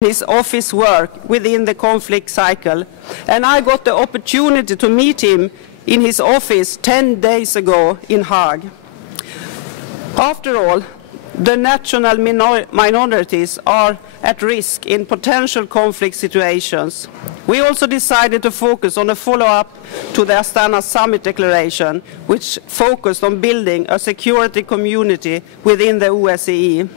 his office work within the conflict cycle, and I got the opportunity to meet him in his office 10 days ago in Hague. After all, the national minorities are at risk in potential conflict situations. We also decided to focus on a follow-up to the Astana Summit Declaration, which focused on building a security community within the OSCE.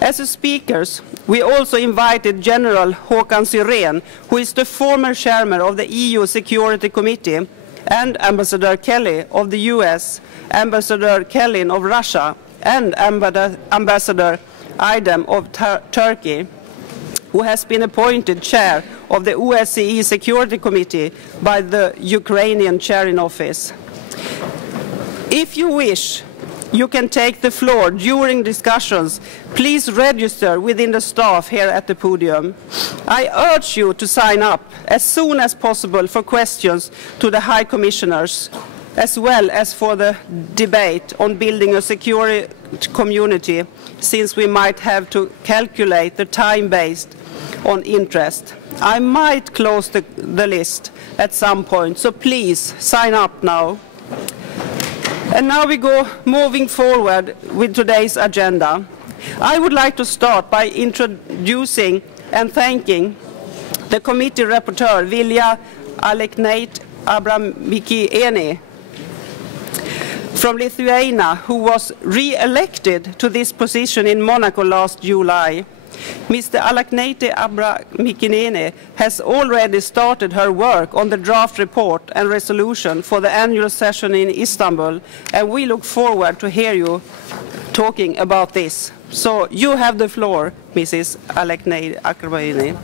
As speakers, we also invited General Håkan Syrén, who is the former chairman of the EU Security Committee, and Ambassador Kelly of the US, Ambassador Kellin of Russia, and Ambassador Aydem of Turkey, who has been appointed chair of the OSCE Security Committee by the Ukrainian Chair-in-Office. If you wish, you can take the floor during discussions. Please register within the staff here at the podium. I urge you to sign up as soon as possible for questions to the High Commissioners, as well as for the debate on building a secure community, since we might have to calculate the time based on interest. I might close the list at some point, so please sign up now. And now we go moving forward with today's agenda. I would like to start by introducing and thanking the committee rapporteur, Viacheslav Yatsiuk, from Lithuania, who was re-elected to this position in Monaco last July. Mr. Aleknete Abramikinene has already started her work on the draft report and resolution for the annual session in Istanbul, and we look forward to hear you talking about this. So you have the floor, Mrs. Aleknete Abramikinene.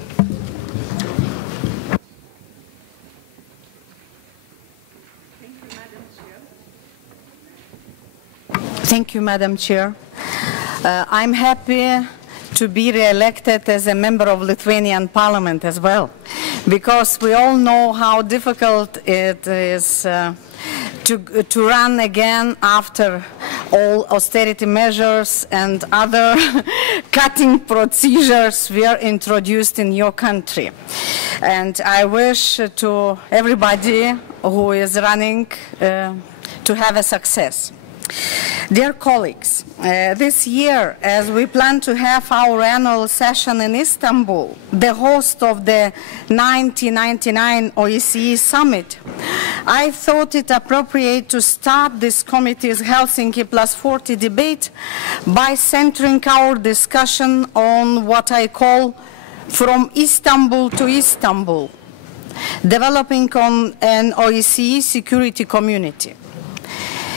Thank you, Madam Chair. I'm happy to be re-elected as a member of Lithuanian Parliament as well, because we all know how difficult it is to run again after all austerity measures and other cutting procedures were introduced in your country. And I wish to everybody who is running to have a success. Dear colleagues, this year, as we plan to have our annual session in Istanbul, the host of the 1999 OSCE Summit, I thought it appropriate to start this committee's Helsinki Plus 40 debate by centering our discussion on what I call from Istanbul to Istanbul, developing on an OSCE security community.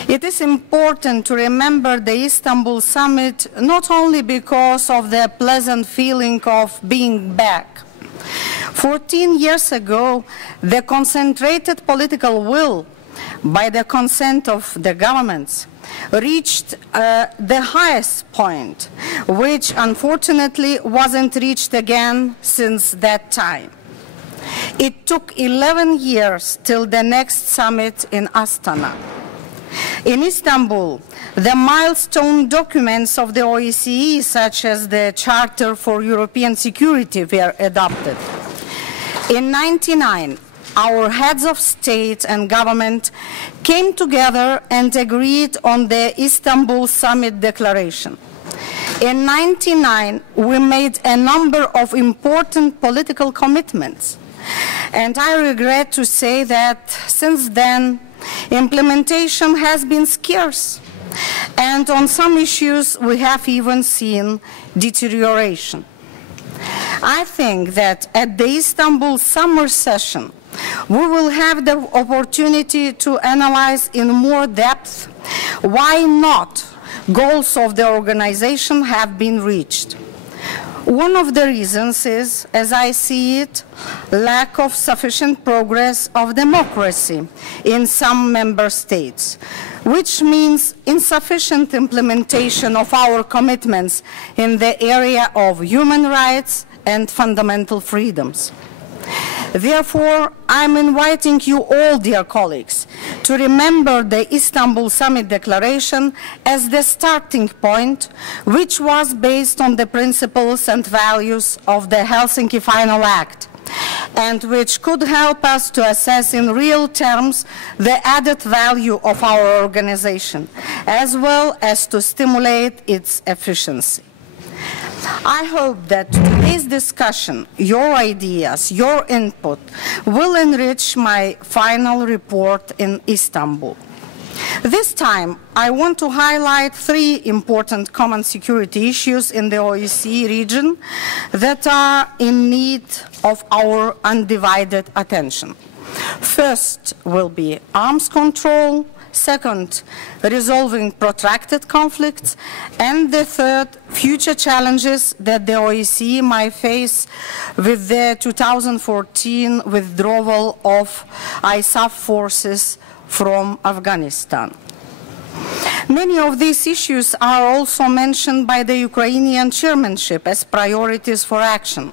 It is important to remember the Istanbul summit not only because of the pleasant feeling of being back. 14 years ago, the concentrated political will, by the consent of the governments, reached the highest point, which unfortunately wasn't reached again since that time. It took 11 years till the next summit in Astana. In Istanbul, the milestone documents of the OSCE, such as the Charter for European Security, were adopted. In 1999, our heads of state and government came together and agreed on the Istanbul Summit Declaration. In 1999, we made a number of important political commitments, and I regret to say that since then, implementation has been scarce, and on some issues we have even seen deterioration. I think that at the Istanbul summer session, we will have the opportunity to analyze in more depth why not goals of the organization have been reached. One of the reasons is, as I see it, lack of sufficient progress of democracy in some member states, which means insufficient implementation of our commitments in the area of human rights and fundamental freedoms. Therefore, I'm inviting you all, dear colleagues, to remember the Istanbul Summit Declaration as the starting point, which was based on the principles and values of the Helsinki Final Act, and which could help us to assess in real terms the added value of our organization, as well as to stimulate its efficiency. I hope that today's discussion, your ideas, your input, will enrich my final report in Istanbul. This time, I want to highlight 3 important common security issues in the OSCE region that are in need of our undivided attention. First will be arms control, second, resolving protracted conflicts, and the third, future challenges that the OSCE might face with the 2014 withdrawal of ISAF forces from Afghanistan. Many of these issues are also mentioned by the Ukrainian chairmanship as priorities for action,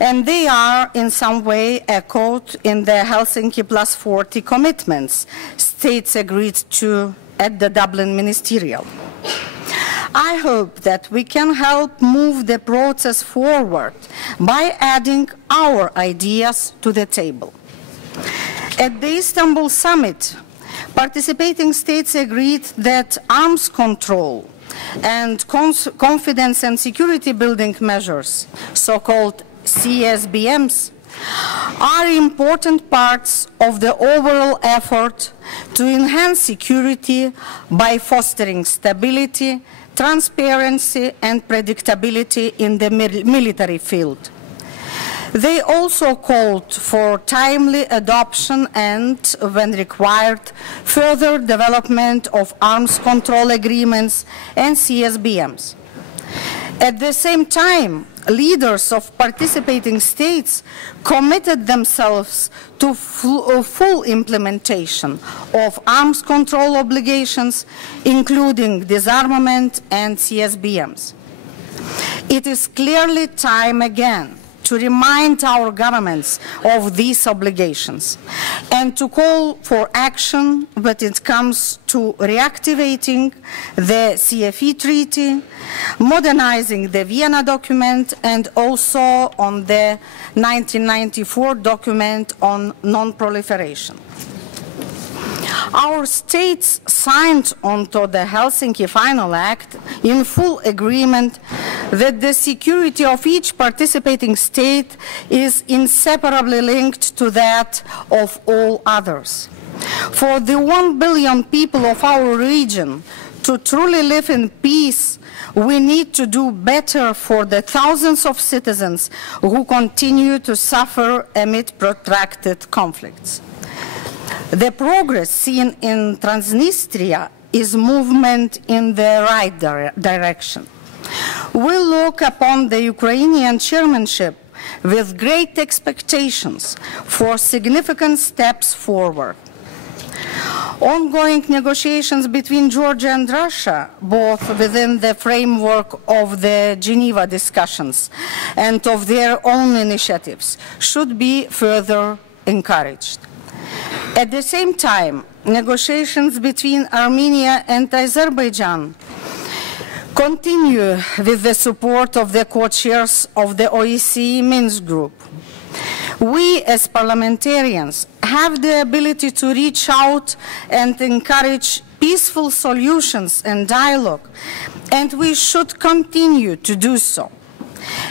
and they are in some way echoed in the Helsinki Plus 40 commitments states agreed to at the Dublin Ministerial. I hope that we can help move the process forward by adding our ideas to the table. At the Istanbul summit, participating states agreed that arms control and confidence and security building measures, so-called CSBMs, are important parts of the overall effort to enhance security by fostering stability, transparency, and predictability in the military field. They also called for timely adoption and, when required, further development of arms control agreements and CSBMs. At the same time, leaders of participating states committed themselves to full implementation of arms control obligations, including disarmament and CSBMs. It is clearly time again to remind our governments of these obligations and to call for action when it comes to reactivating the CFE treaty, modernizing the Vienna document, and also on the 1994 document on non-proliferation. Our states signed onto the Helsinki Final Act in full agreement that the security of each participating state is inseparably linked to that of all others. For the 1 billion people of our region to truly live in peace, we need to do better for the thousands of citizens who continue to suffer amid protracted conflicts. The progress seen in Transnistria is movement in the right direction. We look upon the Ukrainian chairmanship with great expectations for significant steps forward. Ongoing negotiations between Georgia and Russia, both within the framework of the Geneva discussions and of their own initiatives, should be further encouraged. At the same time, negotiations between Armenia and Azerbaijan continue with the support of the co-chairs of the OSCE Minsk Group. We, as parliamentarians, have the ability to reach out and encourage peaceful solutions and dialogue, and we should continue to do so.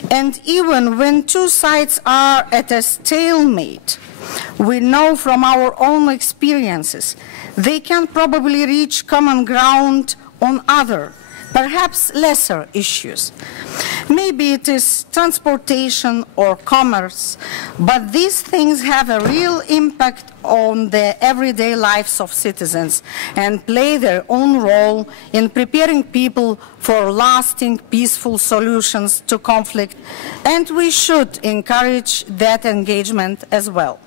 And even when two sides are at a stalemate, we know from our own experiences they can probably reach common ground on other, perhaps lesser issues. Maybe it is transportation or commerce, but these things have a real impact on the everyday lives of citizens and play their own role in preparing people for lasting, peaceful solutions to conflict, and we should encourage that engagement as well.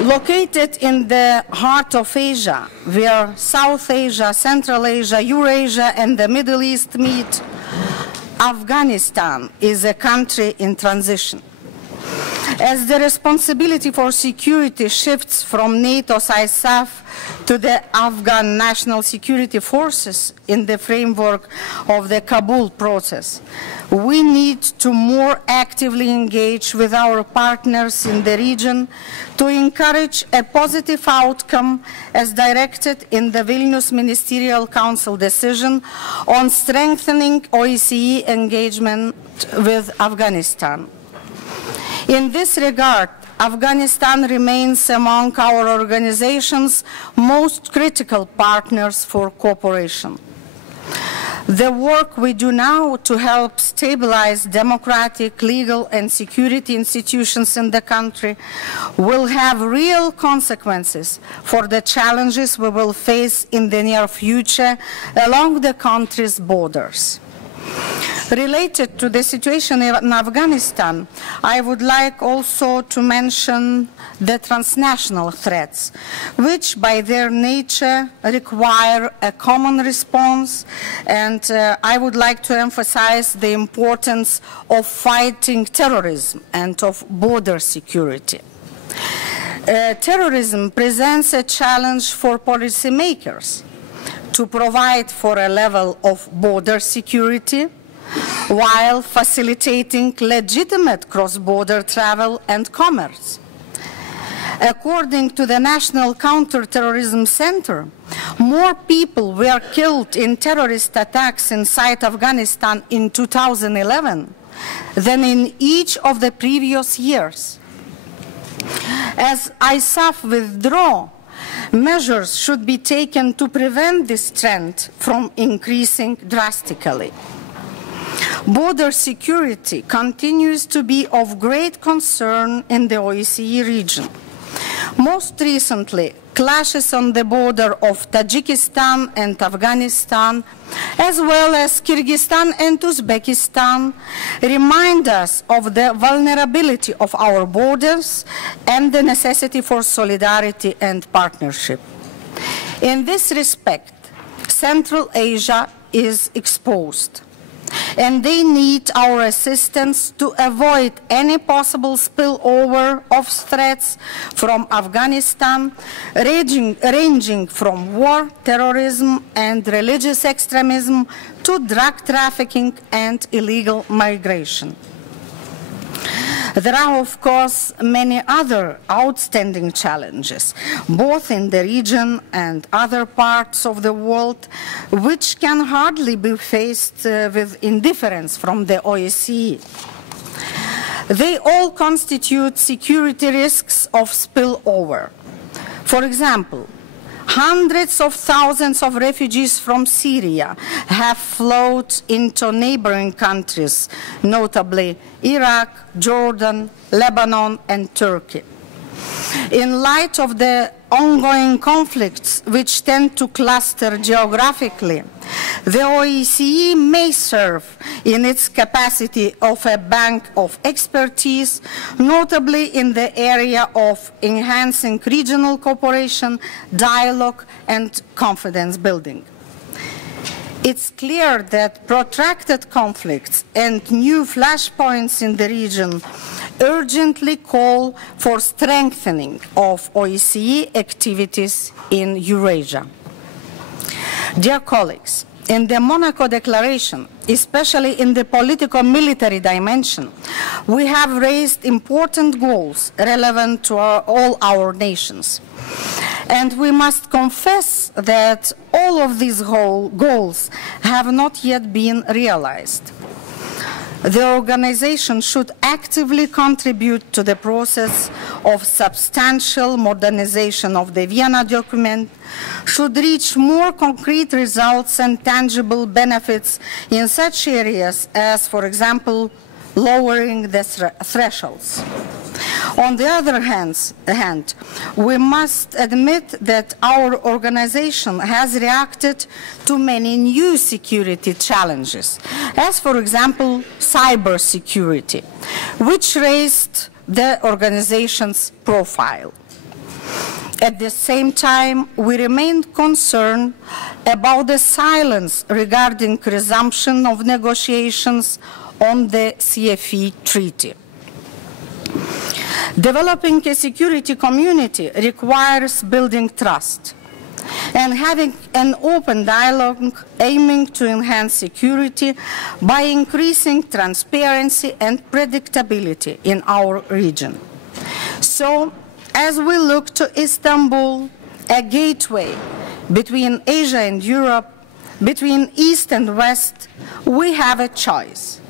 Located in the heart of Asia, where South Asia, Central Asia, Eurasia, and the Middle East meet, Afghanistan is a country in transition. As the responsibility for security shifts from NATO's ISAF to the Afghan National Security Forces in the framework of the Kabul process, we need to more actively engage with our partners in the region to encourage a positive outcome as directed in the Vilnius Ministerial Council decision on strengthening OSCE engagement with Afghanistan. In this regard, Afghanistan remains among our organization's most critical partners for cooperation. The work we do now to help stabilize democratic, legal, and security institutions in the country will have real consequences for the challenges we will face in the near future along the country's borders. Related to the situation in Afghanistan, I would like also to mention the transnational threats, which by their nature require a common response, and I would like to emphasize the importance of fighting terrorism and of border security. Terrorism presents a challenge for policymakers to provide for a level of border security while facilitating legitimate cross-border travel and commerce. According to the National Counter-Terrorism Center, more people were killed in terrorist attacks inside Afghanistan in 2011 than in each of the previous years. As ISAF withdraw, measures should be taken to prevent this trend from increasing drastically. Border security continues to be of great concern in the OSCE region. Most recently, clashes on the border of Tajikistan and Afghanistan, as well as Kyrgyzstan and Uzbekistan, remind us of the vulnerability of our borders and the necessity for solidarity and partnership. In this respect, Central Asia is exposed, and they need our assistance to avoid any possible spillover of threats from Afghanistan, ranging from war, terrorism, and religious extremism to drug trafficking and illegal migration. There are, of course, many other outstanding challenges, both in the region and other parts of the world, which can hardly be faced with indifference from the OSCE. They all constitute security risks of spillover. For example, hundreds of thousands of refugees from Syria have flowed into neighboring countries, notably Iraq, Jordan, Lebanon, and Turkey. In light of the ongoing conflicts, which tend to cluster geographically, the OSCE may serve in its capacity of a bank of expertise, notably in the area of enhancing regional cooperation, dialogue, and confidence building. It's clear that protracted conflicts and new flashpoints in the region urgently call for strengthening of OSCE activities in Eurasia. Dear colleagues, in the Monaco Declaration, especially in the politico-military dimension, we have raised important goals relevant to all our nations. And we must confess that all of these goals have not yet been realized. The organization should actively contribute to the process of substantial modernization of the Vienna document, should reach more concrete results and tangible benefits in such areas as, for example, lowering the thresholds. On the other hand, we must admit that our organization has reacted to many new security challenges, as for example, cybersecurity, which raised the organization's profile. At the same time, we remain concerned about the silence regarding resumption of negotiations on the CFE treaty. Developing a security community requires building trust and having an open dialogue aiming to enhance security by increasing transparency and predictability in our region. So, as we look to Istanbul, a gateway between Asia and Europe, between East and West, we have a choice.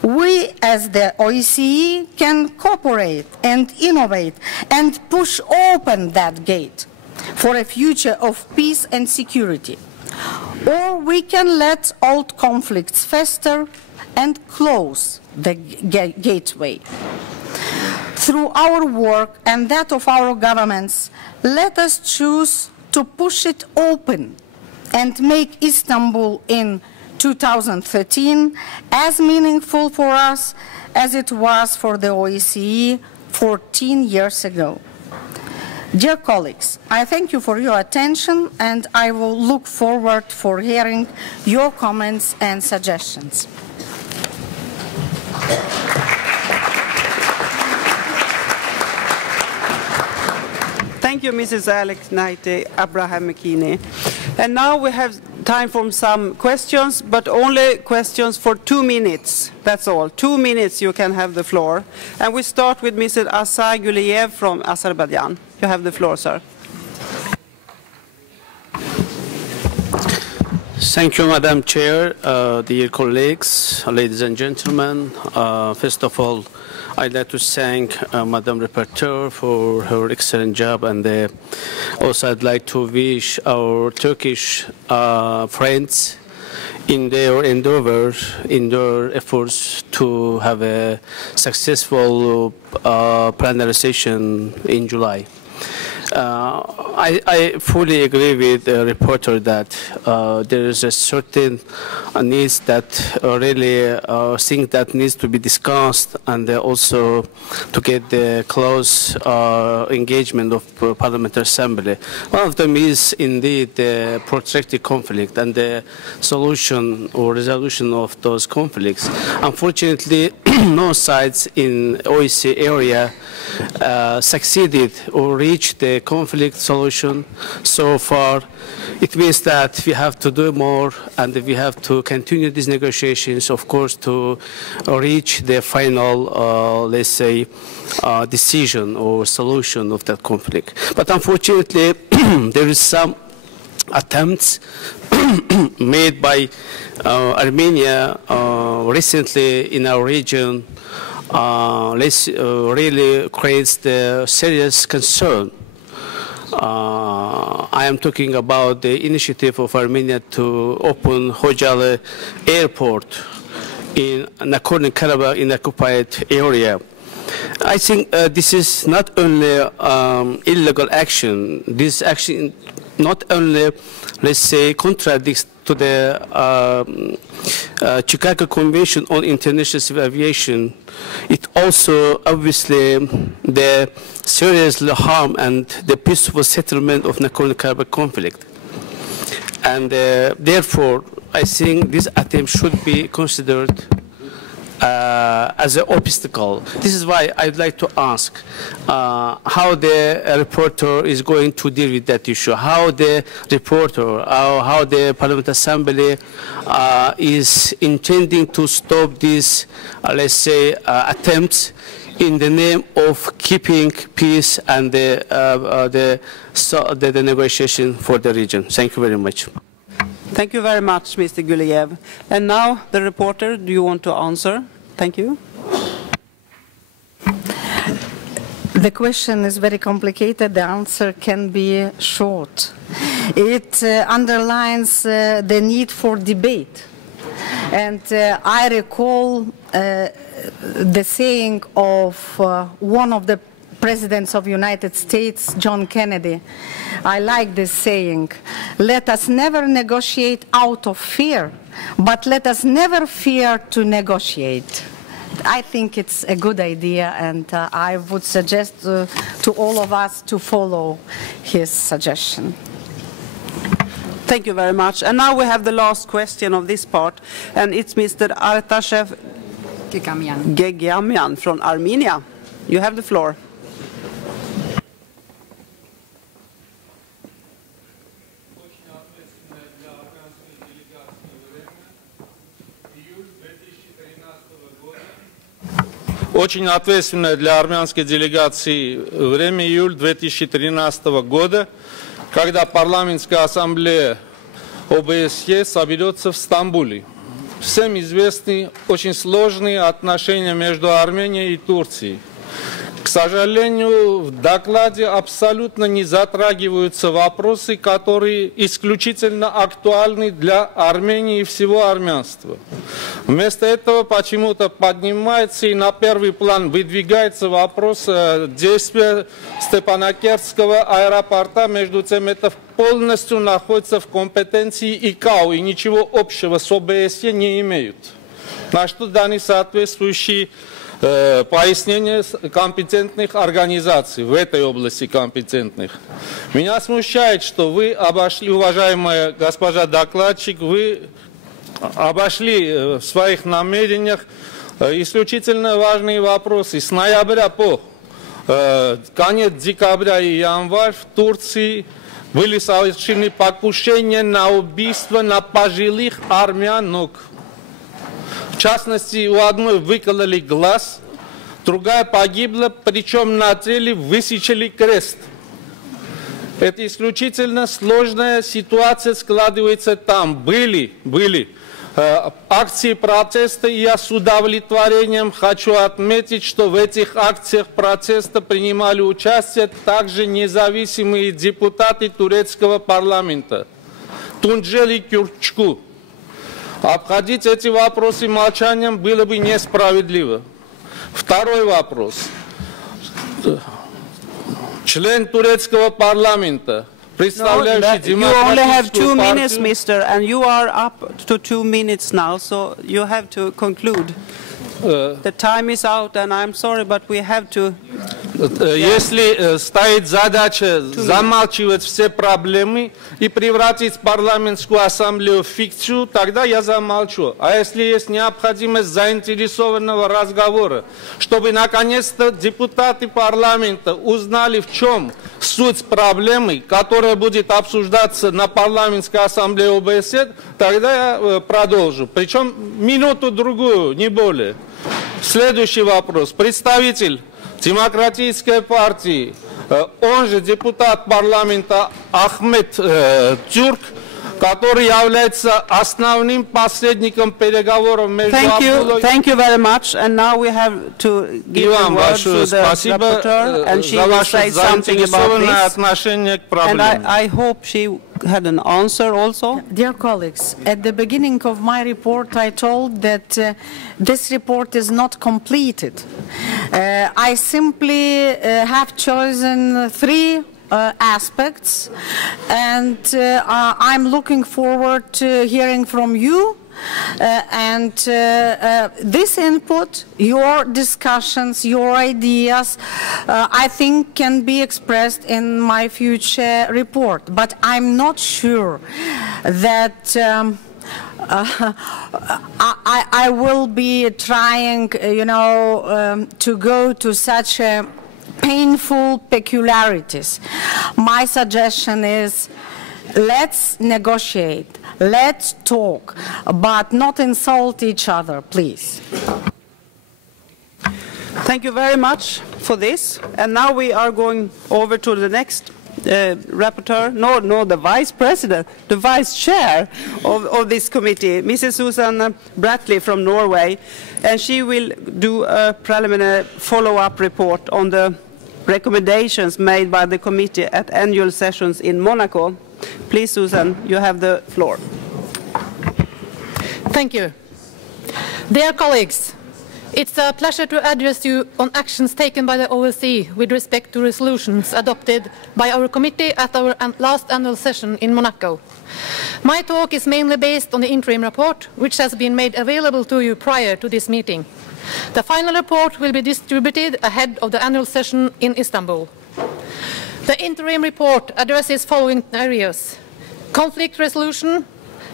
We, as the OSCE, can cooperate and innovate and push open that gate for a future of peace and security. Or we can let old conflicts fester and close the gateway. Through our work and that of our governments, let us choose to push it open and make Istanbul in 2013 as meaningful for us as it was for the OSCE 14 years ago. Dear colleagues, I thank you for your attention, and I will look forward for hearing your comments and suggestions. Thank you, Mrs. Alex Naite Abrahamikini. And now we have time for some questions, but only questions for 2 minutes. That's all. 2 minutes you can have the floor. And we start with Mr. Asay Guliyev from Azerbaijan. You have the floor, sir. Thank you, Madam Chair, dear colleagues, ladies and gentlemen. First of all, I'd like to thank Madam Rapporteur for her excellent job, and also I'd like to wish our Turkish friends in their endeavors, in their efforts to have a successful plenary session in July. I fully agree with the reporter that there is a certain needs that really things that needs to be discussed, and also to get the close engagement of Parliamentary Assembly. One of them is indeed the protracted conflict and the solution or resolution of those conflicts. Unfortunately, no sides in OSCE area succeeded or reached the conflict solution so far. It means that we have to do more, and we have to continue these negotiations, of course, to reach the final, let's say, decision or solution of that conflict. But unfortunately, there is some attempts made by Armenia recently in our region really creates the serious concern. I am talking about the initiative of Armenia to open Khojaly Airport in Nagorno-Karabakh in occupied area. I think this is not only illegal action. This action not only, let's say, contradicts to the Chicago Convention on International Civil Aviation. It also obviously the serious harm and the peaceful settlement of Nagorno-Karabakh conflict. And therefore, I think this attempt should be considered as an obstacle. This is why I'd like to ask how the reporter is going to deal with that issue, how the reporter, how the Parliamentary Assembly is intending to stop these, let's say, attempts in the name of keeping peace and the negotiation for the region. Thank you very much. Thank you very much, Mr. Guliyev. And now, the reporter, do you want to answer? Thank you. The question is very complicated. The answer can be short. It underlines the need for debate. And I recall the saying of one of the presidents of the United States, John Kennedy. I like this saying: let us never negotiate out of fear, but let us never fear to negotiate. I think it's a good idea, and I would suggest to all of us to follow his suggestion. Thank you very much. And now we have the last question of this part, and it's Mr. Artashev Gegamian from Armenia. you have the floor. Очень ответственное для армянской делегации время июль 2013 года, когда парламентская ассамблея ОБСЕ соберется в Стамбуле. Всем известны очень сложные отношения между Арменией и Турцией. К сожалению, в докладе абсолютно не затрагиваются вопросы, которые исключительно актуальны для Армении и всего армянства. Вместо этого почему-то поднимается и на первый план выдвигается вопрос действия Степанакертского аэропорта. Между тем, это полностью находится в компетенции ИКАО и ничего общего с ОБСЕ не имеют. На что даны соответствующие пояснения компетентных организаций в этой области компетентных. Меня смущает, что вы обошли, уважаемая госпожа докладчик, вы обошли в своих намерениях исключительно важные вопросы. С ноября по конец декабря и январь в Турции были совершены покушения на убийство на пожилых армянок. В частности, у одной выкололи глаз, другая погибла, причем на теле высечили крест. Это исключительно сложная ситуация складывается там. Были акции протеста, и я с удовлетворением хочу отметить, что в этих акциях протеста принимали участие также независимые депутаты турецкого парламента. Тунджели Кюрчку. Обходить эти вопросы молчанием было бы несправедливо. Второй вопрос. Член турецкого парламента, представляющий демократическую You only have 2 партию... minutes, mister, and you are up to 2 minutes now, so you have to conclude. The time is out, and I'm sorry, but we have to... Если стоит задача замалчивать все проблемы и превратить парламентскую ассамблею в фикцию, тогда я замолчу. А если есть необходимость заинтересованного разговора, чтобы наконец-то депутаты парламента узнали, в чем суть проблемы, которая будет обсуждаться на парламентской ассамблее ОБСЕ, тогда я продолжу. Причем минуту-другую, не более. Следующий вопрос. Представитель Демократической партии, он же депутат парламента Ахмед Тюрк, который является основным посредником переговоров между Абдуллой... Thank you very much. And now we have to give the word to the rapporteur, and she will say something about this. And I hope she had an answer also. Dear colleagues, at the beginning of my report, I told that this report is not completed. I simply have chosen 3 aspects, and I'm looking forward to hearing from you. And this input, your discussions, your ideas, I think can be expressed in my future report. But I'm not sure that I will be trying, to go to such painful peculiarities. My suggestion is, let's negotiate, let's talk, but not insult each other, please. Thank you very much for this. And now we are going over to the next rapporteur, the vice president, the vice chair of this committee, Mrs. Susan Bradley from Norway, and she will do a preliminary follow-up report on the recommendations made by the committee at annual sessions in Monaco. Please, Susan, you have the floor. Thank you. Dear colleagues, it's a pleasure to address you on actions taken by the OSCE with respect to resolutions adopted by our committee at our last annual session in Monaco. My talk is mainly based on the interim report, which has been made available to you prior to this meeting. The final report will be distributed ahead of the annual session in Istanbul. The interim report addresses following areas: conflict resolution,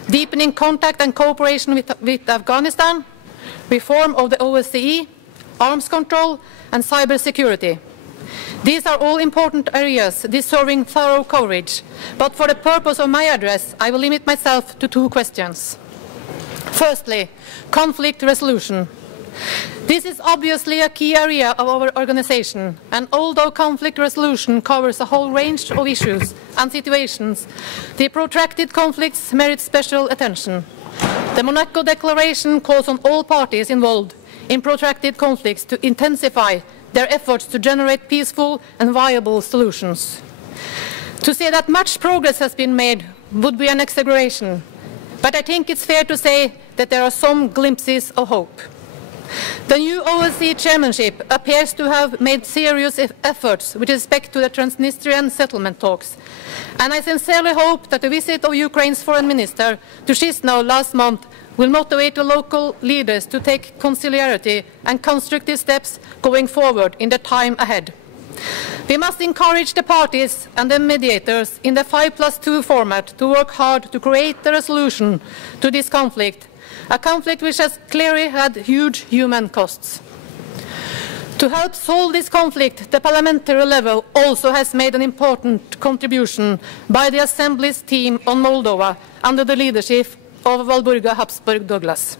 deepening contact and cooperation with Afghanistan, reform of the OSCE, arms control, and cybersecurity. These are all important areas deserving thorough coverage, but for the purpose of my address, I will limit myself to 2 questions. Firstly, conflict resolution. This is obviously a key area of our organization, and although conflict resolution covers a whole range of issues and situations, the protracted conflicts merit special attention. The Monaco Declaration calls on all parties involved in protracted conflicts to intensify their efforts to generate peaceful and viable solutions. To say that much progress has been made would be an exaggeration, but I think it's fair to say that there are some glimpses of hope. The new OSCE chairmanship appears to have made serious efforts with respect to the Transnistrian settlement talks, and I sincerely hope that the visit of Ukraine's foreign minister to Chisinau last month will motivate the local leaders to take conciliatory and constructive steps going forward in the time ahead. We must encourage the parties and the mediators in the 5+2 format to work hard to create a resolution to this conflict, a conflict which has clearly had huge human costs. To help solve this conflict, the parliamentary level also has made an important contribution by the Assembly's team on Moldova under the leadership of Walburga Habsburg Douglas.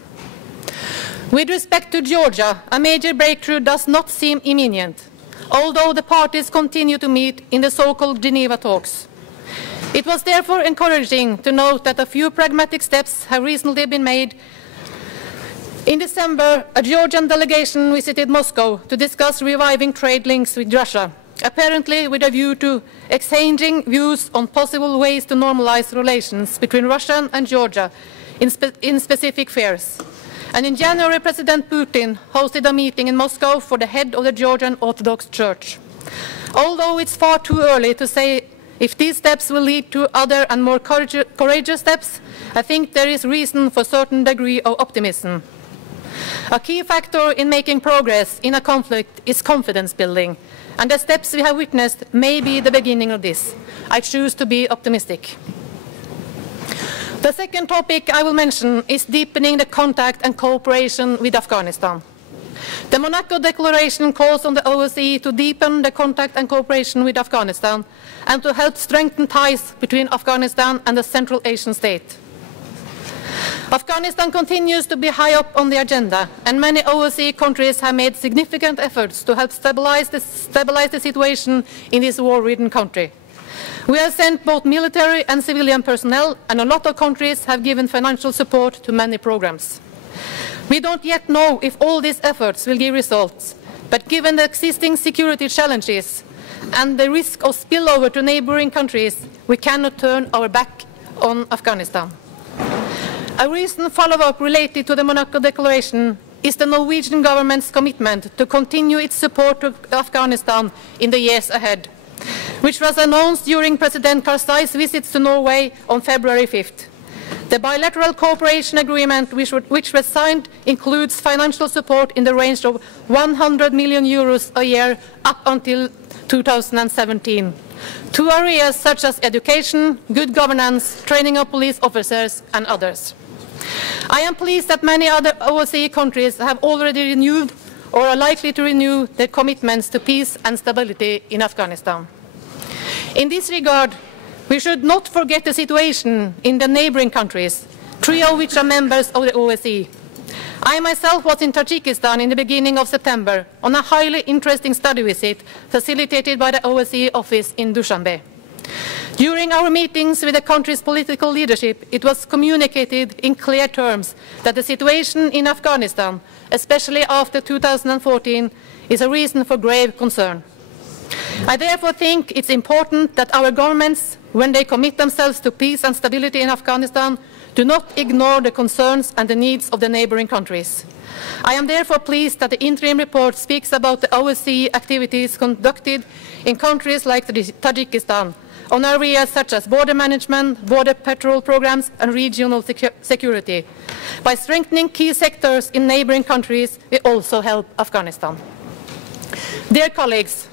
With respect to Georgia, a major breakthrough does not seem imminent, although the parties continue to meet in the so-called Geneva talks. It was therefore encouraging to note that a few pragmatic steps have recently been made. In December, a Georgian delegation visited Moscow to discuss reviving trade links with Russia, apparently with a view to exchanging views on possible ways to normalize relations between Russia and Georgia in specific spheres. And in January, President Putin hosted a meeting in Moscow for the head of the Georgian Orthodox Church. Although it's far too early to say if these steps will lead to other and more courageous steps, I think there is reason for a certain degree of optimism. A key factor in making progress in a conflict is confidence building, and the steps we have witnessed may be the beginning of this. I choose to be optimistic. The second topic I will mention is deepening the contact and cooperation with Afghanistan. The Monaco Declaration calls on the OSCE to deepen the contact and cooperation with Afghanistan and to help strengthen ties between Afghanistan and the Central Asian state. Afghanistan continues to be high up on the agenda, and many OSCE countries have made significant efforts to help stabilize the situation in this war-ridden country. We have sent both military and civilian personnel, and a lot of countries have given financial support to many programs. We don't yet know if all these efforts will give results, but given the existing security challenges and the risk of spillover to neighboring countries, we cannot turn our back on Afghanistan. A recent follow-up related to the Monaco Declaration is the Norwegian government's commitment to continue its support to Afghanistan in the years ahead, which was announced during President Karzai's visits to Norway on February 5th. The bilateral cooperation agreement which was signed includes financial support in the range of 100 million euros a year up until 2017 to areas such as education, good governance, training of police officers and others. I am pleased that many other OSCE countries have already renewed or are likely to renew their commitments to peace and stability in Afghanistan. In this regard, we should not forget the situation in the neighboring countries, 3 of which are members of the OSCE. I myself was in Tajikistan in the beginning of September on a highly interesting study visit facilitated by the OSCE office in Dushanbe. During our meetings with the country's political leadership, it was communicated in clear terms that the situation in Afghanistan, especially after 2014, is a reason for grave concern. I therefore think it's important that our governments, when they commit themselves to peace and stability in Afghanistan, do not ignore the concerns and the needs of the neighboring countries. I am therefore pleased that the interim report speaks about the OSCE activities conducted in countries like Tajikistan on areas such as border management, border patrol programs and regional security. By strengthening key sectors in neighboring countries, we also help Afghanistan. Dear colleagues,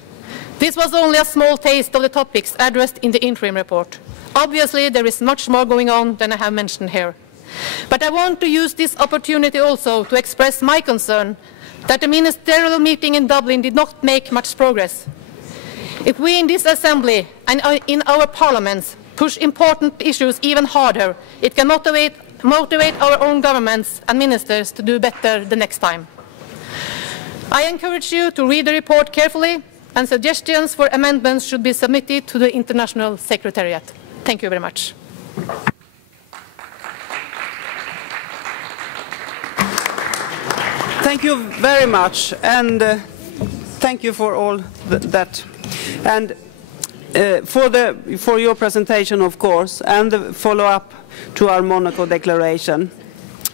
this was only a small taste of the topics addressed in the interim report. Obviously, there is much more going on than I have mentioned here. But I want to use this opportunity also to express my concern that the ministerial meeting in Dublin did not make much progress. If we in this Assembly and in our parliaments push important issues even harder, it can motivate our own governments and ministers to do better the next time. I encourage you to read the report carefully, and suggestions for amendments should be submitted to the International Secretariat. Thank you very much. Thank you very much, and thank you for all that. And for your presentation, of course, and the follow-up to our Monaco Declaration.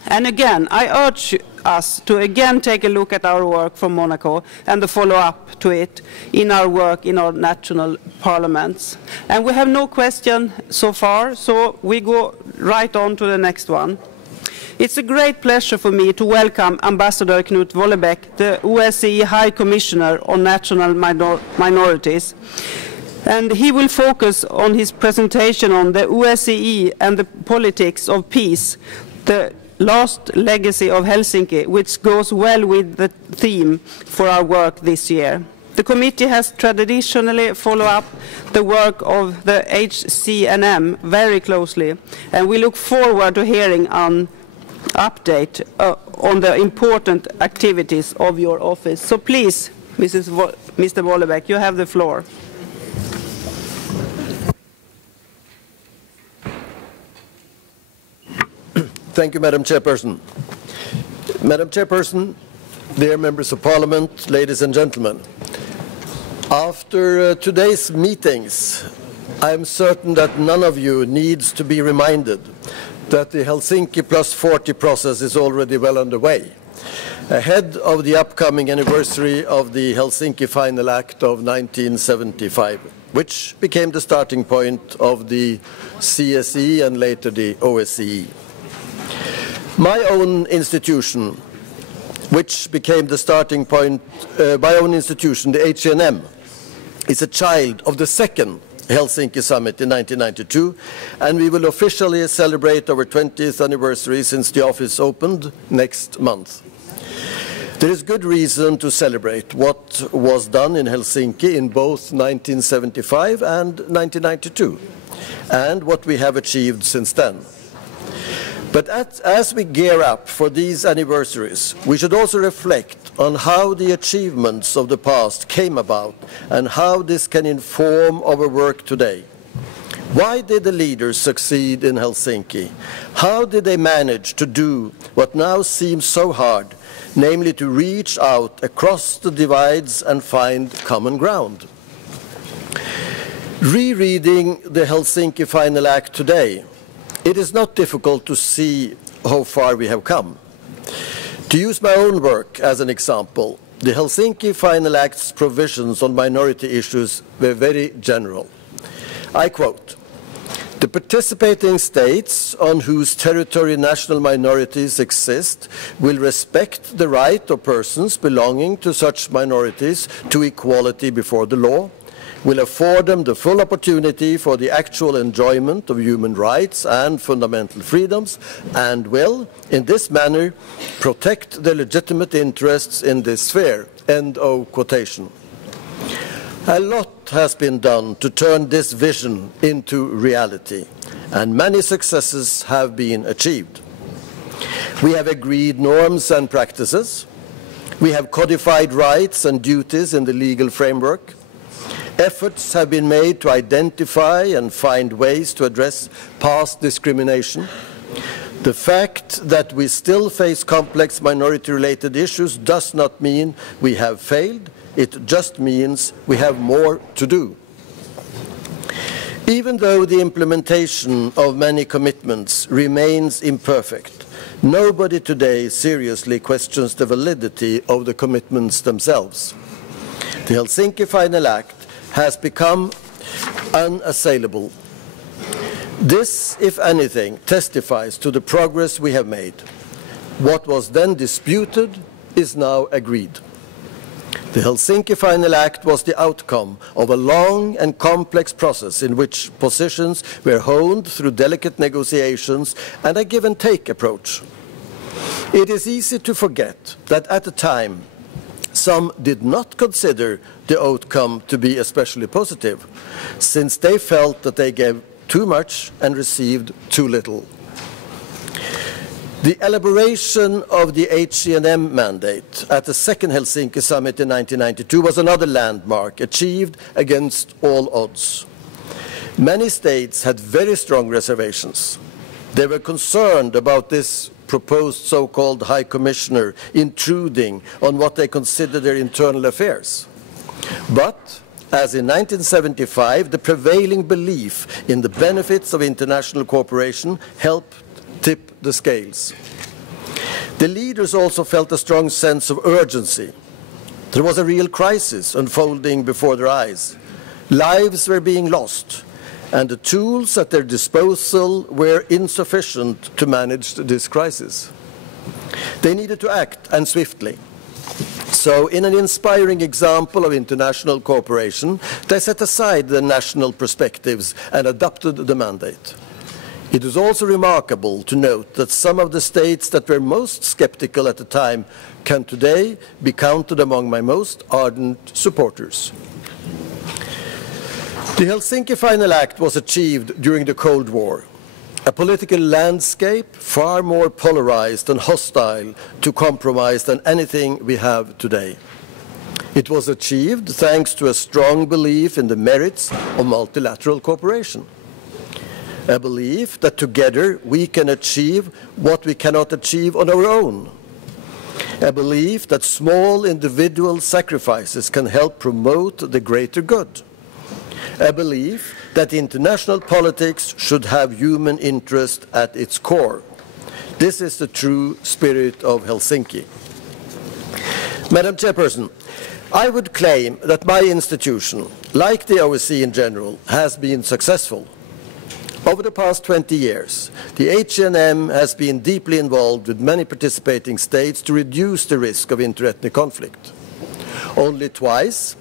And again, I urge us to again take a look at our work from Monaco and the follow-up to it in our work in our national parliaments. And we have no question so far, so we go right on to the next one. It's a great pleasure for me to welcome Ambassador Knut Vollebæk, the OSCE High Commissioner on National Minorities. And he will focus on his presentation on the OSCE and the politics of peace, the last legacy of Helsinki, which goes well with the theme for our work this year. The committee has traditionally followed up the work of the HCNM very closely, and we look forward to hearing an update on the important activities of your office. So please, Mr. Vollebæk, you have the floor. Thank you, Madam Chairperson. Madam Chairperson, dear members of Parliament, ladies and gentlemen, after today's meetings, I am certain that none of you needs to be reminded that the Helsinki Plus 40 process is already well underway, ahead of the upcoming anniversary of the Helsinki Final Act of 1975, which became the starting point of the CSE and later the OSCE. My own institution, which became the starting point, my own institution, the HCNM, is a child of the second Helsinki Summit in 1992, and we will officially celebrate our 20th anniversary since the office opened next month. There is good reason to celebrate what was done in Helsinki in both 1975 and 1992, and what we have achieved since then. But as we gear up for these anniversaries, we should also reflect on how the achievements of the past came about and how this can inform our work today. Why did the leaders succeed in Helsinki? How did they manage to do what now seems so hard, namely to reach out across the divides and find common ground? Rereading the Helsinki Final Act today, it is not difficult to see how far we have come. To use my own work as an example, the Helsinki Final Act's provisions on minority issues were very general. I quote, "The participating states on whose territory national minorities exist will respect the right of persons belonging to such minorities to equality before the law, will afford them the full opportunity for the actual enjoyment of human rights and fundamental freedoms, and will, in this manner, protect their legitimate interests in this sphere." End of quotation. A lot has been done to turn this vision into reality, and many successes have been achieved. We have agreed norms and practices. We have codified rights and duties in the legal framework. Efforts have been made to identify and find ways to address past discrimination. The fact that we still face complex minority-related issues does not mean we have failed. It just means we have more to do. Even though the implementation of many commitments remains imperfect, nobody today seriously questions the validity of the commitments themselves. The Helsinki Final Act has become unassailable. This, if anything, testifies to the progress we have made. What was then disputed is now agreed. The Helsinki Final Act was the outcome of a long and complex process in which positions were honed through delicate negotiations and a give-and-take approach. It is easy to forget that at the time, some did not consider the outcome to be especially positive, since they felt that they gave too much and received too little. The elaboration of the HCNM mandate at the second Helsinki summit in 1992 was another landmark achieved against all odds. Many states had very strong reservations. They were concerned about this proposed so-called High Commissioner intruding on what they considered their internal affairs. But, as in 1975, the prevailing belief in the benefits of international cooperation helped tip the scales. The leaders also felt a strong sense of urgency. There was a real crisis unfolding before their eyes. Lives were being lost, and the tools at their disposal were insufficient to manage this crisis. They needed to act, and swiftly. So, in an inspiring example of international cooperation, they set aside the national perspectives and adopted the mandate. It is also remarkable to note that some of the states that were most skeptical at the time can today be counted among my most ardent supporters. The Helsinki Final Act was achieved during the Cold War, a political landscape far more polarized and hostile to compromise than anything we have today. It was achieved thanks to a strong belief in the merits of multilateral cooperation. A belief that together we can achieve what we cannot achieve on our own. A belief that small individual sacrifices can help promote the greater good. A belief that international politics should have human interest at its core. This is the true spirit of Helsinki. Madam Chairperson, I would claim that my institution, like the OSCE in general, has been successful. Over the past 20 years, the HCNM has been deeply involved with many participating states to reduce the risk of interethnic conflict. Only twice,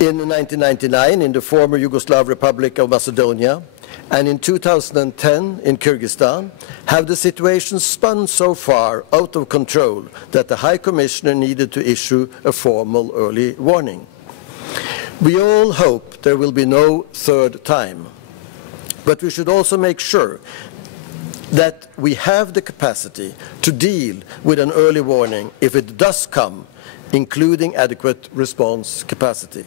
in 1999 in the former Yugoslav Republic of Macedonia and in 2010 in Kyrgyzstan, have the situation spun so far out of control that the High Commissioner needed to issue a formal early warning. We all hope there will be no third time. But we should also make sure that we have the capacity to deal with an early warning if it does come, including adequate response capacity.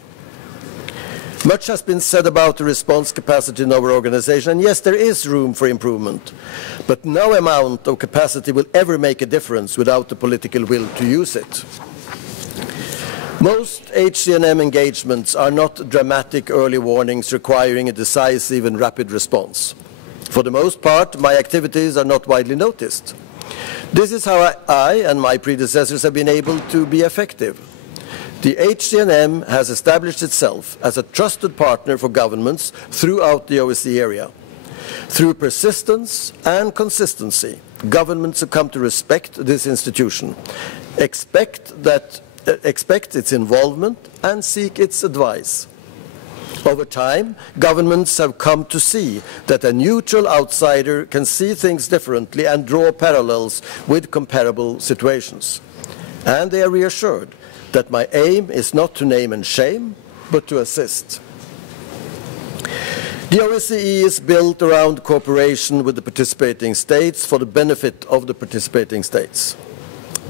Much has been said about the response capacity in our organization, and yes, there is room for improvement, but no amount of capacity will ever make a difference without the political will to use it. Most HCNM engagements are not dramatic early warnings requiring a decisive and rapid response. For the most part, my activities are not widely noticed. This is how I and my predecessors have been able to be effective. The HCNM has established itself as a trusted partner for governments throughout the OSCE area. Through persistence and consistency, governments have come to respect this institution, expect its involvement and seek its advice. Over time, governments have come to see that a neutral outsider can see things differently and draw parallels with comparable situations. And they are reassured that my aim is not to name and shame, but to assist. The OSCE is built around cooperation with the participating states for the benefit of the participating states.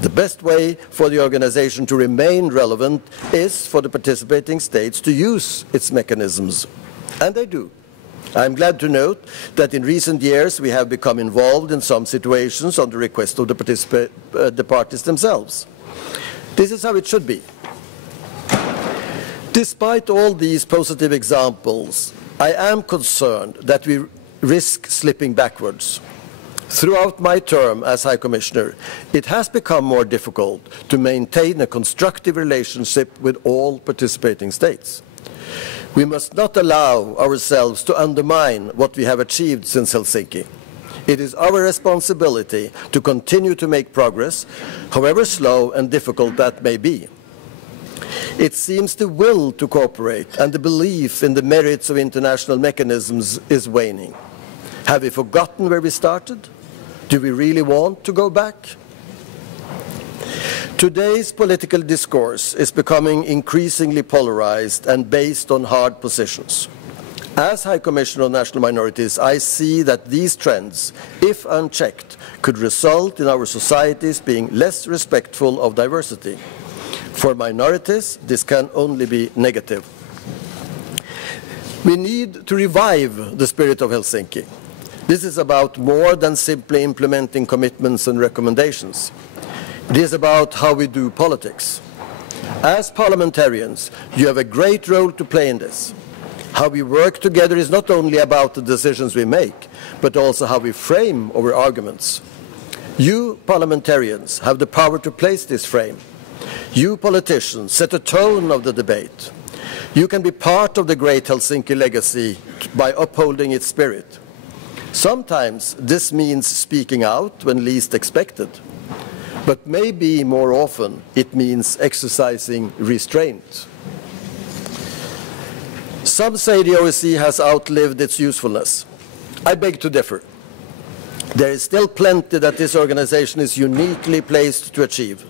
The best way for the organization to remain relevant is for the participating states to use its mechanisms, and they do. I am glad to note that in recent years we have become involved in some situations on the request of the parties themselves. This is how it should be. Despite all these positive examples, I am concerned that we risk slipping backwards. Throughout my term as High Commissioner, it has become more difficult to maintain a constructive relationship with all participating states. We must not allow ourselves to undermine what we have achieved since Helsinki. It is our responsibility to continue to make progress, however slow and difficult that may be. It seems the will to cooperate and the belief in the merits of international mechanisms is waning. Have we forgotten where we started? Do we really want to go back? Today's political discourse is becoming increasingly polarized and based on hard positions. As High Commissioner on National Minorities, I see that these trends, if unchecked, could result in our societies being less respectful of diversity. For minorities, this can only be negative. We need to revive the spirit of Helsinki. This is about more than simply implementing commitments and recommendations. It is about how we do politics. As parliamentarians, you have a great role to play in this. How we work together is not only about the decisions we make, but also how we frame our arguments. You parliamentarians have the power to place this frame. You politicians set a tone of the debate. You can be part of the great Helsinki legacy by upholding its spirit. Sometimes this means speaking out when least expected. But maybe more often it means exercising restraint. Some say the OSCE has outlived its usefulness. I beg to differ. There is still plenty that this organization is uniquely placed to achieve.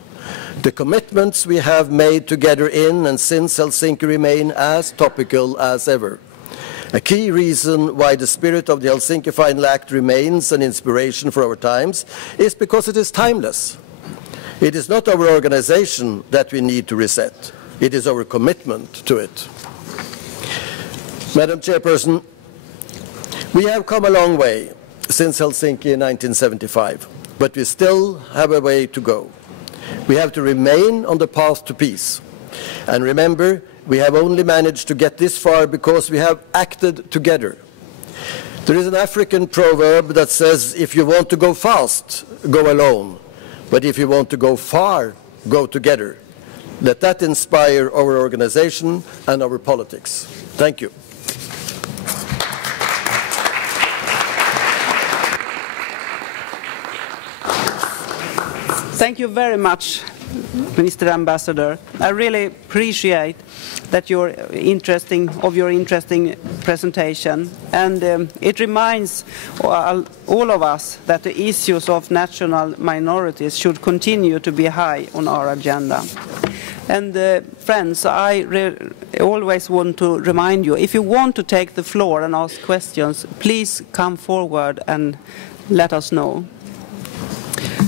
The commitments we have made together in and since Helsinki remain as topical as ever. A key reason why the spirit of the Helsinki Final Act remains an inspiration for our times is because it is timeless. It is not our organization that we need to reset. It is our commitment to it. Madam Chairperson, we have come a long way since Helsinki in 1975, but we still have a way to go. We have to remain on the path to peace. And remember, we have only managed to get this far because we have acted together. There is an African proverb that says, if you want to go fast, go alone. But if you want to go far, go together. Let that inspire our organization and our politics. Thank you. Thank you very much, Mr. Ambassador. I really appreciate that your interesting presentation, and it reminds all of us that the issues of national minorities should continue to be high on our agenda. And friends, I always want to remind you, if you want to take the floor and ask questions, please come forward and let us know.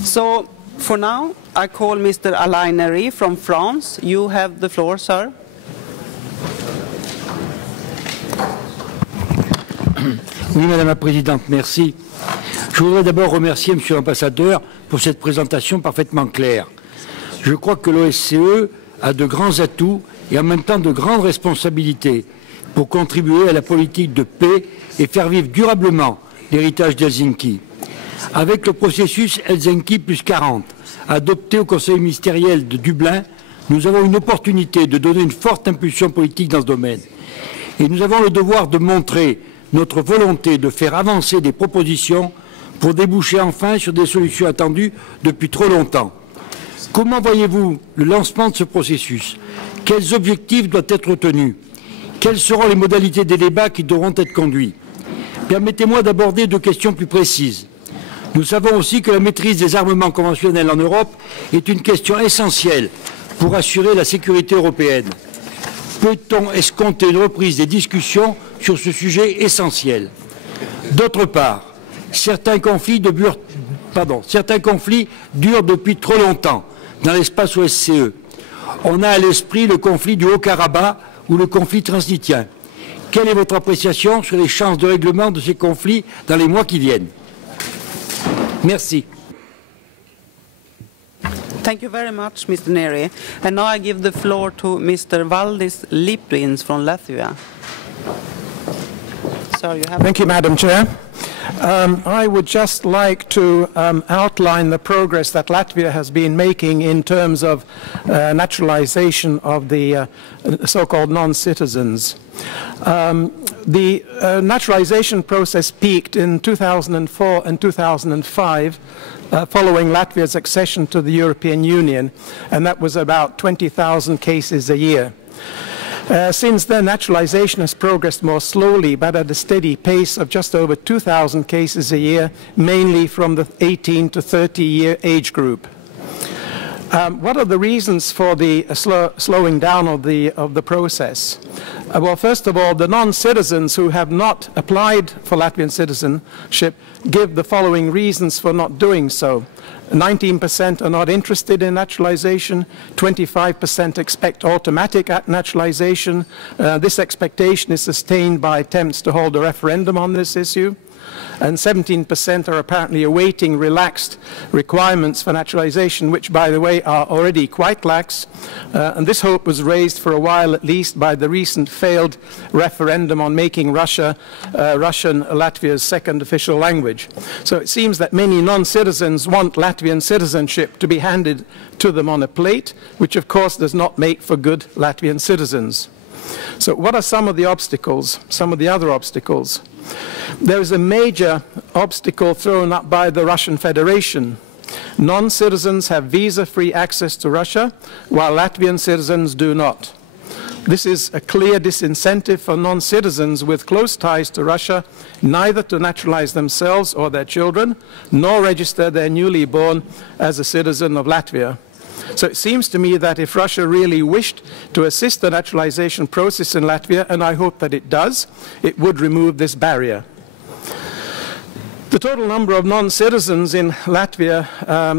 So, for now, I call Mr. Alain Nery from France. You have the floor, sir. Oui, Madame la Présidente, merci. Je voudrais d'abord remercier Monsieur l'Ambassadeur pour cette présentation parfaitement claire. Je crois que l'OSCE a de grands atouts et en même temps de grandes responsabilités pour contribuer à la politique de paix et faire vivre durablement l'héritage d'Helsinki. Avec le processus Helsinki plus 40, adopté au Conseil ministériel de Dublin, nous avons une opportunité de donner une forte impulsion politique dans ce domaine. Et nous avons le devoir de montrer notre volonté de faire avancer des propositions pour déboucher enfin sur des solutions attendues depuis trop longtemps. Comment voyez-vous le lancement de ce processus? Quels objectifs doivent être retenus? Quelles seront les modalités des débats qui devront être conduits? Permettez-moi d'aborder deux questions plus précises. Nous savons aussi que la maîtrise des armements conventionnels en Europe est une question essentielle pour assurer la sécurité européenne. Peut-on escompter une reprise des discussions sur ce sujet essentiel? D'autre part, certains conflits durent depuis trop longtemps dans l'espace OSCE. On a à l'esprit le conflit du Haut-Karabakh ou le conflit transnistrien. Quelle est votre appréciation sur les chances de règlement de ces conflits dans les mois qui viennent? Merci. Thank you very much, Mr. Nery. And now I give the floor to Mr. Valdis Liprins from Latvia. Sir, you have Thank you, Madam Chair. I would just like to outline the progress that Latvia has been making in terms of naturalization of the so-called non-citizens. The naturalization process peaked in 2004 and 2005 following Latvia's accession to the European Union, and that was about 20,000 cases a year. Since then, naturalization has progressed more slowly, but at a steady pace of just over 2,000 cases a year, mainly from the 18 to 30-year age group. What are the reasons for the slowing down of the process? Well, first of all, the non-citizens who have not applied for Latvian citizenship give the following reasons for not doing so. 19% are not interested in naturalization, 25% expect automatic naturalization. This expectation is sustained by attempts to hold a referendum on this issue. And 17% are apparently awaiting relaxed requirements for naturalization, which, by the way, are already quite lax. And this hope was raised for a while, at least, by the recent failed referendum on making Russian Latvia's second official language. So it seems that many non-citizens want Latvian citizenship to be handed to them on a plate, which, of course, does not make for good Latvian citizens. So what are some of the obstacles, some of the other obstacles? There is a major obstacle thrown up by the Russian Federation. Non-citizens have visa-free access to Russia, while Latvian citizens do not. This is a clear disincentive for non-citizens with close ties to Russia, neither to naturalize themselves or their children, nor register their newly born as a citizen of Latvia. So it seems to me that if Russia really wished to assist the naturalization process in Latvia, and I hope that it does, it would remove this barrier. The total number of non-citizens in Latvia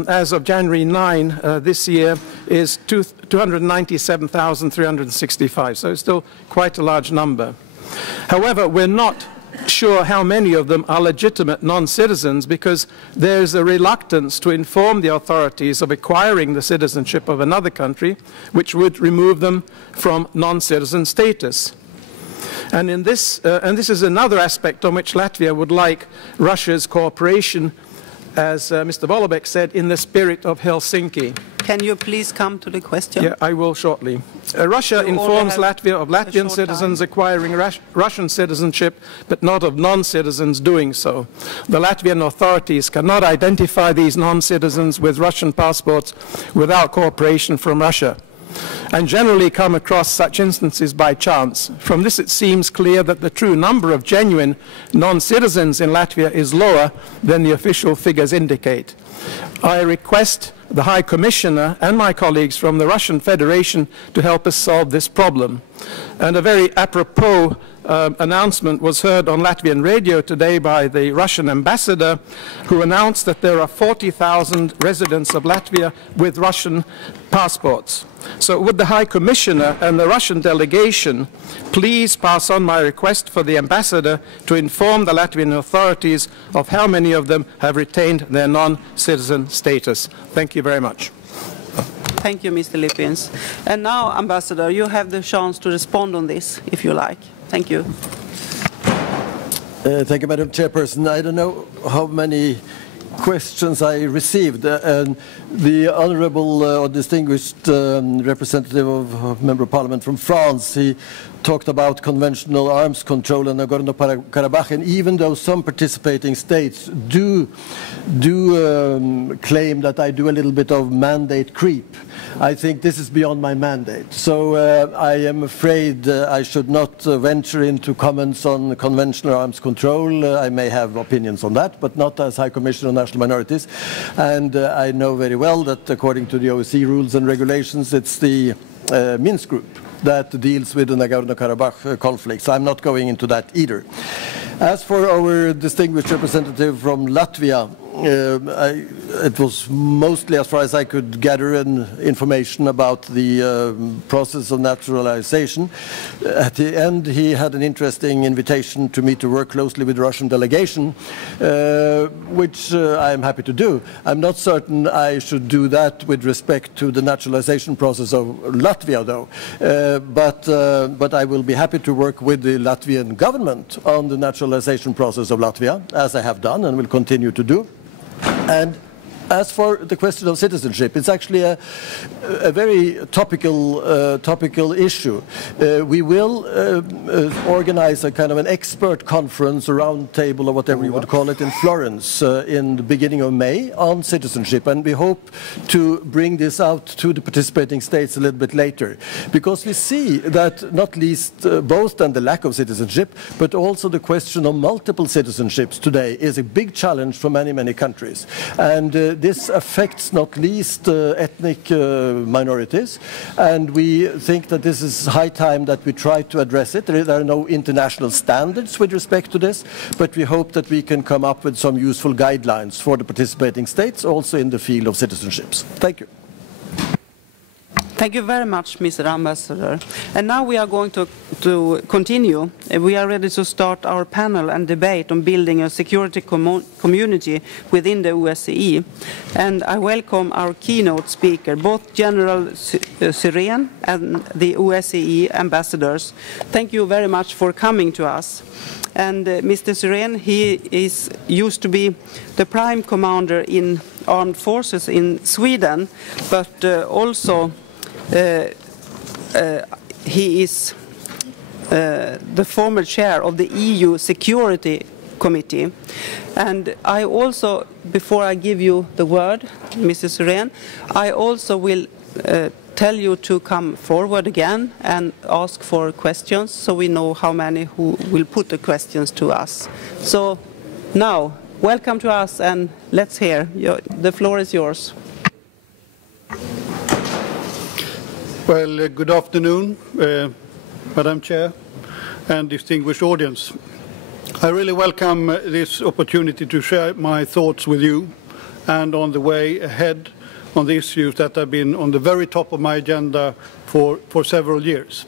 as of January 9 this year is 297,365, so it's still quite a large number. However, we're not sure how many of them are legitimate non-citizens because there's a reluctance to inform the authorities of acquiring the citizenship of another country, which would remove them from non-citizen status. And this is another aspect on which Latvia would like Russia's cooperation, as Mr. Volobek said, in the spirit of Helsinki. Can you please come to the question? Yeah, I will shortly. Russia informs Latvia of Latvian citizens acquiring Russian citizenship, but not of non-citizens doing so. The Latvian authorities cannot identify these non-citizens with Russian passports without cooperation from Russia, and generally come across such instances by chance. From this it seems clear that the true number of genuine non-citizens in Latvia is lower than the official figures indicate. I request the High Commissioner and my colleagues from the Russian Federation to help us solve this problem. And a very apropos announcement was heard on Latvian radio today by the Russian ambassador, who announced that there are 40,000 residents of Latvia with Russian passports. So would the High Commissioner and the Russian delegation please pass on my request for the ambassador to inform the Latvian authorities of how many of them have retained their non-citizen status. Thank you very much. Thank you, Mr. Lippins. And now, Ambassador, you have the chance to respond on this, if you like. Thank you. Thank you, Madam Chairperson. I don't know how many questions I received. The honourable or distinguished representative of Member of Parliament from France, he talked about conventional arms control in Nagorno-Karabakh, and even though some participating states do claim that I do a little bit of mandate creep, I think this is beyond my mandate. So I am afraid I should not venture into comments on conventional arms control. I may have opinions on that, but not as High Commissioner on National Minorities. And I know very well that according to the OSCE rules and regulations, it's the Minsk group that deals with the Nagorno-Karabakh conflict. So I'm not going into that either. As for our distinguished representative from Latvia, it was mostly, as far as I could gather, information about the process of naturalization. At the end, he had an interesting invitation to me to work closely with the Russian delegation, which I am happy to do. I'm not certain I should do that with respect to the naturalization process of Latvia, though. But I will be happy to work with the Latvian government on the naturalization process of Latvia, as I have done and will continue to do. And as for the question of citizenship, it's actually a very topical issue. We will organize a kind of an expert conference, a round table, or whatever you would call it, in Florence in the beginning of May on citizenship, and we hope to bring this out to the participating states a little bit later, because we see that not least both then the lack of citizenship, but also the question of multiple citizenships today is a big challenge for many countries. And this affects not least ethnic minorities, and we think that this is high time that we try to address it. There are no international standards with respect to this, but we hope that we can come up with some useful guidelines for the participating states, also in the field of citizenships. Thank you. Thank you very much, Mr. Ambassador. And now we are going to continue. We are ready to start our panel and debate on building a security community within the OSCE. And I welcome our keynote speaker, both General Syrén and the OSCE ambassadors. Thank you very much for coming to us. And Mr. Syrén, he used to be the prime commander in armed forces in Sweden, but also he is the former chair of the EU Security Committee. And I also, before I give you the word, Mr. Syrén, I also will tell you to come forward again and ask for questions, so we know how many who will put the questions to us. So now, welcome to us, and let's hear. The floor is yours. Well, good afternoon, Madam Chair and distinguished audience. I really welcome this opportunity to share my thoughts with you and on the way ahead on the issues that have been on the very top of my agenda for several years.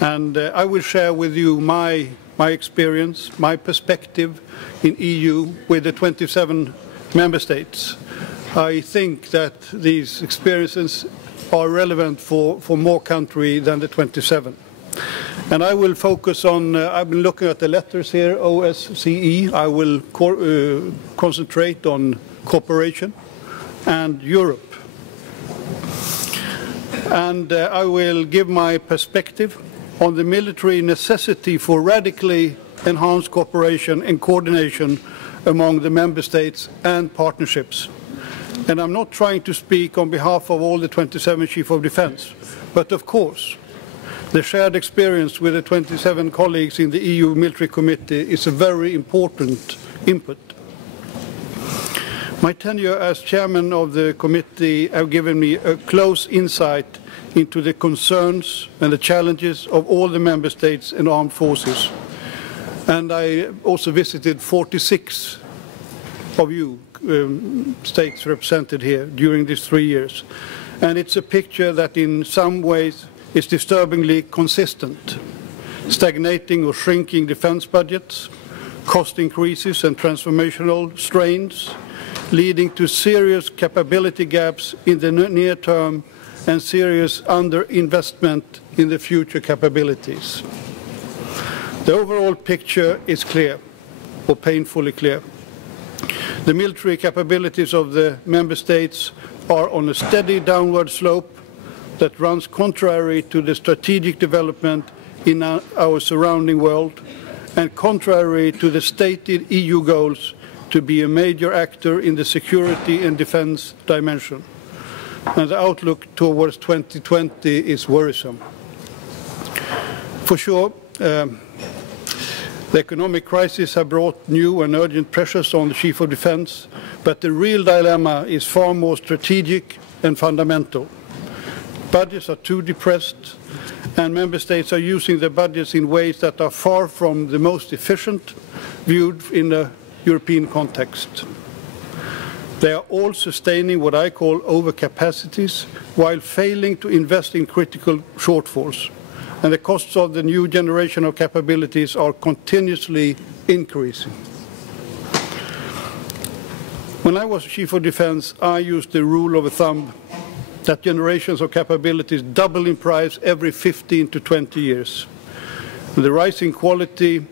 And I will share with you my experience, my perspective in EU with the 27 member states. I think that these experiences are relevant for more countries than the 27. And I will focus on, I've been looking at the letters here, OSCE. I will concentrate on cooperation and Europe. And I will give my perspective on the military necessity for radically enhanced cooperation and coordination among the member states and partnerships. And I'm not trying to speak on behalf of all the 27 Chief of Defence, but of course, the shared experience with the 27 colleagues in the EU Military Committee is a very important input. My tenure as chairman of the committee have given me a close insight into the concerns and the challenges of all the member states and armed forces. And I also visited 46 of you states represented here during these 3 years. And it's a picture that in some ways is disturbingly consistent. Stagnating or shrinking defense budgets, cost increases and transformational strains, leading to serious capability gaps in the near term and serious underinvestment in the future capabilities. The overall picture is clear, or painfully clear. The military capabilities of the member states are on a steady downward slope that runs contrary to the strategic development in our surrounding world and contrary to the stated EU goals to be a major actor in the security and defense dimension. And the outlook towards 2020 is worrisome. For sure, the economic crisis has brought new and urgent pressures on the Chief of Defence, but the real dilemma is far more strategic and fundamental. Budgets are too depressed, and member states are using their budgets in ways that are far from the most efficient, viewed in a European context. They are all sustaining what I call overcapacities, while failing to invest in critical shortfalls. And the costs of the new generation of capabilities are continuously increasing. When I was Chief of Defence, I used the rule of thumb that generations of capabilities double in price every 15 to 20 years. The rising quality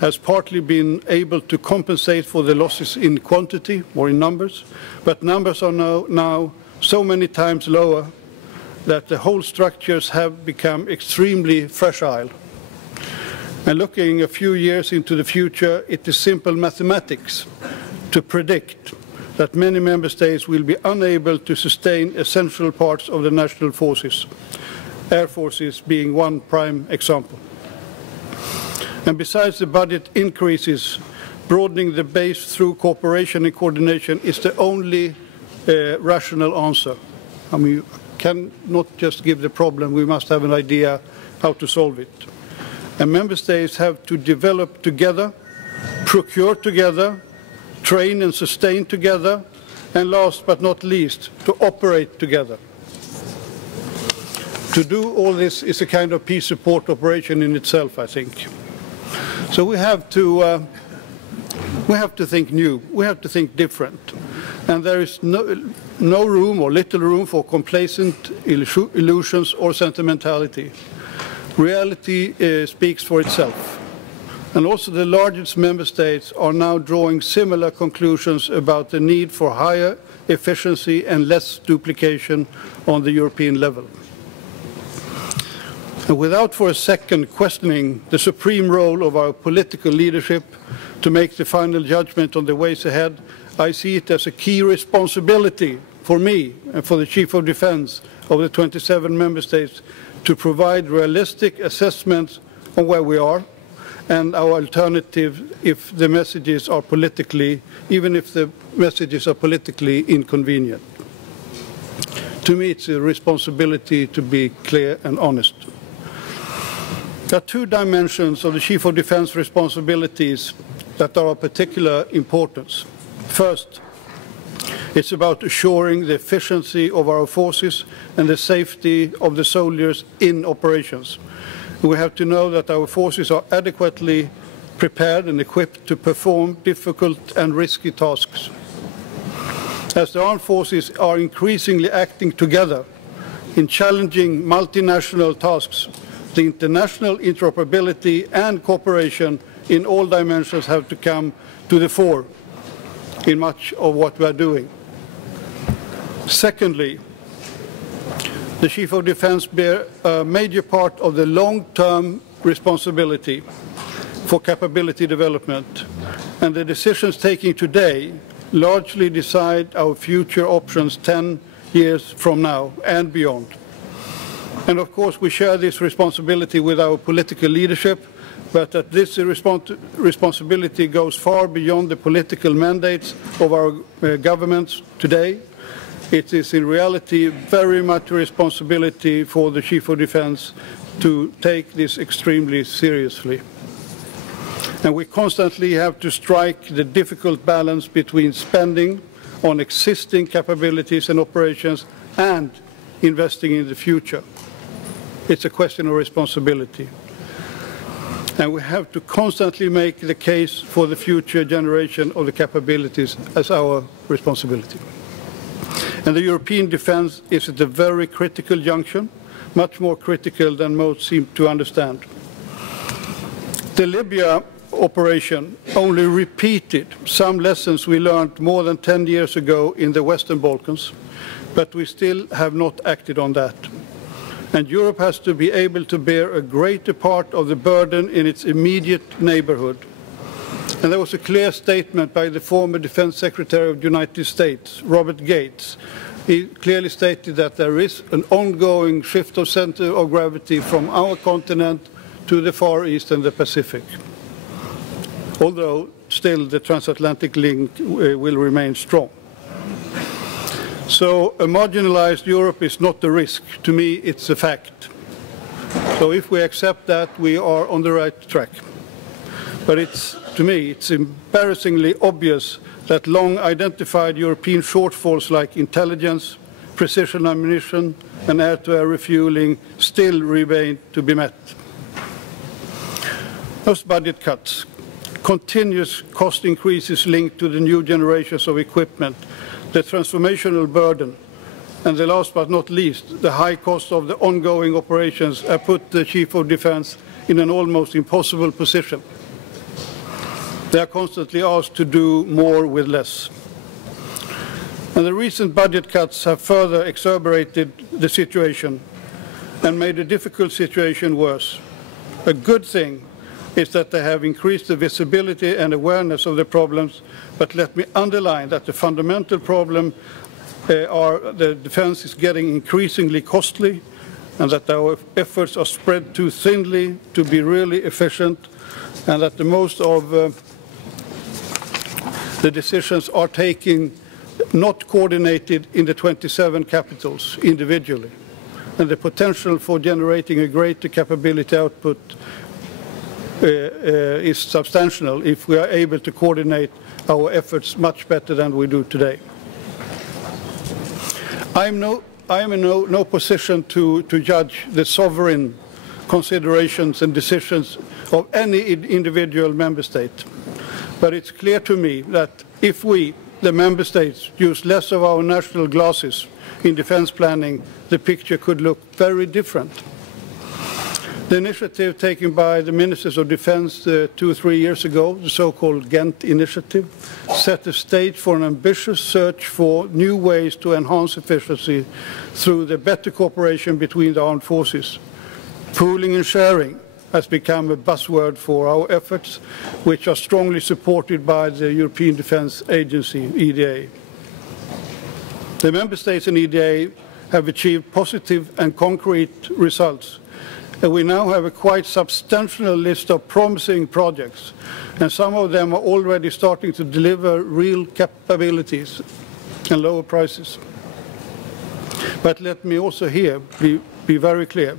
has partly been able to compensate for the losses in quantity or in numbers, but numbers are now so many times lower that the whole structures have become extremely fragile. And looking a few years into the future, it is simple mathematics to predict that many member states will be unable to sustain essential parts of the national forces, air forces being one prime example. And besides the budget increases, broadening the base through cooperation and coordination is the only rational answer. I mean, you cannot just give the problem, we must have an idea how to solve it. And member states have to develop together, procure together, train and sustain together, and last but not least, to operate together. To do all this is a kind of peace support operation in itself, I think. So we have to think new, we have to think different. And there is no room or little room for complacent illusions or sentimentality. Reality speaks for itself. And also the largest member states are now drawing similar conclusions about the need for higher efficiency and less duplication on the European level. And without for a second questioning the supreme role of our political leadership to make the final judgment on the ways ahead, I see it as a key responsibility for me and for the Chief of Defence of the 27 member states to provide realistic assessments on where we are and our alternative if the messages are politically, even if the messages are politically inconvenient. To me, it's a responsibility to be clear and honest. There are two dimensions of the Chief of Defence responsibilities that are of particular importance. First, it's about assuring the efficiency of our forces and the safety of the soldiers in operations. We have to know that our forces are adequately prepared and equipped to perform difficult and risky tasks. As the armed forces are increasingly acting together in challenging multinational tasks, the international interoperability and cooperation in all dimensions have to come to the fore in much of what we are doing. Secondly, the Chief of Defence bears a major part of the long-term responsibility for capability development, and the decisions taken today largely decide our future options 10 years from now and beyond. And of course we share this responsibility with our political leadership, but that this responsibility goes far beyond the political mandates of our governments today. It is in reality very much a responsibility for the Chief of Defence to take this extremely seriously. And we constantly have to strike the difficult balance between spending on existing capabilities and operations and investing in the future. It's a question of responsibility. And we have to constantly make the case for the future generation of the capabilities as our responsibility. And the European defence is at a very critical junction, much more critical than most seem to understand. The Libya operation only repeated some lessons we learned more than 10 years ago in the Western Balkans, but we still have not acted on that. And Europe has to be able to bear a greater part of the burden in its immediate neighbourhood. And there was a clear statement by the former Defence Secretary of the United States, Robert Gates. He clearly stated that there is an ongoing shift of centre of gravity from our continent to the Far East and the Pacific. Although still the transatlantic link will remain strong. So a marginalized Europe is not a risk. To me, it's a fact. So if we accept that, we are on the right track. But to me, it's embarrassingly obvious that long identified European shortfalls like intelligence, precision ammunition, and air-to-air refueling still remain to be met. Those budget cuts, continuous cost increases linked to the new generations of equipment, the transformational burden, and the last but not least, the high cost of the ongoing operations have put the Chief of Defence in an almost impossible position. They are constantly asked to do more with less. And the recent budget cuts have further exacerbated the situation and made a difficult situation worse. A good thing is that they have increased the visibility and awareness of the problems, but let me underline that the fundamental problem are the defence is getting increasingly costly and that our efforts are spread too thinly to be really efficient, and that the most of the decisions are taken, not coordinated in the 27 capitals individually. And the potential for generating a greater capability output is substantial if we are able to coordinate our efforts much better than we do today. I am in no position to judge the sovereign considerations and decisions of any individual member state. But it's clear to me that if we, the member states, use less of our national glasses in defense planning, the picture could look very different. The initiative taken by the Ministers of Defense 2 or 3 years ago, the so-called Ghent Initiative, set the stage for an ambitious search for new ways to enhance efficiency through the better cooperation between the armed forces. Pooling and sharing has become a buzzword for our efforts, which are strongly supported by the European Defence Agency, EDA. The Member States in EDA have achieved positive and concrete results. And we now have a quite substantial list of promising projects, and some of them are already starting to deliver real capabilities and lower prices. But let me also here be very clear.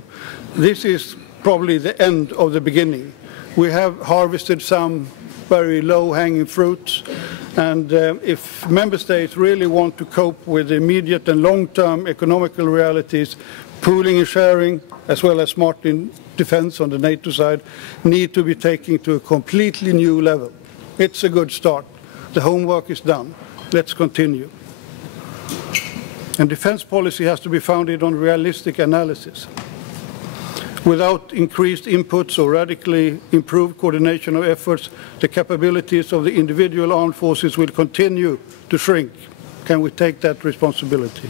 This is probably the end of the beginning. We have harvested some very low-hanging fruits, and if member states really want to cope with immediate and long-term economical realities, pooling and sharing, as well as smart defense on the NATO side, need to be taken to a completely new level. It's a good start. The homework is done. Let's continue. And defense policy has to be founded on realistic analysis. Without increased inputs or radically improved coordination of efforts, the capabilities of the individual armed forces will continue to shrink. Can we take that responsibility?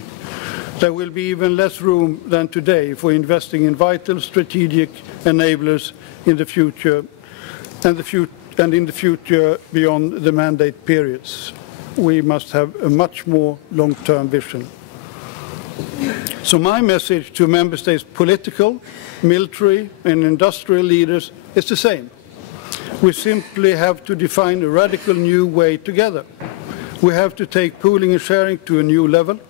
There will be even less room than today for investing in vital strategic enablers in the future and in the future beyond the mandate periods. We must have a much more long-term vision. So my message to member states' political, military and industrial leaders is the same. We simply have to define a radical new way together. We have to take pooling and sharing to a new level.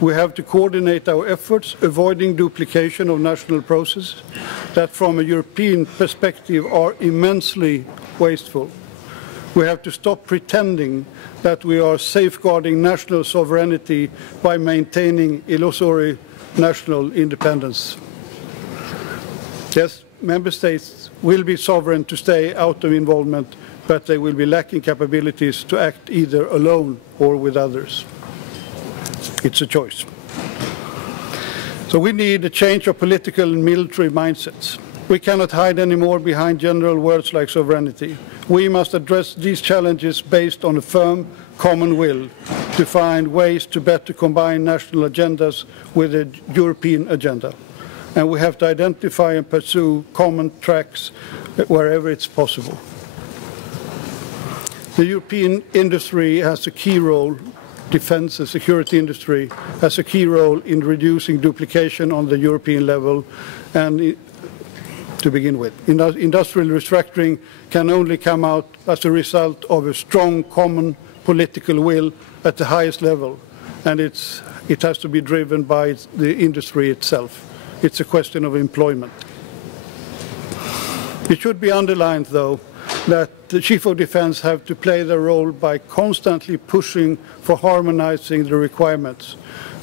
We have to coordinate our efforts, avoiding duplication of national processes that from a European perspective are immensely wasteful. We have to stop pretending that we are safeguarding national sovereignty by maintaining illusory national independence. Yes, member states will be sovereign to stay out of involvement, but they will be lacking capabilities to act either alone or with others. It's a choice. So we need a change of political and military mindsets. We cannot hide anymore behind general words like sovereignty. We must address these challenges based on a firm, common will to find ways to better combine national agendas with a European agenda. And we have to identify and pursue common tracks wherever it's possible. The European industry has a key role. Defence and security industry has a key role in reducing duplication on the European level. And to begin with, industrial restructuring can only come out as a result of a strong common political will at the highest level. And it has to be driven by the industry itself. It's a question of employment. It should be underlined, though, that the Chief of Defence have to play their role by constantly pushing for harmonizing the requirements,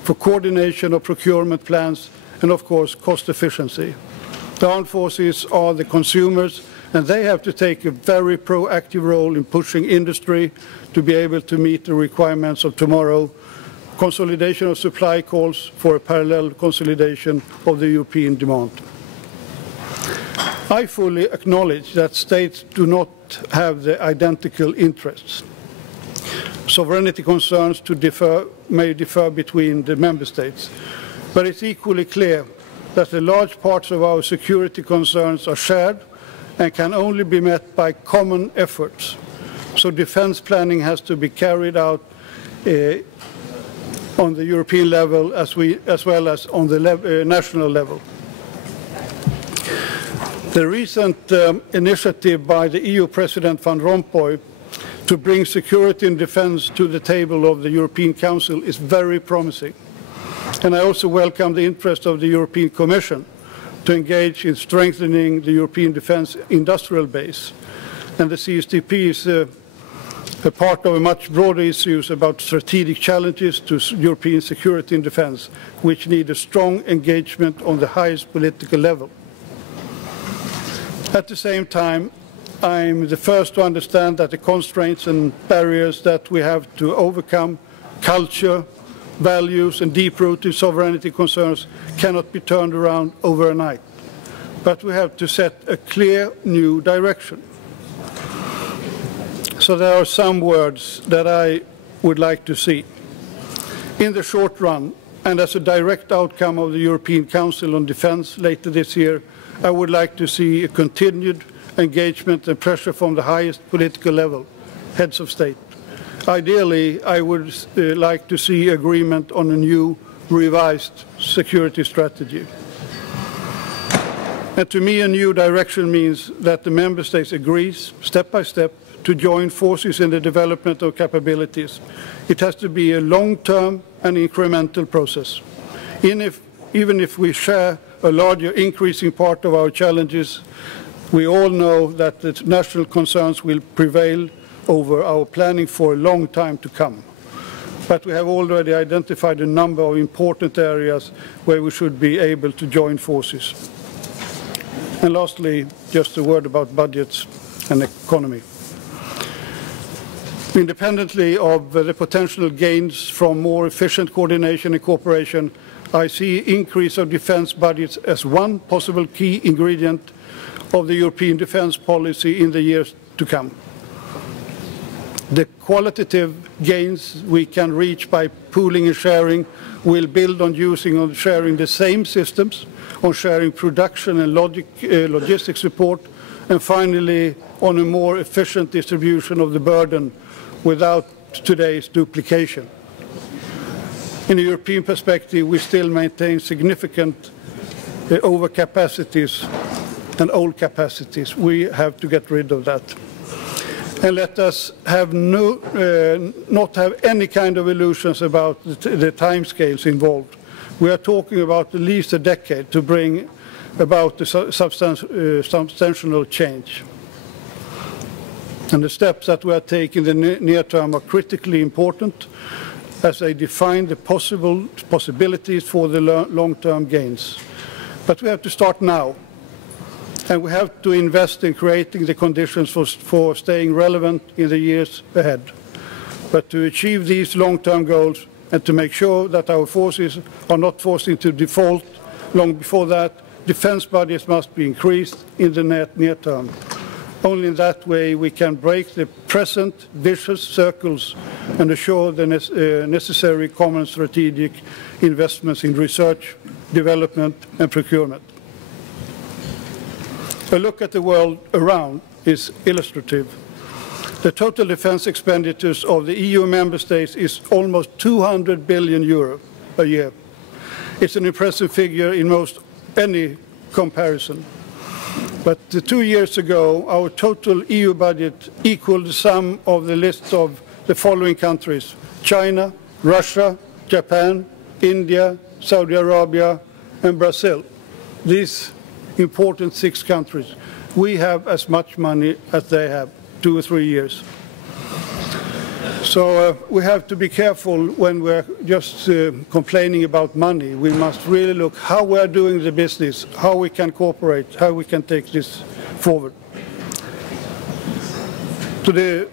for coordination of procurement plans, and of course cost efficiency. The armed forces are the consumers, and they have to take a very proactive role in pushing industry to be able to meet the requirements of tomorrow. Consolidation of supply calls for a parallel consolidation of the European demand. I fully acknowledge that states do not have the identical interests. Sovereignty concerns may differ between the member states, but it's equally clear that the large parts of our security concerns are shared and can only be met by common efforts. So defence planning has to be carried out on the European level as well as on the national level. The recent initiative by the EU President Van Rompuy to bring security and defense to the table of the European Council is very promising. And I also welcome the interest of the European Commission to engage in strengthening the European defense industrial base. And the CSDP is a part of a much broader issues about strategic challenges to European security and defense, which need a strong engagement on the highest political level. At the same time, I'm the first to understand that the constraints and barriers that we have to overcome, culture, values and deep-rooted sovereignty concerns cannot be turned around overnight. But we have to set a clear new direction. So there are some words that I would like to see. In the short run, and as a direct outcome of the European Council on Defence later this year, I would like to see a continued engagement and pressure from the highest political level, heads of state. Ideally, I would like to see agreement on a new, revised security strategy. And to me, a new direction means that the member states agree, step by step, to join forces in the development of capabilities. It has to be a long-term and incremental process. Even if we share a larger increasing part of our challenges, we all know that the national concerns will prevail over our planning for a long time to come. But we have already identified a number of important areas where we should be able to join forces. And lastly, just a word about budgets and economy. Independently of the potential gains from more efficient coordination and cooperation, I see increase of defence budgets as one possible key ingredient of the European defence policy in the years to come. The qualitative gains we can reach by pooling and sharing will build on using and sharing the same systems, on sharing production and logistics support, and finally on a more efficient distribution of the burden without today's duplication. In a European perspective, we still maintain significant overcapacities and old capacities. We have to get rid of that. And let us have not have any kind of illusions about the timescales involved. We are talking about at least a decade to bring about the substantial change. And the steps that we are taking in the near term are critically important as they define the possibilities for the long-term gains. But we have to start now. And we have to invest in creating the conditions for staying relevant in the years ahead. But to achieve these long-term goals and to make sure that our forces are not forced into default long before that, defense budgets must be increased in the near term. Only in that way we can break the present vicious circles and assure the necessary common strategic investments in research, development and procurement. A look at the world around is illustrative. The total defense expenditures of the EU member states is almost 200 billion euro a year. It's an impressive figure in most any comparison. But 2 years ago, our total EU budget equaled the sum of the list of the following countries: China, Russia, Japan, India, Saudi Arabia, and Brazil. These important 6 countries. We have as much money as they have, 2 or 3 years. So we have to be careful when we're just complaining about money. We must really look how we are doing the business, how we can cooperate, how we can take this forward. To the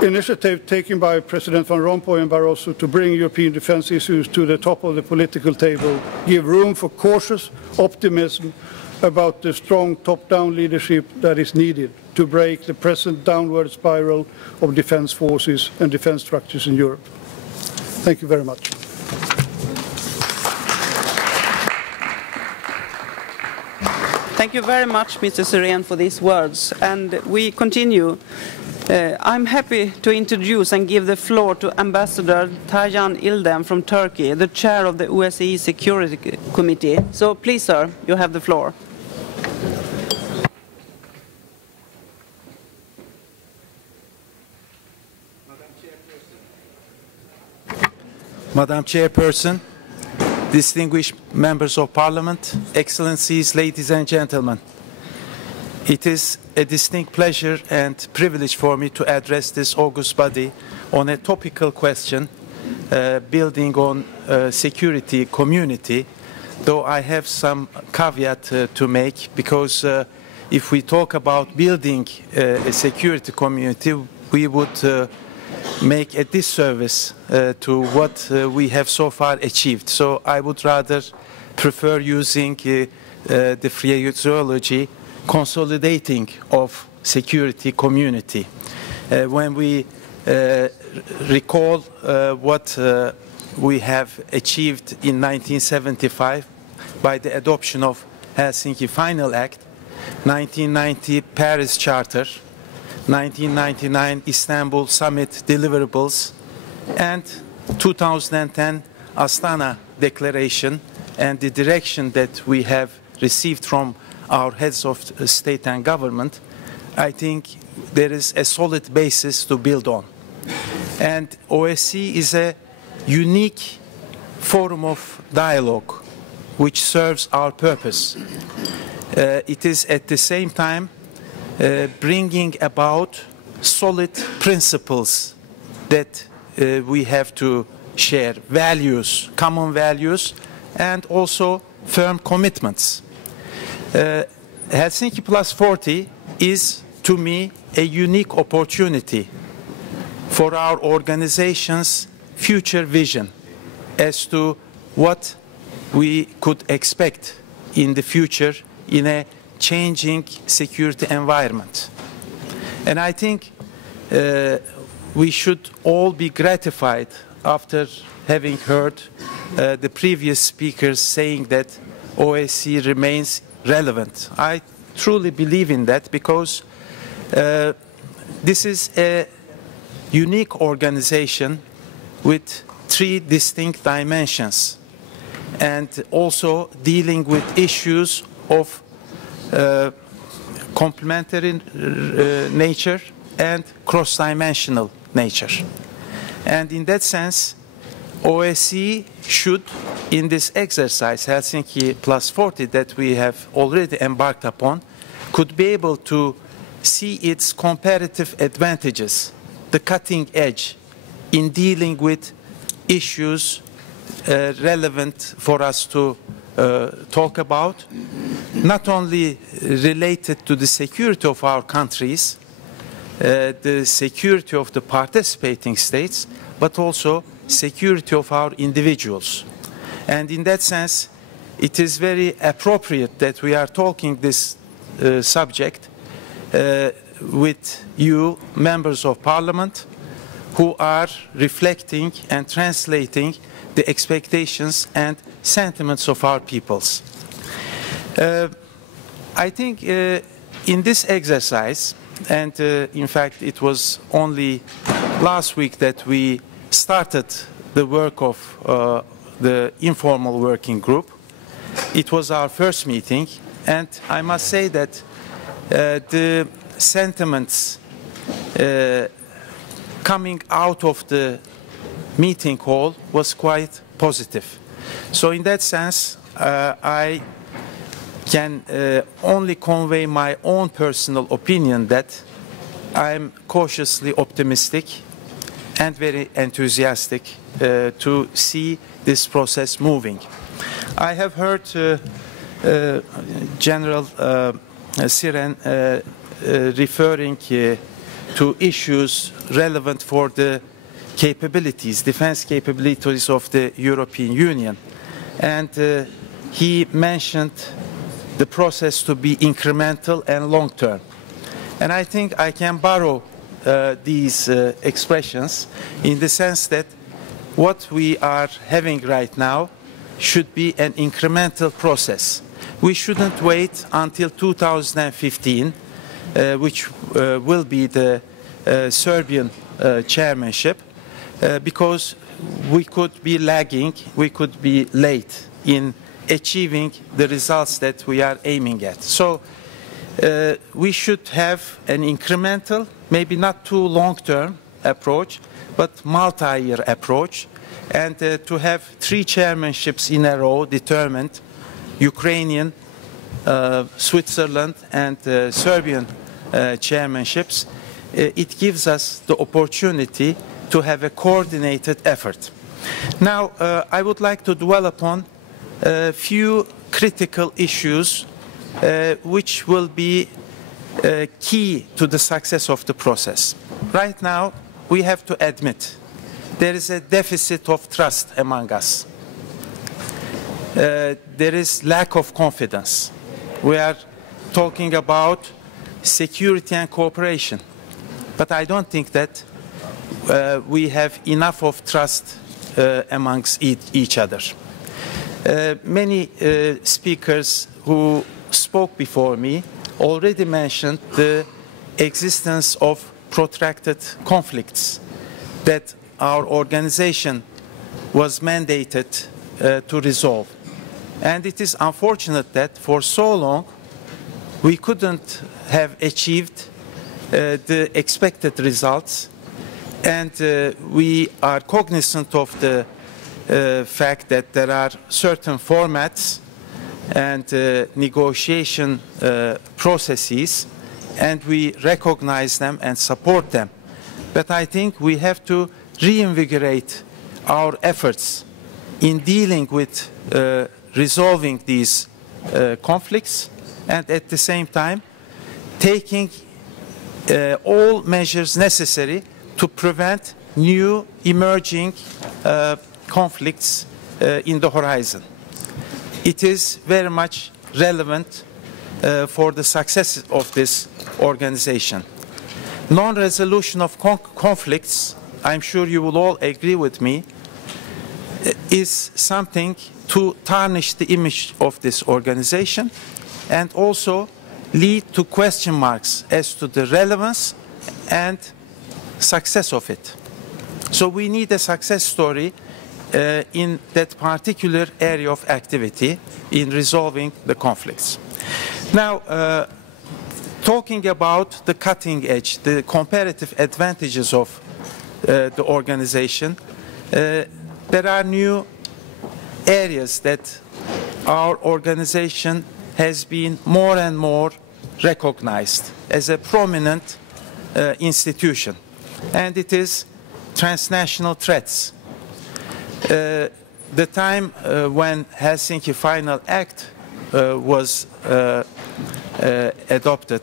initiative taken by President Van Rompuy and Barroso to bring European defence issues to the top of the political table give room for cautious optimism about the strong top-down leadership that is needed to break the present downward spiral of defence forces and defence structures in Europe. Thank you very much. Thank you very much, Mr. Sirén, for these words. And we continue. I'm happy to introduce and give the floor to Ambassador Tajan Ildem from Turkey, the chair of the OSCE Security Committee. So please, sir, you have the floor. Madam Chairperson, distinguished members of Parliament, Excellencies, ladies and gentlemen. It is a distinct pleasure and privilege for me to address this august body on a topical question building on security community, though I have some caveat to make, because if we talk about building a security community, we would make a disservice to what we have so far achieved. So I would rather prefer using the phraseology consolidating of security community. When we recall what we have achieved in 1975 by the adoption of Helsinki Final Act, 1990 Paris Charter, 1999 Istanbul Summit deliverables, and 2010 Astana Declaration, and the direction that we have received from our heads of state and government, I think there is a solid basis to build on. And OSCE is a unique forum of dialogue which serves our purpose. It is at the same time bringing about solid principles that we have to share, values, common values, and also firm commitments. Helsinki Plus 40 is, to me, a unique opportunity for our organization's future vision as to what we could expect in the future in a changing security environment. And I think we should all be gratified after having heard the previous speakers saying that OSCE remains relevant. I truly believe in that, because this is a unique organization with three distinct dimensions, and also dealing with issues of complementary nature and cross-dimensional nature. And in that sense, OSCE should, in this exercise, Helsinki Plus 40, that we have already embarked upon, could be able to see its comparative advantages, the cutting edge, in dealing with issues relevant for us to talk about, not only related to the security of our countries, the security of the participating states, but also security of our individuals. And in that sense, it is very appropriate that we are talking this subject with you, members of Parliament, who are reflecting and translating the expectations and sentiments of our peoples. I think in this exercise, and in fact it was only last week that we started the work of the informal working group. It was our first meeting, and I must say that the sentiments coming out of the meeting hall was quite positive. So in that sense, I can only convey my own personal opinion that I'm cautiously optimistic and very enthusiastic to see this process moving. I have heard General Siren referring to issues relevant for the capabilities, defense capabilities of the European Union. And he mentioned the process to be incremental and long-term. And I think I can borrow these expressions in the sense that what we are having right now should be an incremental process. We shouldn't wait until 2015, which will be the Serbian chairmanship, because we could be lagging, we could be late in achieving the results that we are aiming at. So we should have an incremental, maybe not too long-term approach, but multi-year approach and to have 3 chairmanships in a row determined, Ukrainian, Switzerland, and Serbian chairmanships, it gives us the opportunity to have a coordinated effort. Now, I would like to dwell upon a few critical issues which will be key to the success of the process. Right now, we have to admit there is a deficit of trust among us. There is lack of confidence. We are talking about security and cooperation, but I don't think that we have enough of trust amongst each other. Many speakers who spoke before me already mentioned the existence of protracted conflicts that our organization was mandated to resolve. And it is unfortunate that for so long we couldn't have achieved the expected results, and we are cognizant of the fact that there are certain formats and negotiation processes, and we recognize them and support them. But I think we have to reinvigorate our efforts in dealing with resolving these conflicts, and at the same time taking all measures necessary to prevent new emerging conflicts in the horizon. It is very much relevant for the success of this organization. Non-resolution of conflicts, I'm sure you will all agree with me, is something to tarnish the image of this organization and also lead to question marks as to the relevance and success of it. So we need a success story in that particular area of activity in resolving the conflicts. Now, talking about the cutting edge, the comparative advantages of the organization, there are new areas that our organization has been more and more recognized as a prominent institution, and it is transnational threats. The time when Helsinki Final Act was adopted,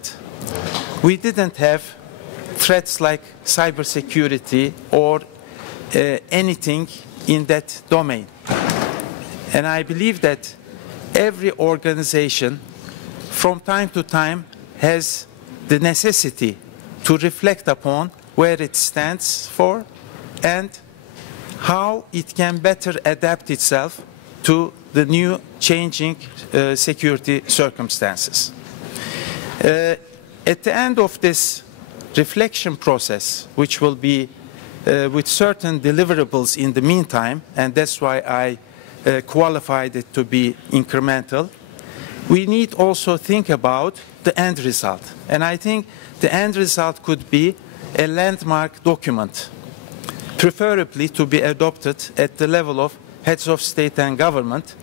we didn't have threats like cybersecurity or anything in that domain. And I believe that every organization from time to time has the necessity to reflect upon where it stands for and how it can better adapt itself to the new changing security circumstances. At the end of this reflection process, which will be with certain deliverables in the meantime, and that's why I qualified it to be incremental, we need also think about the end result. And I think the end result could be a landmark document, preferably to be adopted at the level of heads of state and government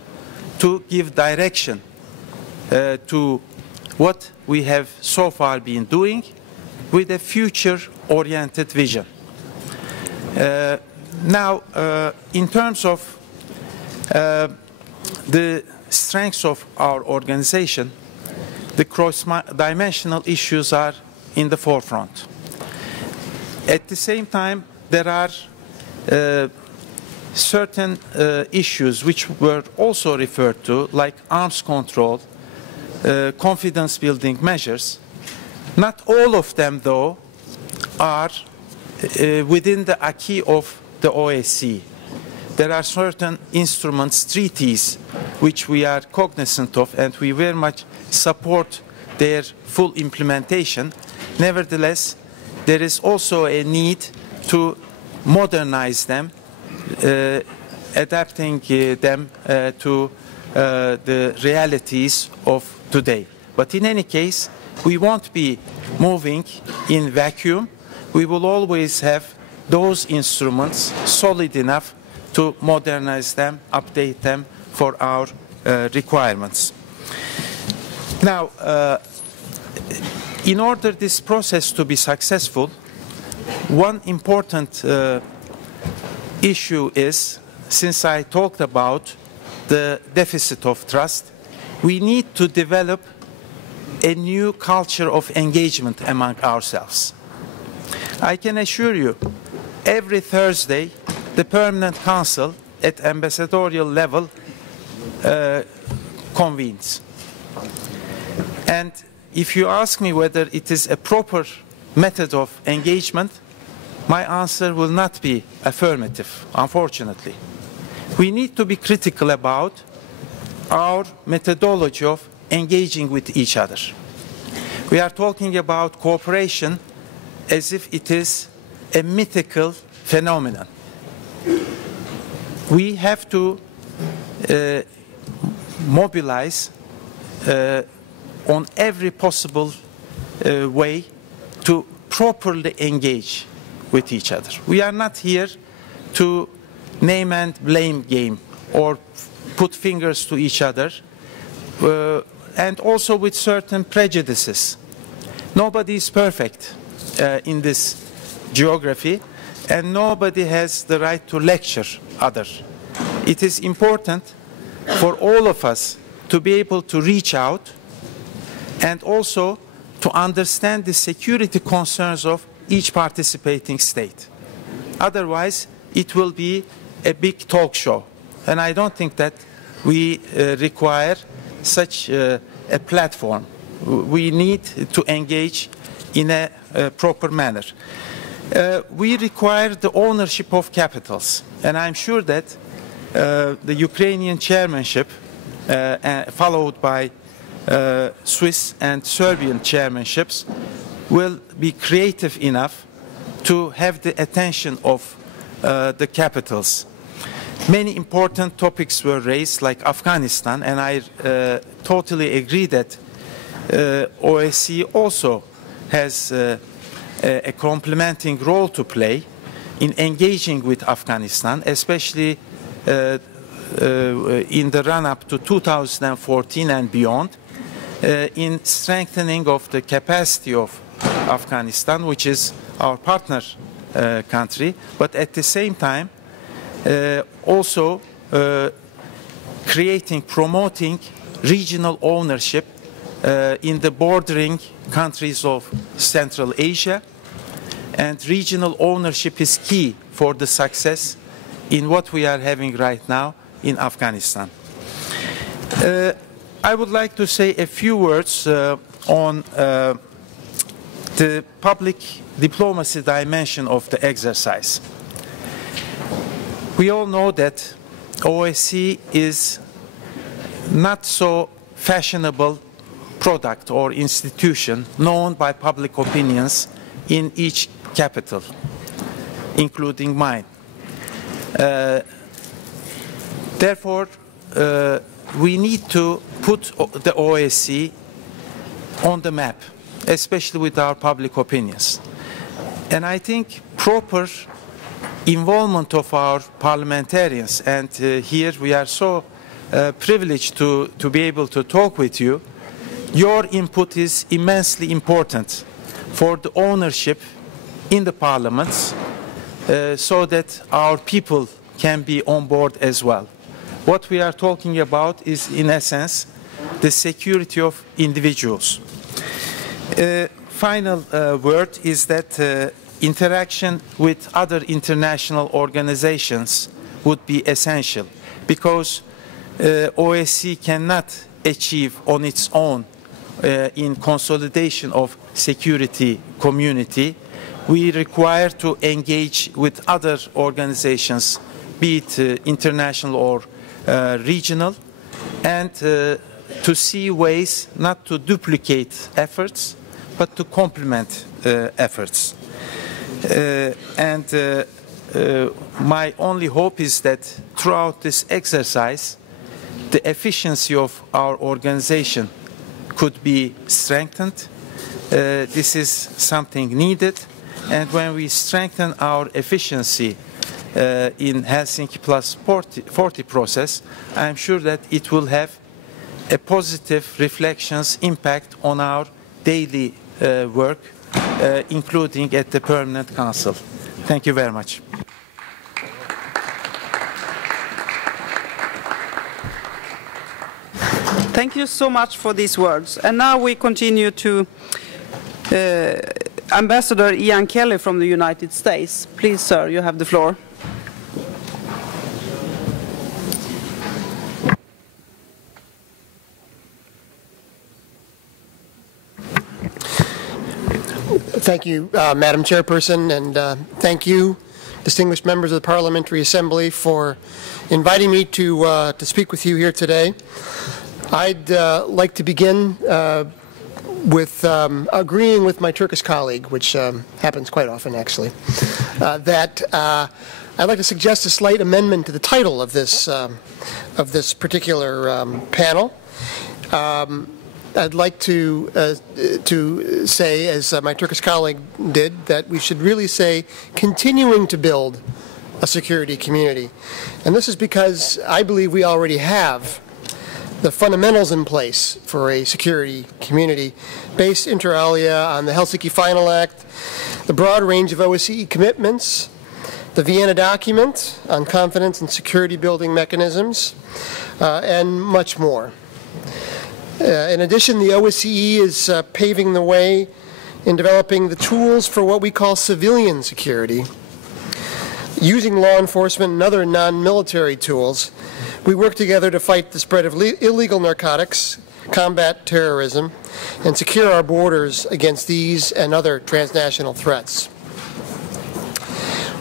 to give direction to what we have so far been doing with a future-oriented vision. Now, in terms of the strengths of our organization, the cross-dimensional issues are in the forefront. At the same time, there are certain issues which were also referred to, like arms control, confidence-building measures. Not all of them, though, are within the acquis of the OSCE. There are certain instruments, treaties, which we are cognizant of, and we very much support their full implementation. Nevertheless, there is also a need to modernize them, adapting them to the realities of today. But in any case, we won't be moving in vacuum. We will always have those instruments solid enough to modernize them, update them for our requirements. Now, in order this process to be successful, one important issue is, since I talked about the deficit of trust, we need to develop a new culture of engagement among ourselves. I can assure you, every Thursday, the Permanent Council at ambassadorial level convenes. And if you ask me whether it is a proper method of engagement, my answer will not be affirmative, unfortunately. We need to be critical about our methodology of engaging with each other. We are talking about cooperation as if it is a mythical phenomenon. We have to mobilize on every possible way to properly engage with each other. We are not here to name and blame game or put fingers to each other, and also with certain prejudices. Nobody is perfect in this geography, and nobody has the right to lecture others. It is important for all of us to be able to reach out and also to understand the security concerns of each participating state. Otherwise, it will be a big talk show. And I don't think that we require such a platform. We need to engage in a proper manner. We require the ownership of capitals. And I'm sure that the Ukrainian chairmanship, followed by Swiss and Serbian chairmanships, will be creative enough to have the attention of the capitals. Many important topics were raised, like Afghanistan, and I totally agree that OSCE also has a complementing role to play in engaging with Afghanistan, especially in the run-up to 2014 and beyond, in strengthening of the capacity of Afghanistan, which is our partner country, but at the same time also promoting regional ownership in the bordering countries of Central Asia. And regional ownership is key for the success in what we are having right now in Afghanistan. I would like to say a few words on the public diplomacy dimension of the exercise. We all know that OSCE is not so fashionable product or institution known by public opinions in each capital, including mine. Therefore, we need to put the OSCE on the map, especially with our public opinions. And I think proper involvement of our parliamentarians, and here we are so privileged to be able to talk with you, your input is immensely important for the ownership in the parliaments so that our people can be on board as well. What we are talking about is, in essence, the security of individuals. Final word is that interaction with other international organizations would be essential, because OSCE cannot achieve on its own in consolidation of security community. We require to engage with other organizations, be it international or regional, and to see ways not to duplicate efforts, but to complement efforts. My only hope is that throughout this exercise, the efficiency of our organization could be strengthened. This is something needed, and when we strengthen our efficiency, in Helsinki plus 40 process, I am sure that it will have a positive reflections impact on our daily work, including at the Permanent Council. Thank you very much. Thank you so much for these words. And now we continue to Ambassador Ian Kelly from the United States. Please, sir, you have the floor. Thank you, Madam Chairperson, and thank you, distinguished members of the Parliamentary Assembly, for inviting me to speak with you here today. I'd like to begin with agreeing with my Turkish colleague, which happens quite often, actually, that I'd like to suggest a slight amendment to the title of this particular panel. I'd like to say, as my Turkish colleague did, that we should really say continuing to build a security community. And this is because I believe we already have the fundamentals in place for a security community based inter alia on the Helsinki Final Act, the broad range of OSCE commitments, the Vienna document on confidence and security building mechanisms, and much more. In addition, the OSCE is paving the way in developing the tools for what we call civilian security. Using law enforcement and other non-military tools, we work together to fight the spread of illegal narcotics, combat terrorism, and secure our borders against these and other transnational threats.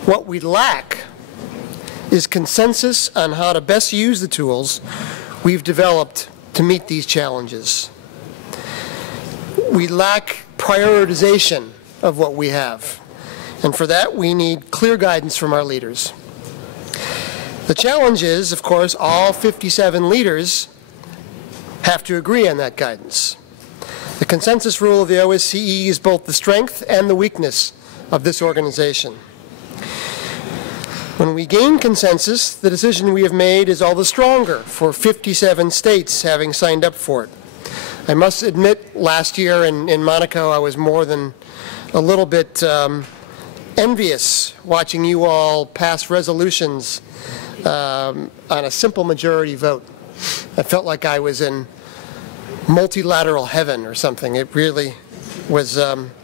What we lack is consensus on how to best use the tools we've developed to meet these challenges. We lack prioritization of what we have, and for that we need clear guidance from our leaders. The challenge is, of course, all 57 leaders have to agree on that guidance. The consensus rule of the OSCE is both the strength and the weakness of this organization. When we gain consensus, the decision we have made is all the stronger for 57 states having signed up for it. I must admit, last year in Monaco, I was more than a little bit envious watching you all pass resolutions on a simple majority vote. I felt like I was in multilateral heaven or something. It really was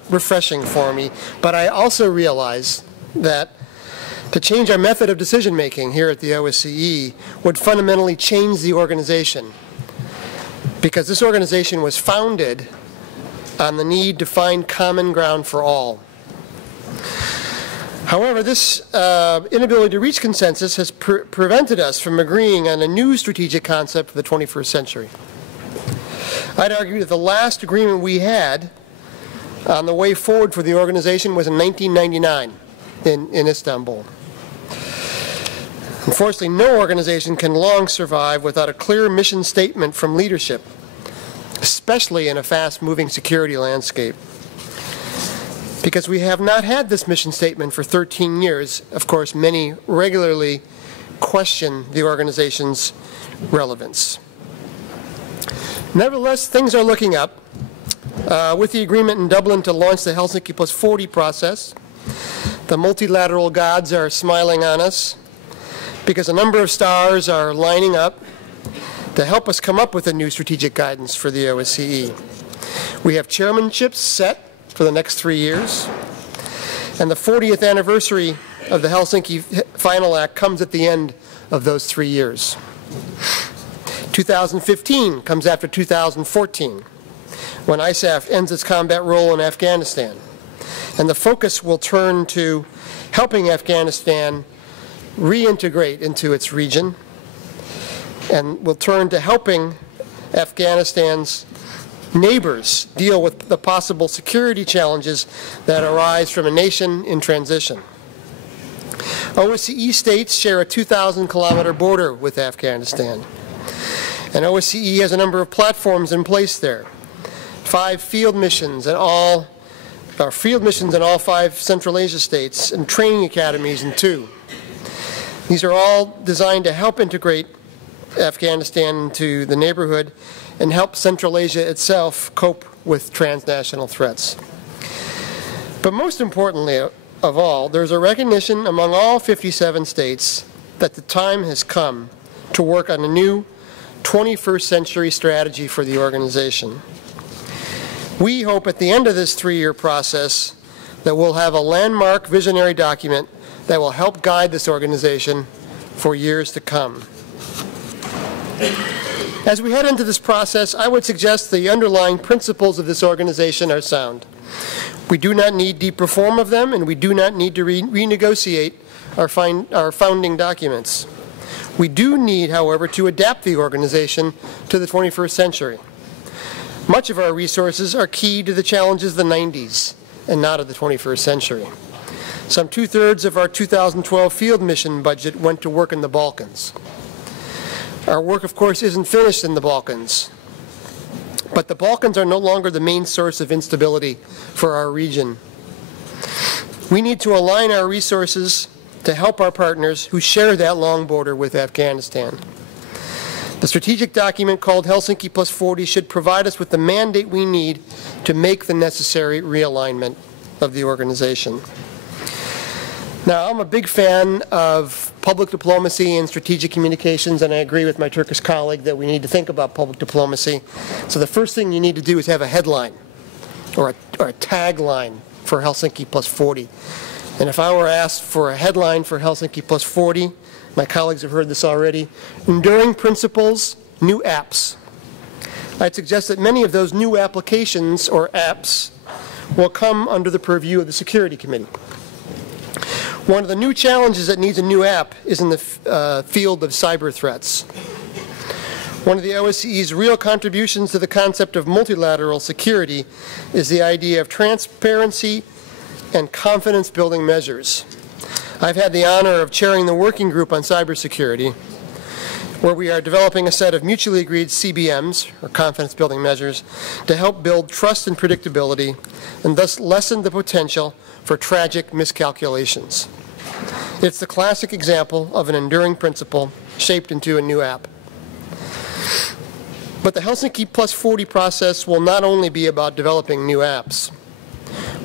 refreshing for me. But I also realized that to change our method of decision-making here at the OSCE would fundamentally change the organization, because this organization was founded on the need to find common ground for all. However, this inability to reach consensus has prevented us from agreeing on a new strategic concept for the 21st century. I'd argue that the last agreement we had on the way forward for the organization was in 1999 in Istanbul. Unfortunately, no organization can long survive without a clear mission statement from leadership, especially in a fast-moving security landscape. Because we have not had this mission statement for 13 years, of course, many regularly question the organization's relevance. Nevertheless, things are looking up. With the agreement in Dublin to launch the Helsinki plus 40 process, the multilateral gods are smiling on us, because a number of stars are lining up to help us come up with a new strategic guidance for the OSCE. We have chairmanships set for the next 3 years, and the 40th anniversary of the Helsinki Final Act comes at the end of those 3 years. 2015 comes after 2014, when ISAF ends its combat role in Afghanistan, and the focus will turn to helping Afghanistan reintegrate into its region, and will turn to helping Afghanistan's neighbors deal with the possible security challenges that arise from a nation in transition. OSCE states share a 2,000-kilometer border with Afghanistan, and OSCE has a number of platforms in place there. 5 field missions in all 5 Central Asia states, and training academies in 2. These are all designed to help integrate Afghanistan into the neighborhood and help Central Asia itself cope with transnational threats. But most importantly of all, there's a recognition among all 57 states that the time has come to work on a new 21st century strategy for the organization. We hope at the end of this 3-year process that we'll have a landmark visionary document that will help guide this organization for years to come. As we head into this process, I would suggest the underlying principles of this organization are sound. We do not need deep reform of them, and we do not need to renegotiate our founding documents. We do need, however, to adapt the organization to the 21st century. Much of our resources are key to the challenges of the 90s and not of the 21st century. Some 2/3 of our 2012 field mission budget went to work in the Balkans. Our work, of course, isn't finished in the Balkans, but the Balkans are no longer the main source of instability for our region. We need to align our resources to help our partners who share that long border with Afghanistan. The strategic document called Helsinki +40 should provide us with the mandate we need to make the necessary realignment of the organization. Now, I'm a big fan of public diplomacy and strategic communications, and I agree with my Turkish colleague that we need to think about public diplomacy. So the first thing you need to do is have a headline or a tagline for Helsinki +40. And if I were asked for a headline for Helsinki +40, my colleagues have heard this already, enduring principles, new apps. I'd suggest that many of those new applications or apps will come under the purview of the Security Committee. One of the new challenges that needs a new app is in the field of cyber threats. One of the OSCE's real contributions to the concept of multilateral security is the idea of transparency and confidence-building measures. I've had the honor of chairing the working group on cybersecurity, where we are developing a set of mutually agreed CBMs, or confidence-building measures, to help build trust and predictability, and thus lessen the potential for tragic miscalculations. It's the classic example of an enduring principle shaped into a new app. But the Helsinki +40 process will not only be about developing new apps.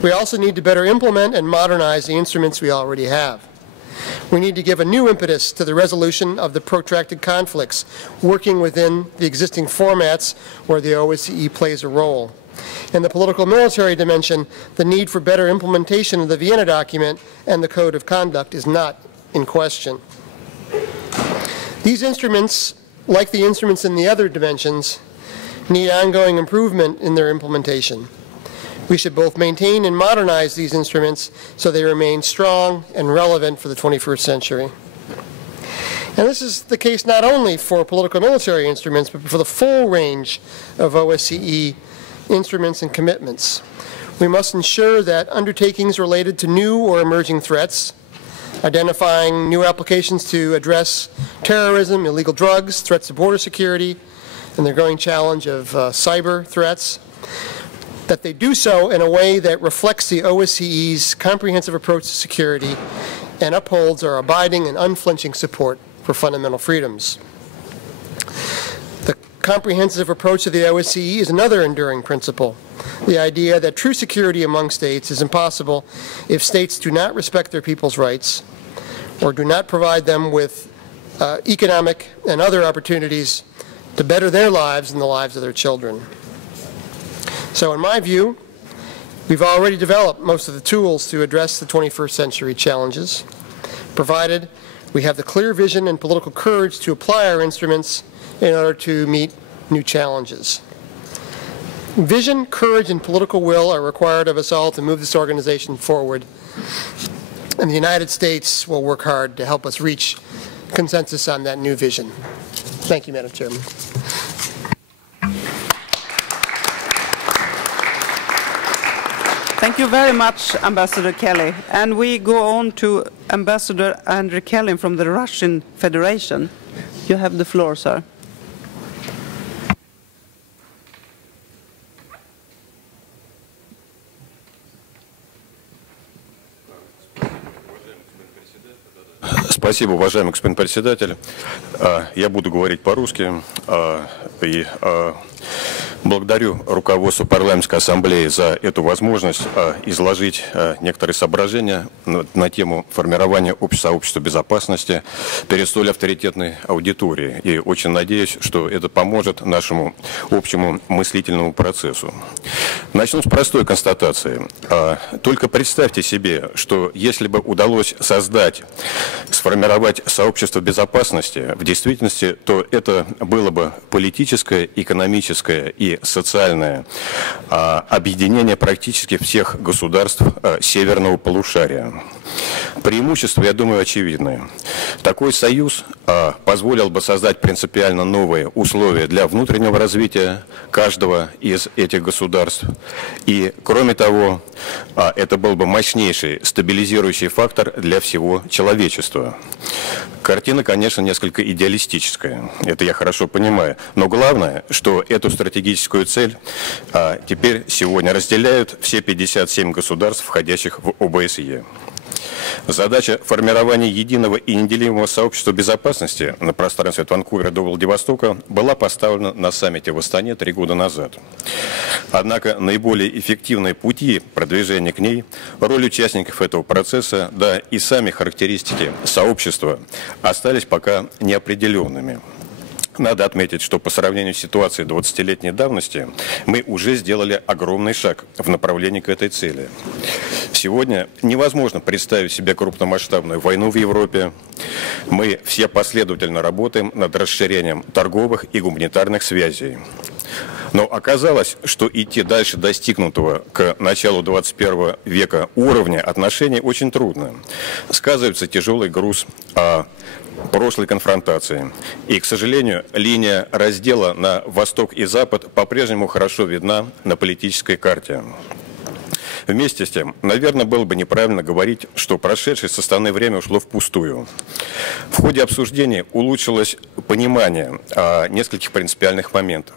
We also need to better implement and modernize the instruments we already have. We need to give a new impetus to the resolution of the protracted conflicts, working within the existing formats where the OSCE plays a role. In the political-military dimension, the need for better implementation of the Vienna document and the Code of Conduct is not in question. These instruments, like the instruments in the other dimensions, need ongoing improvement in their implementation. We should both maintain and modernize these instruments so they remain strong and relevant for the 21st century. And this is the case not only for political-military instruments, but for the full range of OSCE instruments and commitments. We must ensure that undertakings related to new or emerging threats, identifying new applications to address terrorism, illegal drugs, threats to border security, and the growing challenge of cyber threats, that they do so in a way that reflects the OSCE's comprehensive approach to security and upholds our abiding and unflinching support for fundamental freedoms. The comprehensive approach of the OSCE is another enduring principle, the idea that true security among states is impossible if states do not respect their people's rights or do not provide them with economic and other opportunities to better their lives and the lives of their children. So in my view, we've already developed most of the tools to address the 21st century challenges, provided we have the clear vision and political courage to apply our instruments in order to meet new challenges. Vision, courage, and political will are required of us all to move this organization forward, and the United States will work hard to help us reach consensus on that new vision. Thank you, Madam Chairman. Thank you very much, Ambassador Kelly. And we go on to Ambassador Andrei Kelly from the Russian Federation. You have the floor, sir. Спасибо, уважаемый господин председатель. Я буду говорить по-русски. И благодарю руководство Парламентской ассамблеи за эту возможность изложить некоторые соображения на тему формирования сообщества безопасности перед столь авторитетной аудиторией. И очень надеюсь, что это поможет нашему общему мыслительному процессу. Начну с простой констатации. Только представьте себе, что если бы удалось сформировать сообщество безопасности в действительности, то это было бы политическое, экономическое и социальное объединение практически всех государств северного полушария. Преимущества, я думаю, очевидны. Такой союз позволил бы создать принципиально новые условия для внутреннего развития каждого из этих государств. И, кроме того, это был бы мощнейший стабилизирующий фактор для всего человечества. Картина, конечно, несколько идеалистическая, это я хорошо понимаю, но главное, что эту стратегическую цель теперь сегодня разделяют все 57 государств, входящих в ОБСЕ. Задача формирования единого и неделимого сообщества безопасности на пространстве от Ванкувера до Владивостока была поставлена на саммите в Астане 3 года назад. Однако наиболее эффективные пути продвижения к ней, роль участников этого процесса, да и сами характеристики сообщества остались пока неопределенными. Надо отметить, что по сравнению с ситуацией 20-летней давности мы уже сделали огромный шаг в направлении к этой цели. Сегодня невозможно представить себе крупномасштабную войну в Европе. Мы все последовательно работаем над расширением торговых и гуманитарных связей. Но оказалось, что идти дальше достигнутого к началу 21 века уровня отношений очень трудно. Сказывается тяжелый груз прошлой конфронтации. И, к сожалению, линия раздела на Восток и Запад по-прежнему хорошо видна на политической карте. Вместе с тем, наверное, было бы неправильно говорить, что прошедшее составное время ушло впустую. В ходе обсуждения улучшилось понимание нескольких принципиальных моментов.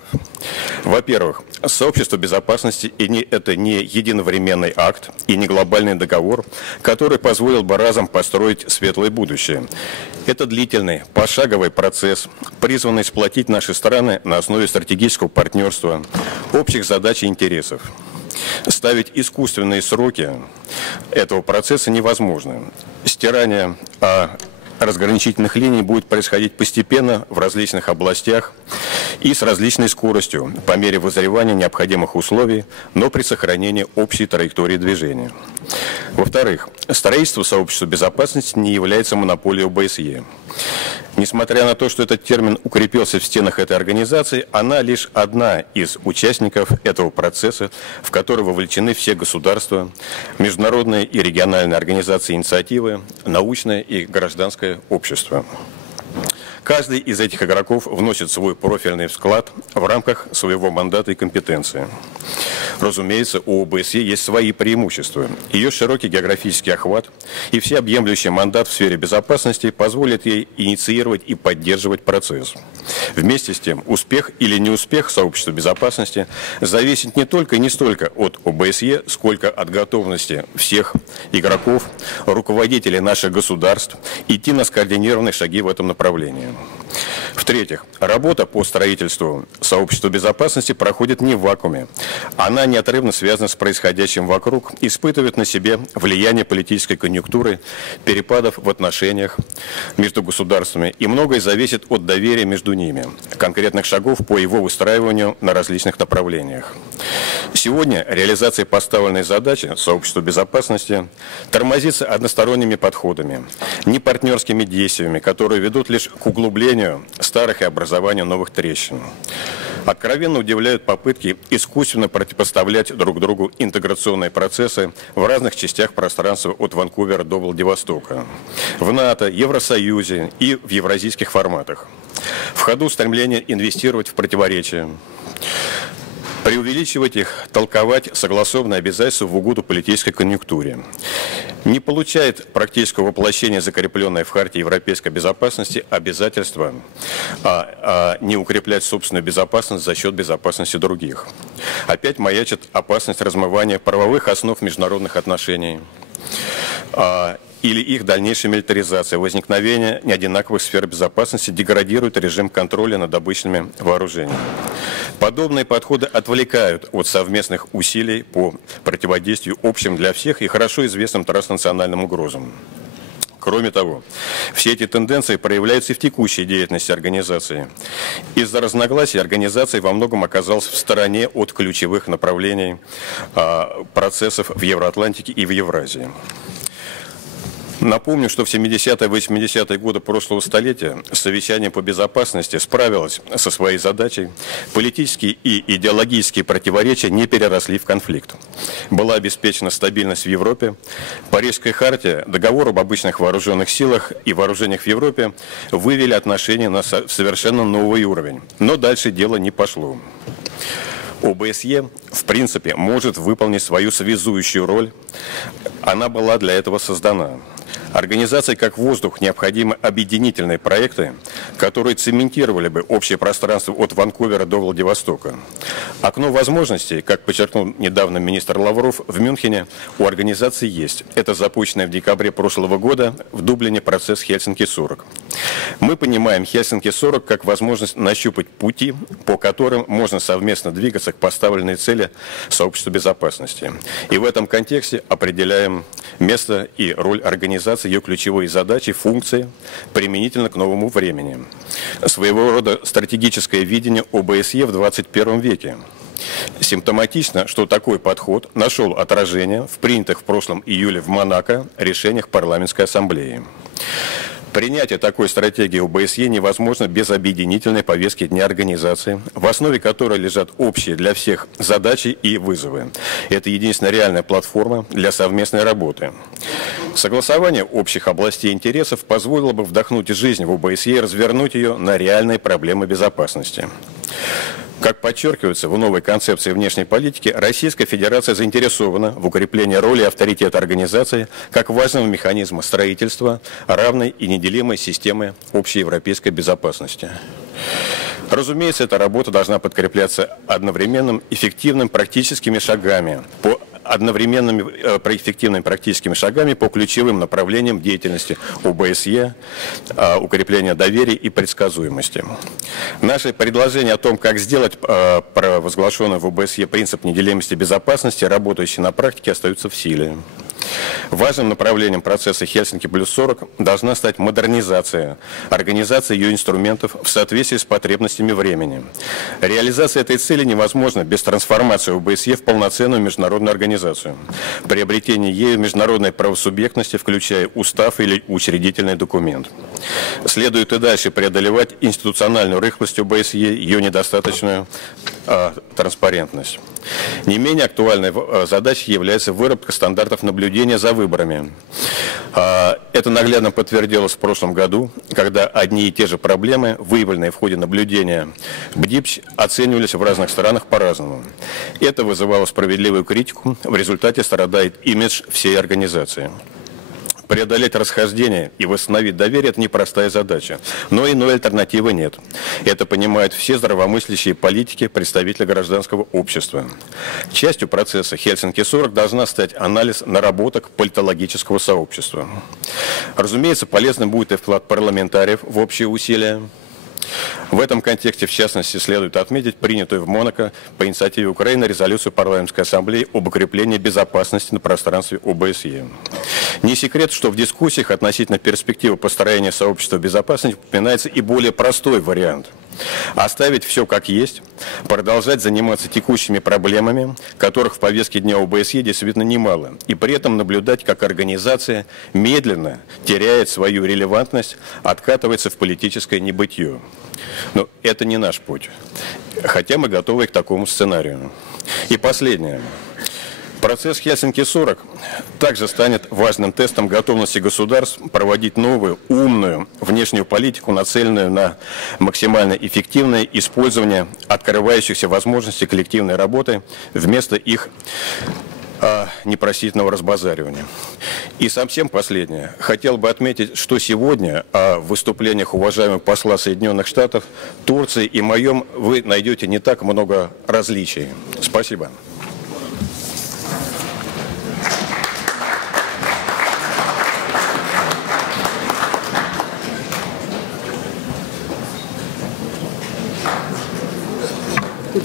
Во-первых, сообщество безопасности это не единовременный акт и не глобальный договор, который позволил бы разом построить светлое будущее. Это длительный, пошаговый процесс, призванный сплотить наши страны на основе стратегического партнерства, общих задач и интересов. Ставить искусственные сроки этого процесса невозможно. Стирание разграничительных линий будет происходить постепенно в различных областях и с различной скоростью по мере вызревания необходимых условий, но при сохранении общей траектории движения. Во-вторых, строительство сообщества безопасности не является монополией ОБСЕ. Несмотря на то, что этот термин укрепился в стенах этой организации, она лишь одна из участников этого процесса, в который вовлечены все государства, международные и региональные организации и инициативы, научное и гражданское общество. Каждый из этих игроков вносит свой профильный вклад в рамках своего мандата и компетенции. Разумеется, у ОБСЕ есть свои преимущества. Ее широкий географический охват и всеобъемлющий мандат в сфере безопасности позволят ей инициировать и поддерживать процесс. Вместе с тем, успех или неуспех сообщества безопасности зависит не только и не столько от ОБСЕ, сколько от готовности всех игроков, руководителей наших государств идти на скоординированные шаги в этом направлении. В-третьих, работа по строительству сообщества безопасности проходит не в вакууме. Она неотрывно связана с происходящим вокруг, испытывает на себе влияние политической конъюнктуры, перепадов в отношениях между государствами, и многое зависит от доверия между ними, конкретных шагов по его выстраиванию на различных направлениях. Сегодня реализация поставленной задачи сообщества безопасности тормозится односторонними подходами, не партнерскими действиями, которые ведут лишь к углублению старых и образованию новых трещин. Откровенно удивляют попытки искусственно противопоставлять друг другу интеграционные процессы в разных частях пространства от Ванкувера до Владивостока, в НАТО, Евросоюзе и в евразийских форматах. В ходу стремление инвестировать в противоречия, преувеличивать их, толковать согласованные обязательства в угоду политической конъюнктуре. Не получает практического воплощения, закрепленное в Хартии европейской безопасности, обязательства не укреплять собственную безопасность за счет безопасности других. Опять маячит опасность размывания правовых основ международных отношений. или их дальнейшая милитаризация, возникновение неодинаковых сфер безопасности деградирует режим контроля над обычными вооружениями. Подобные подходы отвлекают от совместных усилий по противодействию общим для всех и хорошо известным транснациональным угрозам. Кроме того, все эти тенденции проявляются и в текущей деятельности организации. Из-за разногласий организация во многом оказалась в стороне от ключевых направлений процессов в Евроатлантике и в Евразии. Напомню, что в 70-е и 80-е годы прошлого столетия Совещание по безопасности справилось со своей задачей. Политические и идеологические противоречия не переросли в конфликт. Была обеспечена стабильность в Европе. Парижская хартия, договор об обычных вооруженных силах и вооружениях в Европе вывели отношения на совершенно новый уровень. Но дальше дело не пошло. ОБСЕ, в принципе, может выполнить свою связующую роль. Она была для этого создана. Организации как воздух необходимы объединительные проекты, которые цементировали бы общее пространство от Ванкувера до Владивостока. Окно возможностей, как подчеркнул недавно министр Лавров, в Мюнхене у организации есть. Это запущенный в декабре прошлого года в Дублине процесс Хельсинки-40. Мы понимаем Хельсинки-40 как возможность нащупать пути, по которым можно совместно двигаться к поставленной цели сообщества безопасности. И в этом контексте определяем место и роль организации, ее ключевые задачи, функции применительно к новому времени. Своего рода стратегическое видение ОБСЕ в 21 веке. Симптоматично, что такой подход нашел отражение в принятых в прошлом июле в Монако решениях парламентской ассамблеи. Принятие такой стратегии ОБСЕ невозможно без объединительной повестки дня организации, в основе которой лежат общие для всех задачи и вызовы. Это единственная реальная платформа для совместной работы. Согласование общих областей интересов позволило бы вдохнуть жизнь в ОБСЕ и развернуть ее на реальные проблемы безопасности. Как подчеркивается в новой концепции внешней политики, Российская Федерация заинтересована в укреплении роли и авторитета организации как важного механизма строительства равной и неделимой системы общеевропейской безопасности. Разумеется, эта работа должна подкрепляться одновременным эффективными практическими шагами по ключевым направлениям деятельности ОБСЕ, укрепления доверия и предсказуемости. Наши предложения о том, как сделать провозглашенный в ОБСЕ принцип неделимости безопасности, работающий на практике, остаются в силе. Важным направлением процесса Хельсинки плюс 40 должна стать модернизация организации ее инструментов в соответствии с потребностями времени. Реализация этой цели невозможна без трансформации ОБСЕ в полноценную международную организацию, приобретения ею международной правосубъектности, включая устав или учредительный документ. Следует и дальше преодолевать институциональную рыхлость ОБСЕ, ее недостаточную транспарентность. Не менее актуальной задачей является выработка стандартов наблюдения за выборами. Это наглядно подтвердилось в прошлом году, когда одни и те же проблемы, выявленные в ходе наблюдения БДИПЧ, оценивались в разных странах по-разному. Это вызывало справедливую критику, в результате страдает имидж всей организации. Преодолеть расхождение и восстановить доверие – это непростая задача, но иной альтернативы нет. Это понимают все здравомыслящие политики, представители гражданского общества. Частью процесса Хельсинки-40 должна стать анализ наработок политологического сообщества. Разумеется, полезным будет и вклад парламентариев в общие усилия. В этом контексте, в частности, следует отметить принятую в Монако по инициативе Украины резолюцию Парламентской ассамблеи об укреплении безопасности на пространстве ОБСЕ. Не секрет, что в дискуссиях относительно перспективы построения сообщества безопасности упоминается и более простой вариант. Оставить все как есть, продолжать заниматься текущими проблемами, которых в повестке дня ОБСЕ действительно немало, и при этом наблюдать, как организация медленно теряет свою релевантность, откатывается в политическое небытие. Но это не наш путь, хотя мы готовы к такому сценарию. И последнее. Процесс Хельсинки-40 также станет важным тестом готовности государств проводить новую, умную внешнюю политику, нацеленную на максимально эффективное использование открывающихся возможностей коллективной работы вместо их непростительного разбазаривания. И совсем последнее. Хотел бы отметить, что сегодня в выступлениях уважаемого посла Соединенных Штатов, Турции и моем вы найдете не так много различий. Спасибо.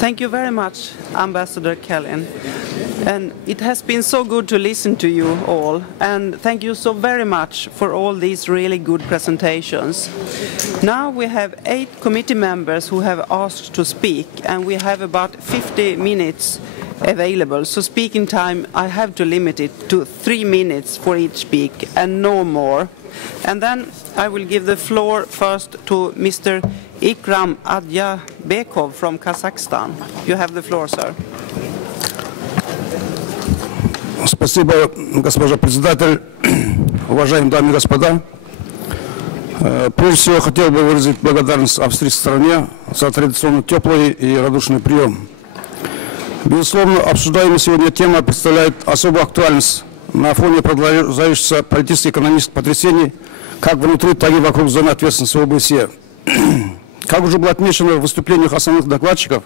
Thank you very much, Ambassador Kellin. And it has been so good to listen to you all. And thank you so very much for all these really good presentations. Now we have 8 committee members who have asked to speak, and we have about 50 minutes available. So speaking time, I have to limit it to 3 minutes for each speak and no more. And then I will give the floor first to Mr. Ikram Adjabekov from Kazakhstan. You have the floor, sir. Спасибо, госпожа председатель, уважаемые дамы и господа. Прежде всего, хотел бы выразить благодарность австрийской стороне за традиционно теплый и радушный прием. Безусловно, обсуждаемая сегодня тема представляет особую актуальность на фоне продолжающихся политическо-экономических потрясений как внутри, так и вокруг зоны ответственности ОБСЕ. Как уже было отмечено в выступлениях основных докладчиков,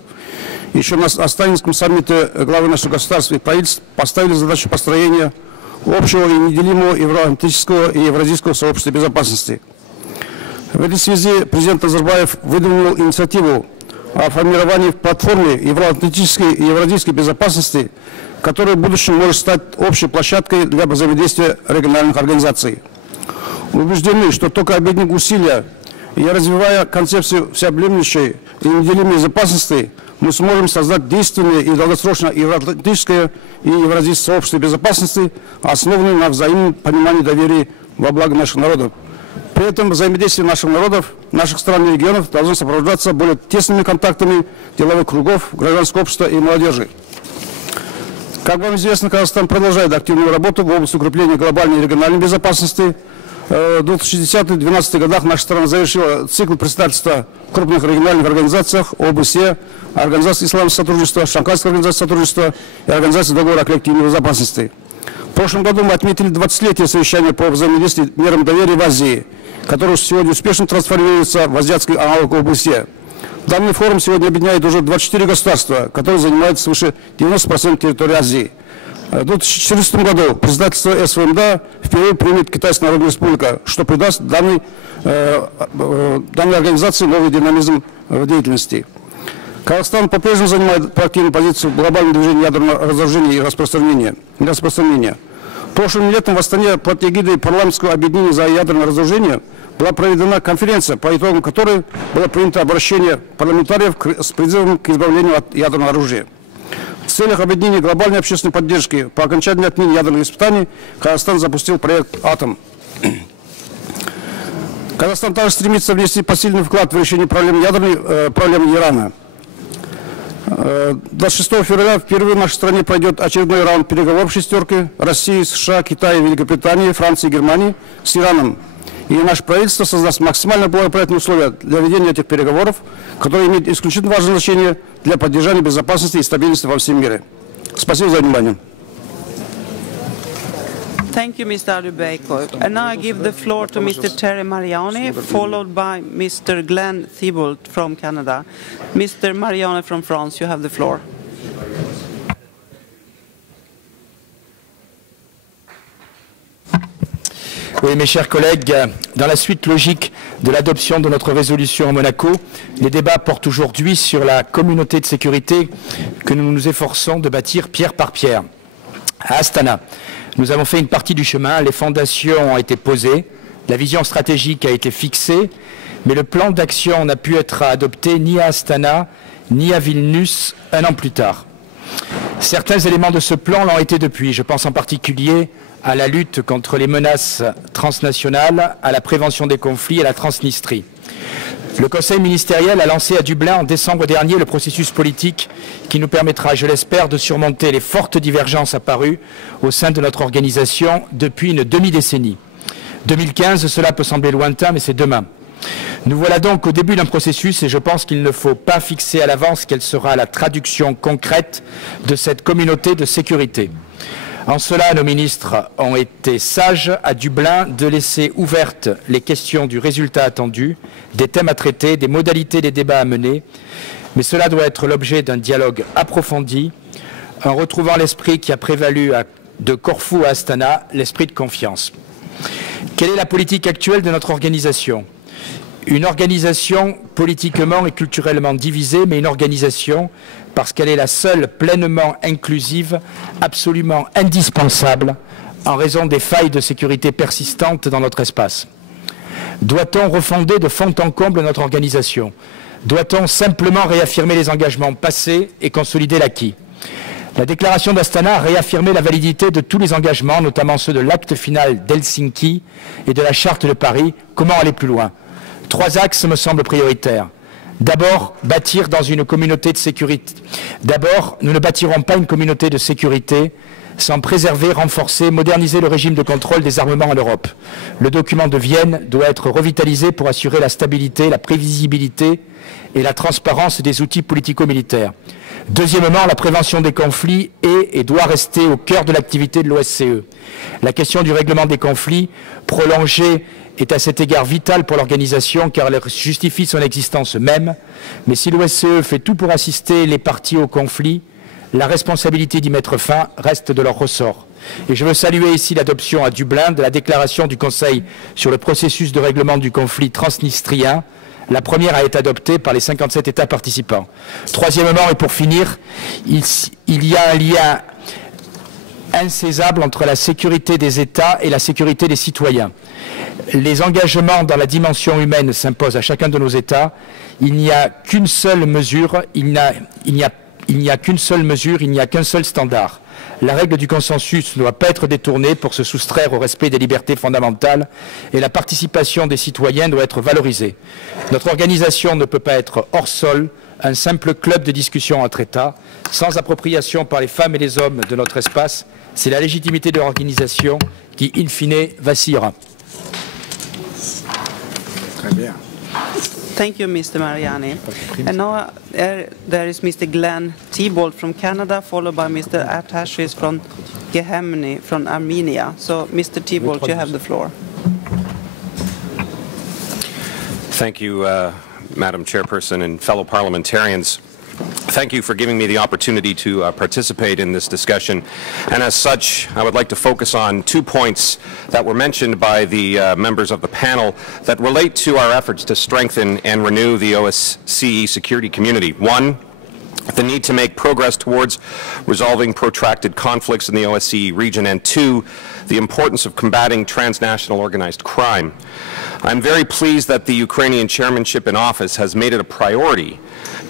еще на Астанинском саммите главы наших государств и правительств поставили задачу построения общего и неделимого евроатлантического и евразийского сообщества безопасности. В этой связи президент Назарбаев выдвинул инициативу о формировании платформы евроатлантической и евразийской безопасности, которая в будущем может стать общей площадкой для взаимодействия региональных организаций. Убеждены, что только объединив усилия и развивая концепцию всеобъемлющей и неделимой безопасности, мы сможем создать действенное и долгосрочное евроатлантическое и евразийское сообщество безопасности, основанное на взаимном понимании и доверии во благо наших народов. При этом взаимодействие наших народов, наших стран и регионов должно сопровождаться более тесными контактами деловых кругов, гражданского общества и молодежи. Как вам известно, Казахстан продолжает активную работу в области укрепления глобальной и региональной безопасности. В 2010-2012 годах наша страна завершила цикл представительства в крупных региональных организациях ОБСЕ, Организации исламского сотрудничества, Шанхайской организации сотрудничества и Организации договора о коллективной безопасности. В прошлом году мы отметили 20-летие совещания по взаимодействию мерам доверия в Азии, которое сегодня успешно трансформируется в азиатский аналог ОБСЕ. Данный форум сегодня объединяет уже 24 государства, которые занимают свыше 90% территории Азии. В 2014 году председательство СВМД впервые примет Китайская Народная Республика, что придаст данной организации новый динамизм в деятельности. Казахстан по-прежнему занимает проактивную позицию в глобальном движении ядерного разоружения и распространения. Прошлым летом в Астане под эгидой парламентского объединения за ядерное разоружение была проведена конференция, по итогам которой было принято обращение парламентариев с призывом к избавлению от ядерного оружия. В целях объединения глобальной общественной поддержки по окончательной отмене ядерных испытаний Казахстан запустил проект «Атом». Казахстан также стремится внести посильный вклад в решение проблемы Ирана. 26 февраля впервые в нашей стране пройдет очередной раунд переговоров «шестерки» России, США, Китая, Великобритании, Франции и Германии с Ираном. И наше правительство создаст максимально благоприятные условия для ведения этих переговоров, которые имеют исключительно важное значение для поддержания безопасности и стабильности во всем мире. Спасибо за внимание. Thank you, Mr. Adjabekov. And now I give the floor to Mr. Terry Mariani, followed by Mr. Glenn Thibault from Canada. Mr. Mariani from France, you have the floor. Oui, mes chers collègues, dans la suite logique de l'adoption de notre résolution à Monaco, les débats portent aujourd'hui sur la communauté de sécurité que nous nous efforçons de bâtir pierre par pierre. À Astana, nous avons fait une partie du chemin, les fondations ont été posées, la vision stratégique a été fixée, mais le plan d'action n'a pu être adopté ni à Astana, ni à Vilnius un an plus tard. Certains éléments de ce plan l'ont été depuis, je pense en particulier à la lutte contre les menaces transnationales, à la prévention des conflits et à la Transnistrie. Le Conseil ministériel a lancé à Dublin en décembre dernier le processus politique qui nous permettra, je l'espère, de surmonter les fortes divergences apparues au sein de notre organisation depuis une demi-décennie. 2015, cela peut sembler lointain, mais c'est demain. Nous voilà donc au début d'un processus et je pense qu'il ne faut pas fixer à l'avance quelle sera la traduction concrète de cette communauté de sécurité. En cela, nos ministres ont été sages à Dublin de laisser ouvertes les questions du résultat attendu, des thèmes à traiter, des modalités des débats à mener, mais cela doit être l'objet d'un dialogue approfondi, en retrouvant l'esprit qui a prévalu de Corfou à Astana, l'esprit de confiance. Quelle est la politique actuelle de notre organisation ? Une organisation politiquement et culturellement divisée, mais une organisation parce qu'elle est la seule pleinement inclusive, absolument indispensable en raison des failles de sécurité persistantes dans notre espace. Doit-on refonder de fond en comble notre organisation? Doit-on simplement réaffirmer les engagements passés et consolider l'acquis? La déclaration d'Astana a réaffirmé la validité de tous les engagements, notamment ceux de l'acte final d'Helsinki et de la Charte de Paris. Comment aller plus loin? 3 axes me semblent prioritaires. D'abord, bâtir dans une communauté de sécurité. D'abord, nous ne bâtirons pas une communauté de sécurité sans préserver, renforcer, moderniser le régime de contrôle des armements en Europe. Le document de Vienne doit être revitalisé pour assurer la stabilité, la prévisibilité et la transparence des outils politico-militaires. Deuxièmement, la prévention des conflits est et doit rester au cœur de l'activité de l'OSCE. La question du règlement des conflits prolongé est à cet égard vitale pour l'organisation car elle justifie son existence même. Mais si l'OSCE fait tout pour assister les parties au conflit, la responsabilité d'y mettre fin reste de leur ressort. Et je veux saluer ici l'adoption à Dublin de la déclaration du Conseil sur le processus de règlement du conflit transnistrien. La première a été adoptée par les 57 États participants. Troisièmement, et pour finir, il y a un lien incessable entre la sécurité des États et la sécurité des citoyens. Les engagements dans la dimension humaine s'imposent à chacun de nos États. Il n'y a qu'une seule mesure, il n'y a qu'une seule mesure, il n'y a qu'un seul standard. La règle du consensus ne doit pas être détournée pour se soustraire au respect des libertés fondamentales et la participation des citoyens doit être valorisée. Notre organisation ne peut pas être hors sol, un simple club de discussion entre États, sans appropriation par les femmes et les hommes de notre espace. C'est la légitimité de l'organisation qui, in fine, vacillera. Très bien. Thank you, Mr. Mariani. And now there is Mr. Glenn Thibault from Canada, followed by Mr. Atashis from Gehemni from Armenia. So, Mr. Thibault, you have the floor. Thank you, Madam Chairperson and fellow parliamentarians. Thank you for giving me the opportunity to participate in this discussion. And as such, I would like to focus on 2 points that were mentioned by the members of the panel that relate to our efforts to strengthen and renew the OSCE security community. One, the need to make progress towards resolving protracted conflicts in the OSCE region, and two, the importance of combating transnational organized crime. I'm very pleased that the Ukrainian chairmanship in office has made it a priority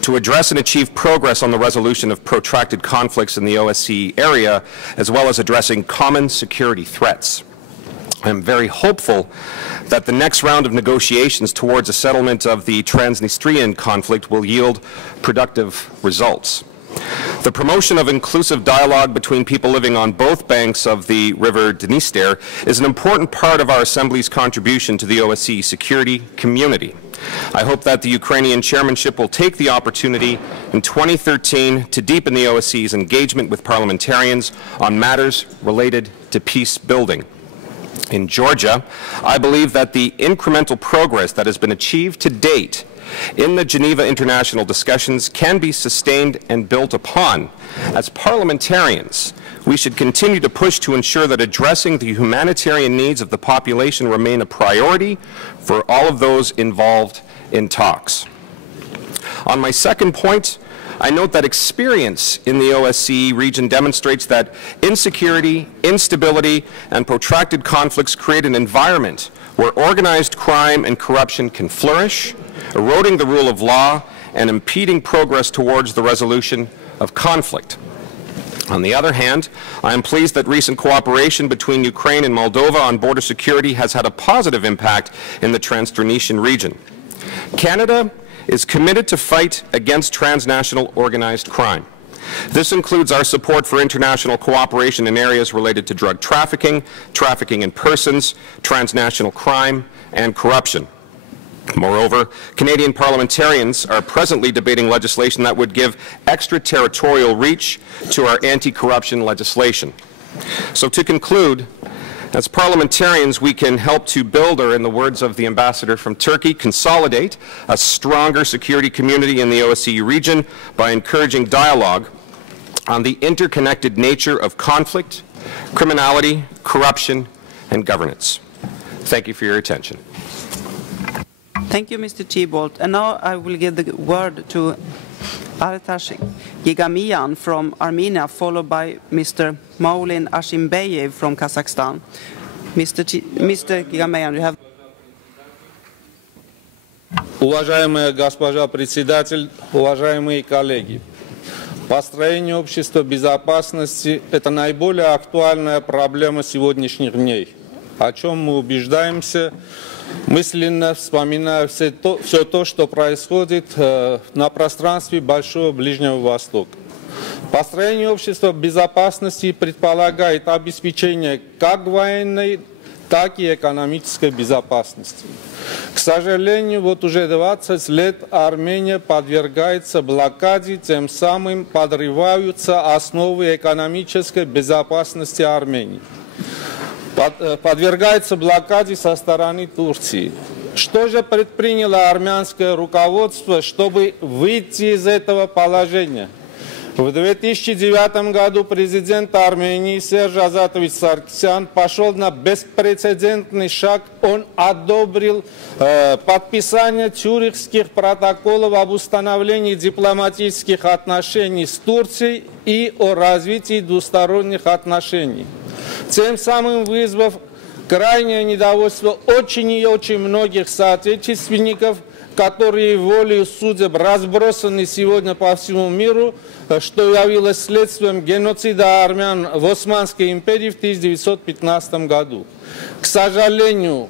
to address and achieve progress on the resolution of protracted conflicts in the OSCE area, as well as addressing common security threats. I'm very hopeful that the next round of negotiations towards a settlement of the Transnistrian conflict will yield productive results. The promotion of inclusive dialogue between people living on both banks of the river Dniester is an important part of our Assembly's contribution to the OSCE security community. I hope that the Ukrainian chairmanship will take the opportunity in 2013 to deepen the OSCE's engagement with parliamentarians on matters related to peace building. In Georgia, I believe that the incremental progress that has been achieved to date in the Geneva international discussions can be sustained and built upon. As parliamentarians, we should continue to push to ensure that addressing the humanitarian needs of the population remain a priority for all of those involved in talks. On my second point, I note that experience in the OSCE region demonstrates that insecurity, instability, and protracted conflicts create an environment where organized crime and corruption can flourish, eroding the rule of law and impeding progress towards the resolution of conflict. On the other hand, I am pleased that recent cooperation between Ukraine and Moldova on border security has had a positive impact in the Transdnestриan region. Canada is committed to fight against transnational organized crime. This includes our support for international cooperation in areas related to drug trafficking, trafficking in persons, transnational crime, and corruption. Moreover, Canadian parliamentarians are presently debating legislation that would give extraterritorial reach to our anti-corruption legislation. So to conclude, as parliamentarians, we can help to build, or in the words of the ambassador from Turkey, consolidate a stronger security community in the OSCE region by encouraging dialogue on the interconnected nature of conflict, criminality, corruption, and governance. Thank you for your attention. Thank you, Mr. Thibault. And now I will give the word to Artash Gigamian from Armenia, followed by Mr. Maulin Ashimbeyev from Kazakhstan. Mr. Gigamian, you have... Уважаемая госпожа председатель, уважаемые коллеги, построение общества безопасности – это наиболее актуальная проблема сегодняшних дней, о чем мы убеждаемся, мысленно вспоминая все то, что происходит на пространстве Большого Ближнего Востока. Построение общества безопасности предполагает обеспечение как военной, так и экономической безопасности. К сожалению, вот уже 20 лет Армения подвергается блокаде, тем самым подрываются основы экономической безопасности Армении. Подвергается блокаде со стороны Турции. Что же предприняло армянское руководство, чтобы выйти из этого положения? В 2009 году президент Армении Серж Азатович Саркисян пошел на беспрецедентный шаг. Он одобрил подписание Цюрихских протоколов об установлении дипломатических отношений с Турцией и о развитии двусторонних отношений, тем самым вызвав крайнее недовольство очень и очень многих соотечественников, которые волею судеб разбросаны сегодня по всему миру, что явилось следствием геноцида армян в Османской империи в 1915 году. К сожалению,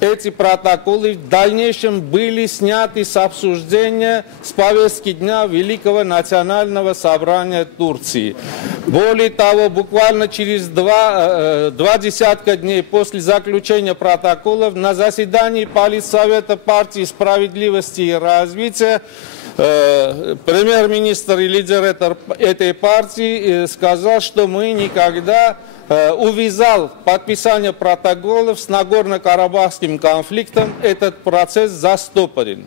эти протоколы в дальнейшем были сняты с обсуждения с повестки дня Великого национального собрания Турции. Более того, буквально через два десятка дней после заключения протоколов на заседании Политсовета партии «Справедливости и развития» премьер-министр и лидер этой партии сказал, что мы никогда увязал подписание протоколов с Нагорно-Карабахским конфликтом, этот процесс застопорен.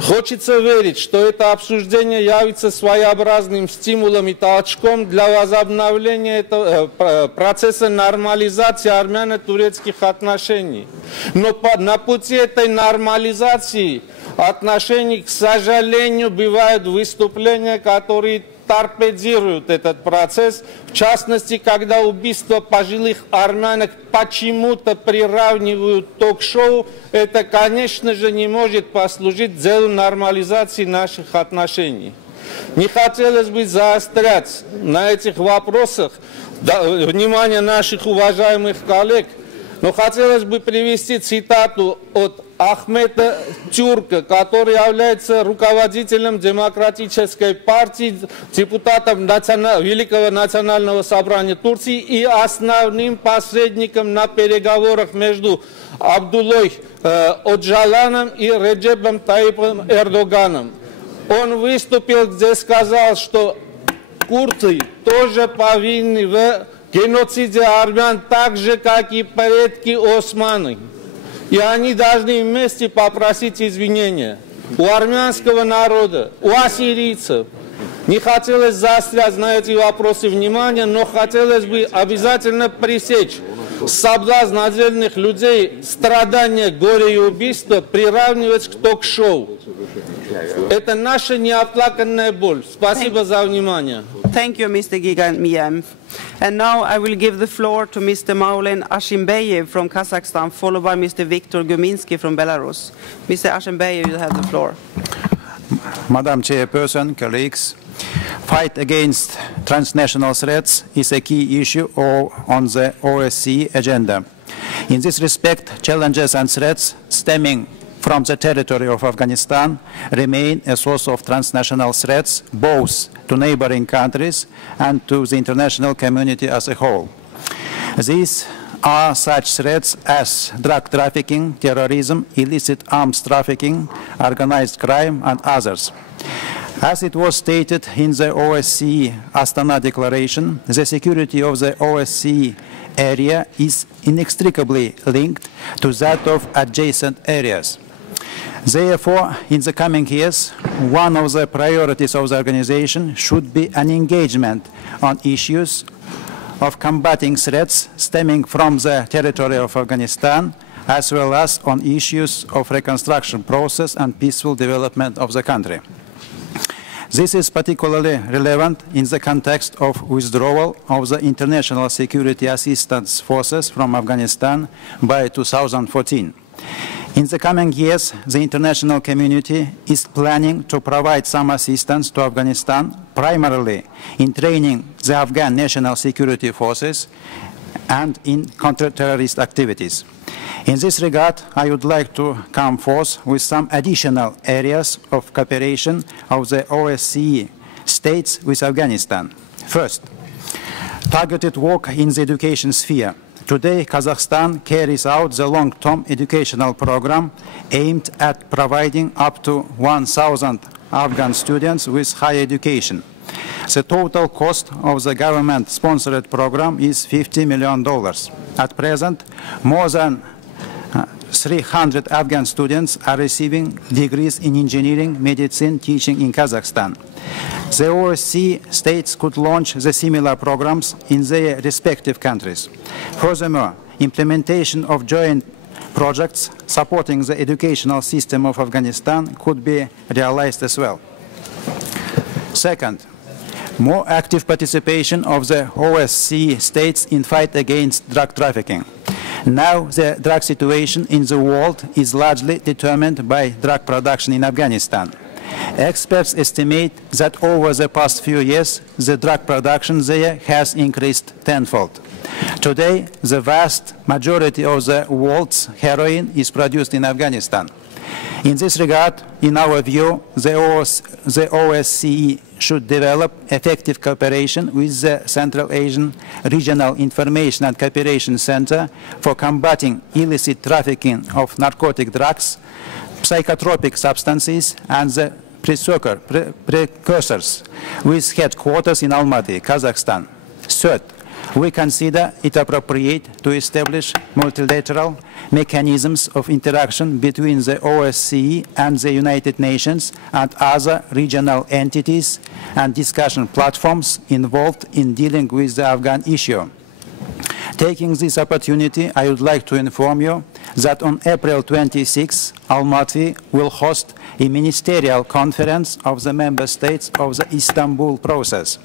Хочется верить, что это обсуждение явится своеобразным стимулом и толчком для возобновления процесса нормализации армяно-турецких отношений. Но на пути этой нормализации отношений, к сожалению, бывают выступления, которые торпедируют этот процесс, в частности, когда убийство пожилых армянок почему-то приравнивают ток-шоу, это, конечно же, не может послужить делу нормализации наших отношений. Не хотелось бы заострять на этих вопросах внимание наших уважаемых коллег, но хотелось бы привести цитату от Ахмета Тюрка, который является руководителем Демократической партии, депутатом Великого национального собрания Турции и основным посредником на переговорах между Абдуллой Оджаланом и Реджепом Таипом Эрдоганом. Он выступил, где сказал, что курды тоже повинны в геноциде армян, так же, как и предки османы. И они должны вместе попросить извинения у армянского народа, у ассирийцев. Не хотелось заострять на эти вопросы внимание, но хотелось бы обязательно пресечь соблазн отдельных людей страдания, горе и убийства приравнивать к ток-шоу. Это наша неоплаканная боль. Спасибо за внимание. Thank you, Mr. Gigamian. And now I will give the floor to Mr. Maulin Ashimbeyev from Kazakhstan, followed by Mr. Viktor Guminsky from Belarus. Mr. Ashimbeyev, you have the floor. Madam Chairperson, colleagues, fight against transnational threats is a key issue on the OSCE agenda. In this respect, challenges and threats stemming from the territory of Afghanistan remain a source of transnational threats both to neighboring countries and to the international community as a whole. These are such threats as drug trafficking, terrorism, illicit arms trafficking, organized crime, and others. As it was stated in the OSCE Astana Declaration, the security of the OSCE area is inextricably linked to that of adjacent areas. Therefore, in the coming years, one of the priorities of the organization should be an engagement on issues of combating threats stemming from the territory of Afghanistan, as well as on issues of reconstruction process and peaceful development of the country. This is particularly relevant in the context of withdrawal of the international security assistance forces from Afghanistan by 2014. In the coming years, the international community is planning to provide some assistance to Afghanistan, primarily in training the Afghan national security forces and in counter-terrorist activities. In this regard, I would like to come forth with some additional areas of cooperation of the OSCE states with Afghanistan. First, targeted work in the education sphere. Today, Kazakhstan carries out the long-term educational program aimed at providing up to 1,000 Afghan students with higher education. The total cost of the government-sponsored program is $50 million. At present, more than 300 Afghan students are receiving degrees in engineering, medicine, teaching in Kazakhstan. The OSCE states could launch the similar programs in their respective countries. Furthermore, implementation of joint projects supporting the educational system of Afghanistan could be realized as well. Second, more active participation of the OSCE states in fight against drug trafficking. Now the drug situation in the world is largely determined by drug production in Afghanistan. Experts estimate that over the past few years, the drug production there has increased tenfold. Today, the vast majority of the world's heroin is produced in Afghanistan. In this regard, in our view, the OSCE should develop effective cooperation with the Central Asian Regional Information and Cooperation Center for combating illicit trafficking of narcotic drugs, psychotropic substances, and the precursors, with headquarters in Almaty, Kazakhstan. Third, we consider it appropriate to establish multilateral mechanisms of interaction between the OSCE and the United Nations and other regional entities and discussion platforms involved in dealing with the Afghan issue. Taking this opportunity, I would like to inform you that on April 26, Almaty will host a ministerial conference of the member states of the Istanbul process.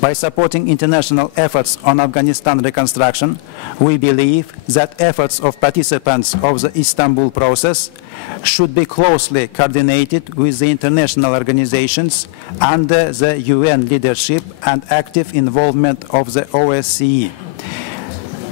By supporting international efforts on Afghanistan reconstruction, we believe that efforts of participants of the Istanbul process should be closely coordinated with the international organizations under the UN leadership and active involvement of the OSCE.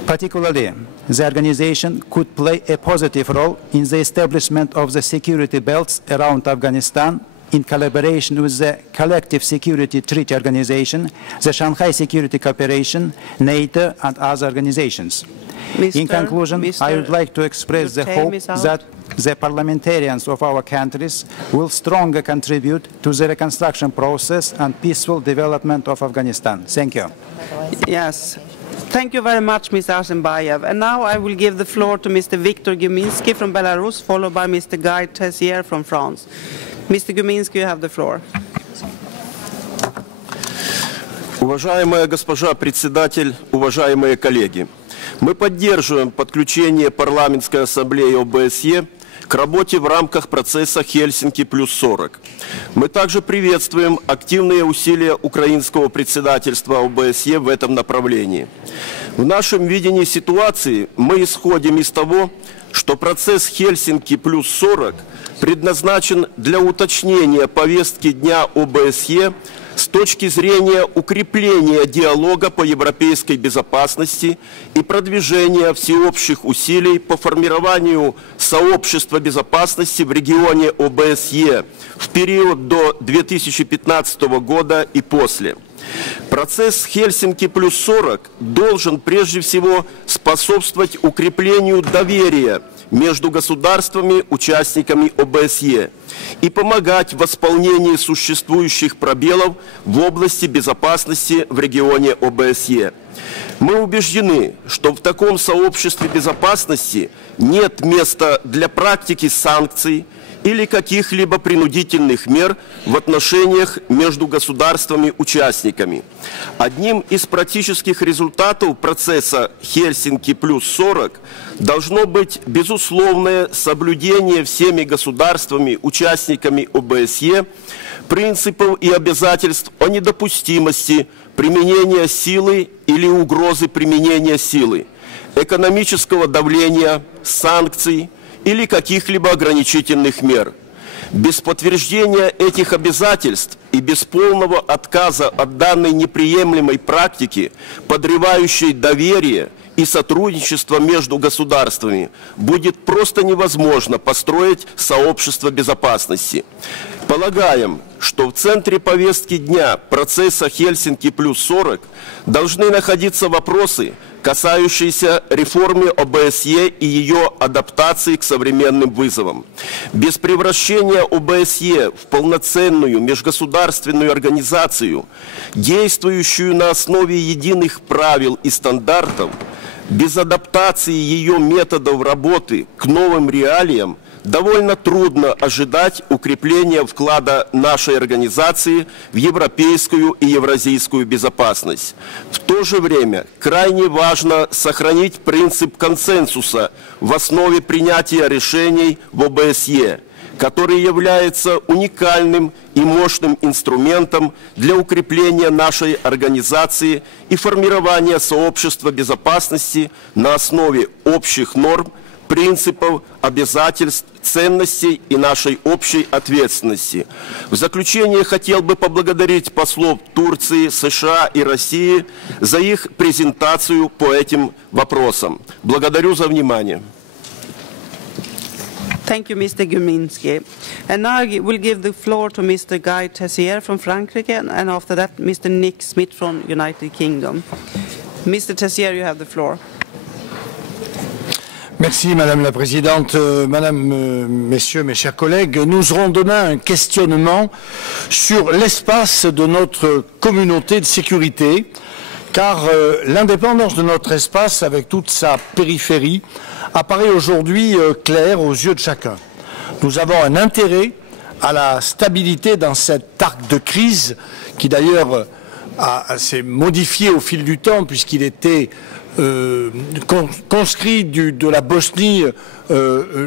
Particularly, the organization could play a positive role in the establishment of the security belts around Afghanistan in collaboration with the Collective Security Treaty Organization, the Shanghai Security Cooperation, NATO, and other organizations. In conclusion, I would like to express the hope that the parliamentarians of our countries will strongly contribute to the reconstruction process and peaceful development of Afghanistan. Thank you. Yes. Thank you very much, Mr. Asenbayev. And now I will give the floor to Mr. Viktor Guminsky from Belarus, followed by Mr. Guy Tessier from France. Mr. Guminsky, you have the floor. Уважаемая госпожа председатель, уважаемые коллеги, мы поддерживаем подключение Парламентской ассамблеи ОБСЕ к работе в рамках процесса Хельсинки плюс 40. Мы также приветствуем активные усилия украинского председательства ОБСЕ в этом направлении. В нашем видении ситуации мы исходим из того, что процесс Хельсинки плюс 40 предназначен для уточнения повестки дня ОБСЕ с точки зрения укрепления диалога по европейской безопасности и продвижения всеобщих усилий по формированию сообщества безопасности в регионе ОБСЕ в период до 2015 года и после. Процесс Хельсинки плюс 40 должен прежде всего способствовать укреплению доверия между государствами-участниками ОБСЕ и помогать в восполнении существующих пробелов в области безопасности в регионе ОБСЕ. Мы убеждены, что в таком сообществе безопасности нет места для практики санкций или каких-либо принудительных мер в отношениях между государствами-участниками. Одним из практических результатов процесса Хельсинки плюс 40 должно быть безусловное соблюдение всеми государствами-участниками ОБСЕ принципов и обязательств о недопустимости применения силы или угрозы применения силы, экономического давления, санкций или каких-либо ограничительных мер. Без подтверждения этих обязательств и без полного отказа от данной неприемлемой практики, подрывающей доверие и сотрудничество между государствами, будет просто невозможно построить сообщество безопасности. Полагаем, что в центре повестки дня процесса Хельсинки плюс 40 должны находиться вопросы, касающиеся реформы ОБСЕ и ее адаптации к современным вызовам. Без превращения ОБСЕ в полноценную межгосударственную организацию, действующую на основе единых правил и стандартов, без адаптации ее методов работы к новым реалиям, довольно трудно ожидать укрепления вклада нашей организации в европейскую и евразийскую безопасность. В то же время крайне важно сохранить принцип консенсуса в основе принятия решений в ОБСЕ, который является уникальным и мощным инструментом для укрепления нашей организации и формирования сообщества безопасности на основе общих норм, принципов, обязательств, ценностей и нашей общей ответственности. В заключение хотел бы поблагодарить послов Турции, США и России за их презентацию по этим вопросам. Благодарю за внимание. Thank you, Mr. Guminski. And now I will give the floor to Mr. Guy Tessier from Frankrike, and after that, Mr. Nick Smith from United Kingdom. Mr. Tessier, you have the floor. Merci Madame la Présidente, Madame, Messieurs, mes chers collègues. Nous aurons demain un questionnement sur l'espace de notre communauté de sécurité, car l'indépendance de notre espace, avec toute sa périphérie, apparaît aujourd'hui claire aux yeux de chacun. Nous avons un intérêt à la stabilité dans cet arc de crise, qui d'ailleurs s'est modifié au fil du temps, puisqu'il était conscrit de la Bosnie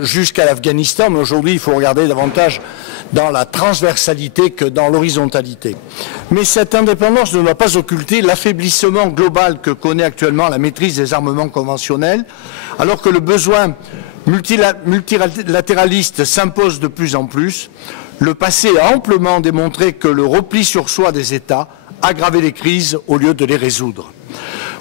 jusqu'à l'Afghanistan, mais aujourd'hui il faut regarder davantage dans la transversalité que dans l'horizontalité. Mais cette indépendance ne doit pas occulter l'affaiblissement global que connaît actuellement la maîtrise des armements conventionnels, alors que le besoin multilatéraliste s'impose de plus en plus. Le passé a amplement démontré que le repli sur soi des États aggravait les crises au lieu de les résoudre.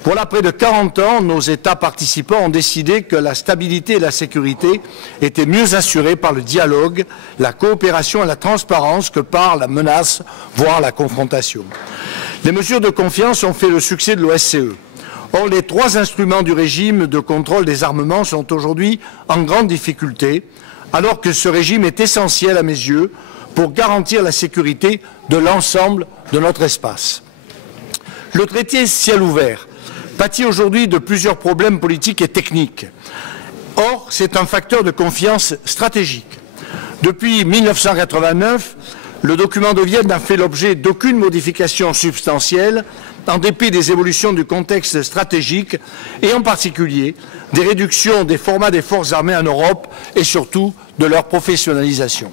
Voilà près de 40 ans, nos États participants ont décidé que la stabilité et la sécurité étaient mieux assurées par le dialogue, la coopération et la transparence que par la menace, voire la confrontation. Les mesures de confiance ont fait le succès de l'OSCE. Or, les trois instruments du régime de contrôle des armements sont aujourd'hui en grande difficulté, alors que ce régime est essentiel à mes yeux pour garantir la sécurité de l'ensemble de notre espace. Le traité ciel ouvert pâtit aujourd'hui de plusieurs problèmes politiques et techniques. Or, c'est un facteur de confiance stratégique. Depuis 1989, le document de Vienne n'a fait l'objet d'aucune modification substantielle, en dépit des évolutions du contexte stratégique et en particulier des réductions des formats des forces armées en Europe et surtout de leur professionnalisation.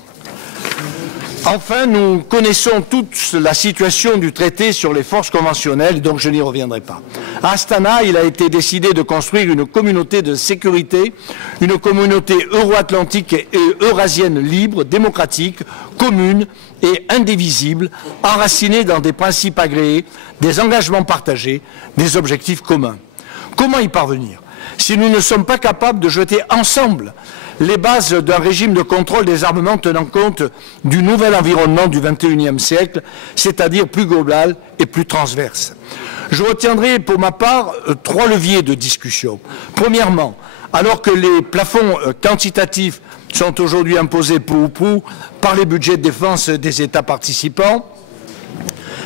Enfin, nous connaissons toute la situation du traité sur les forces conventionnelles, donc je n'y reviendrai pas. À Astana, il a été décidé de construire une communauté de sécurité, une communauté euro-atlantique et eurasienne libre, démocratique, commune et indivisible, enracinée dans des principes agréés, des engagements partagés, des objectifs communs. Comment y parvenir si nous ne sommes pas capables de jeter ensemble les bases d'un régime de contrôle des armements tenant compte du nouvel environnement du XXIe siècle, c'est-à-dire plus global et plus transverse? Je retiendrai pour ma part trois leviers de discussion. Premièrement, alors que les plafonds quantitatifs sont aujourd'hui imposés peu ou prou par les budgets de défense des États participants,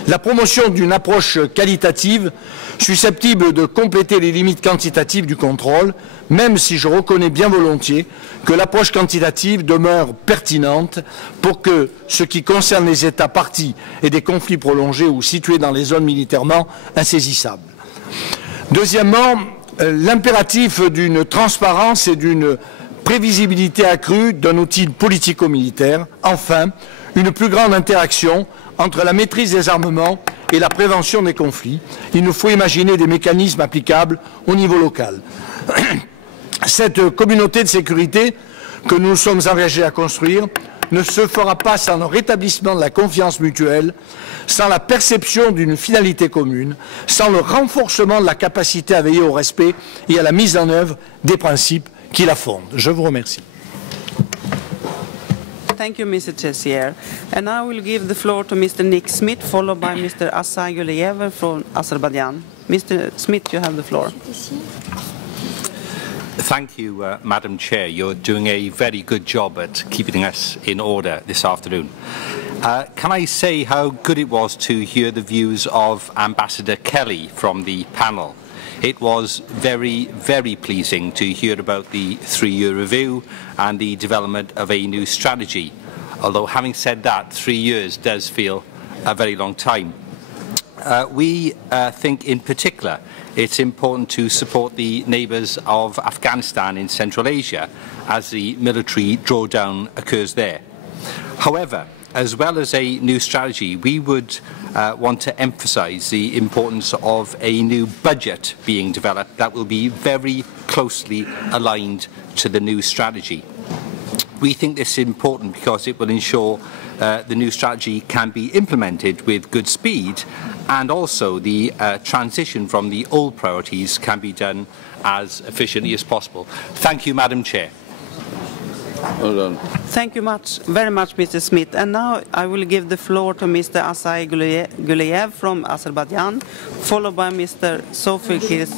La promotion d'une approche qualitative susceptible de compléter les limites quantitatives du contrôle, même si je reconnais bien volontiers que l'approche quantitative demeure pertinente pour que ce qui concerne les États parties et des conflits prolongés ou situés dans les zones militairement insaisissables. Deuxièmement, l'impératif d'une transparence et d'une prévisibilité accrue d'un outil politico-militaire. Enfin, une plus grande interaction entre la maîtrise des armements et la prévention des conflits. Il nous faut imaginer des mécanismes applicables au niveau local. Cette communauté de sécurité que nous nous sommes engagés à construire ne se fera pas sans le rétablissement de la confiance mutuelle, sans la perception d'une finalité commune, sans le renforcement de la capacité à veiller au respect et à la mise en œuvre des principes qui la fondent. Je vous remercie. Thank you, Mr. Tessier. And I will give the floor to Mr. Nick Smith, followed by Mr. Asay Guleyev from Azerbaijan. Mr. Smith, you have the floor. Thank you, Madam Chair. You're doing a very good job at keeping us in order this afternoon. Can I say how good it was to hear the views of Ambassador Kelly from the panel? It was very, very pleasing to hear about the 3-year review and the development of a new strategy. Although having said that, 3 years does feel a very long time. We think in particular it's important to support the neighbours of Afghanistan in Central Asia as the military drawdown occurs there. However, as well as a new strategy, we would want to emphasise the importance of a new budget being developed that will be very closely aligned to the new strategy. We think this is important because it will ensure the new strategy can be implemented with good speed, and also the transition from the old priorities can be done as efficiently as possible. Thank you, Madam Chair. Well done. Thank you very much, Mr. Smith. And now I will give the floor to Mr. Asay Guleyev from Azerbaijan, followed by Mr. Sofoklis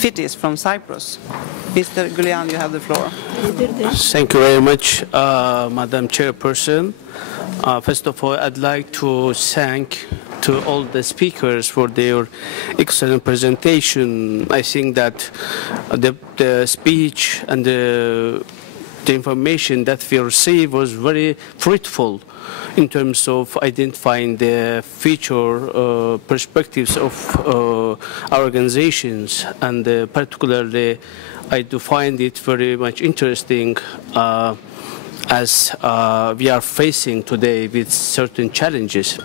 Fitis from Cyprus. Mr. Guleyev, you have the floor. Thank you very much, Madam Chairperson. First of all, I'd like to thank to all the speakers for their excellent presentation. I think that the speech and the information that we received was very fruitful in terms of identifying the future perspectives of our organizations, and particularly I do find it very much interesting as we are facing today with certain challenges.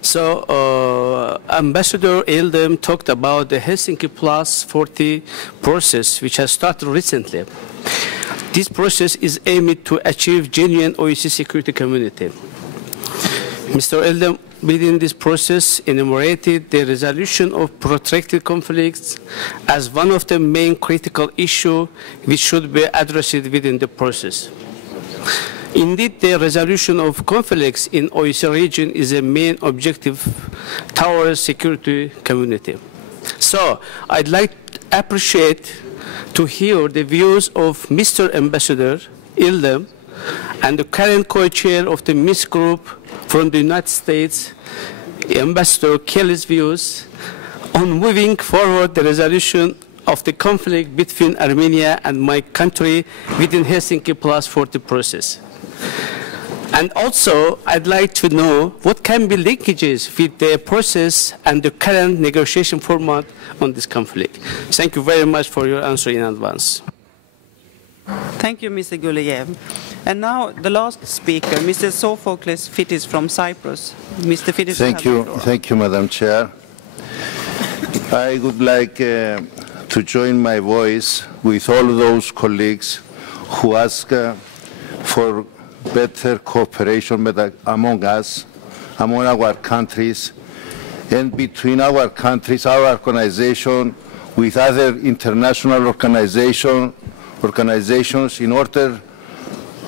So Ambassador Eldem talked about the Helsinki Plus 40 process, which has started recently. This process is aimed to achieve genuine OSCE security community. Mr. Eldem, within this process, enumerated the resolution of protracted conflicts as one of the main critical issues which should be addressed within the process. Indeed, the resolution of conflicts in OSCE region is a main objective towards security community. So, I'd like to appreciate to hear the views of Mr. Ambassador Eldem and the current co-chair of the Minsk Group from the United States, Ambassador Kelly's views on moving forward the resolution of the conflict between Armenia and my country within Helsinki Plus 40 process. And also, I'd like to know what can be linkages with the process and the current negotiation format on this conflict. Thank you very much for your answer in advance. Thank you, Mr. Guleyev. And now the last speaker, Mr. Sofoklis Fitis from Cyprus. Mr. Fitis, Thank you, Madam Chair. I would like to join my voice with all those colleagues who ask for better cooperation among us, among our countries, and between our countries, our organization, with other international organizations in order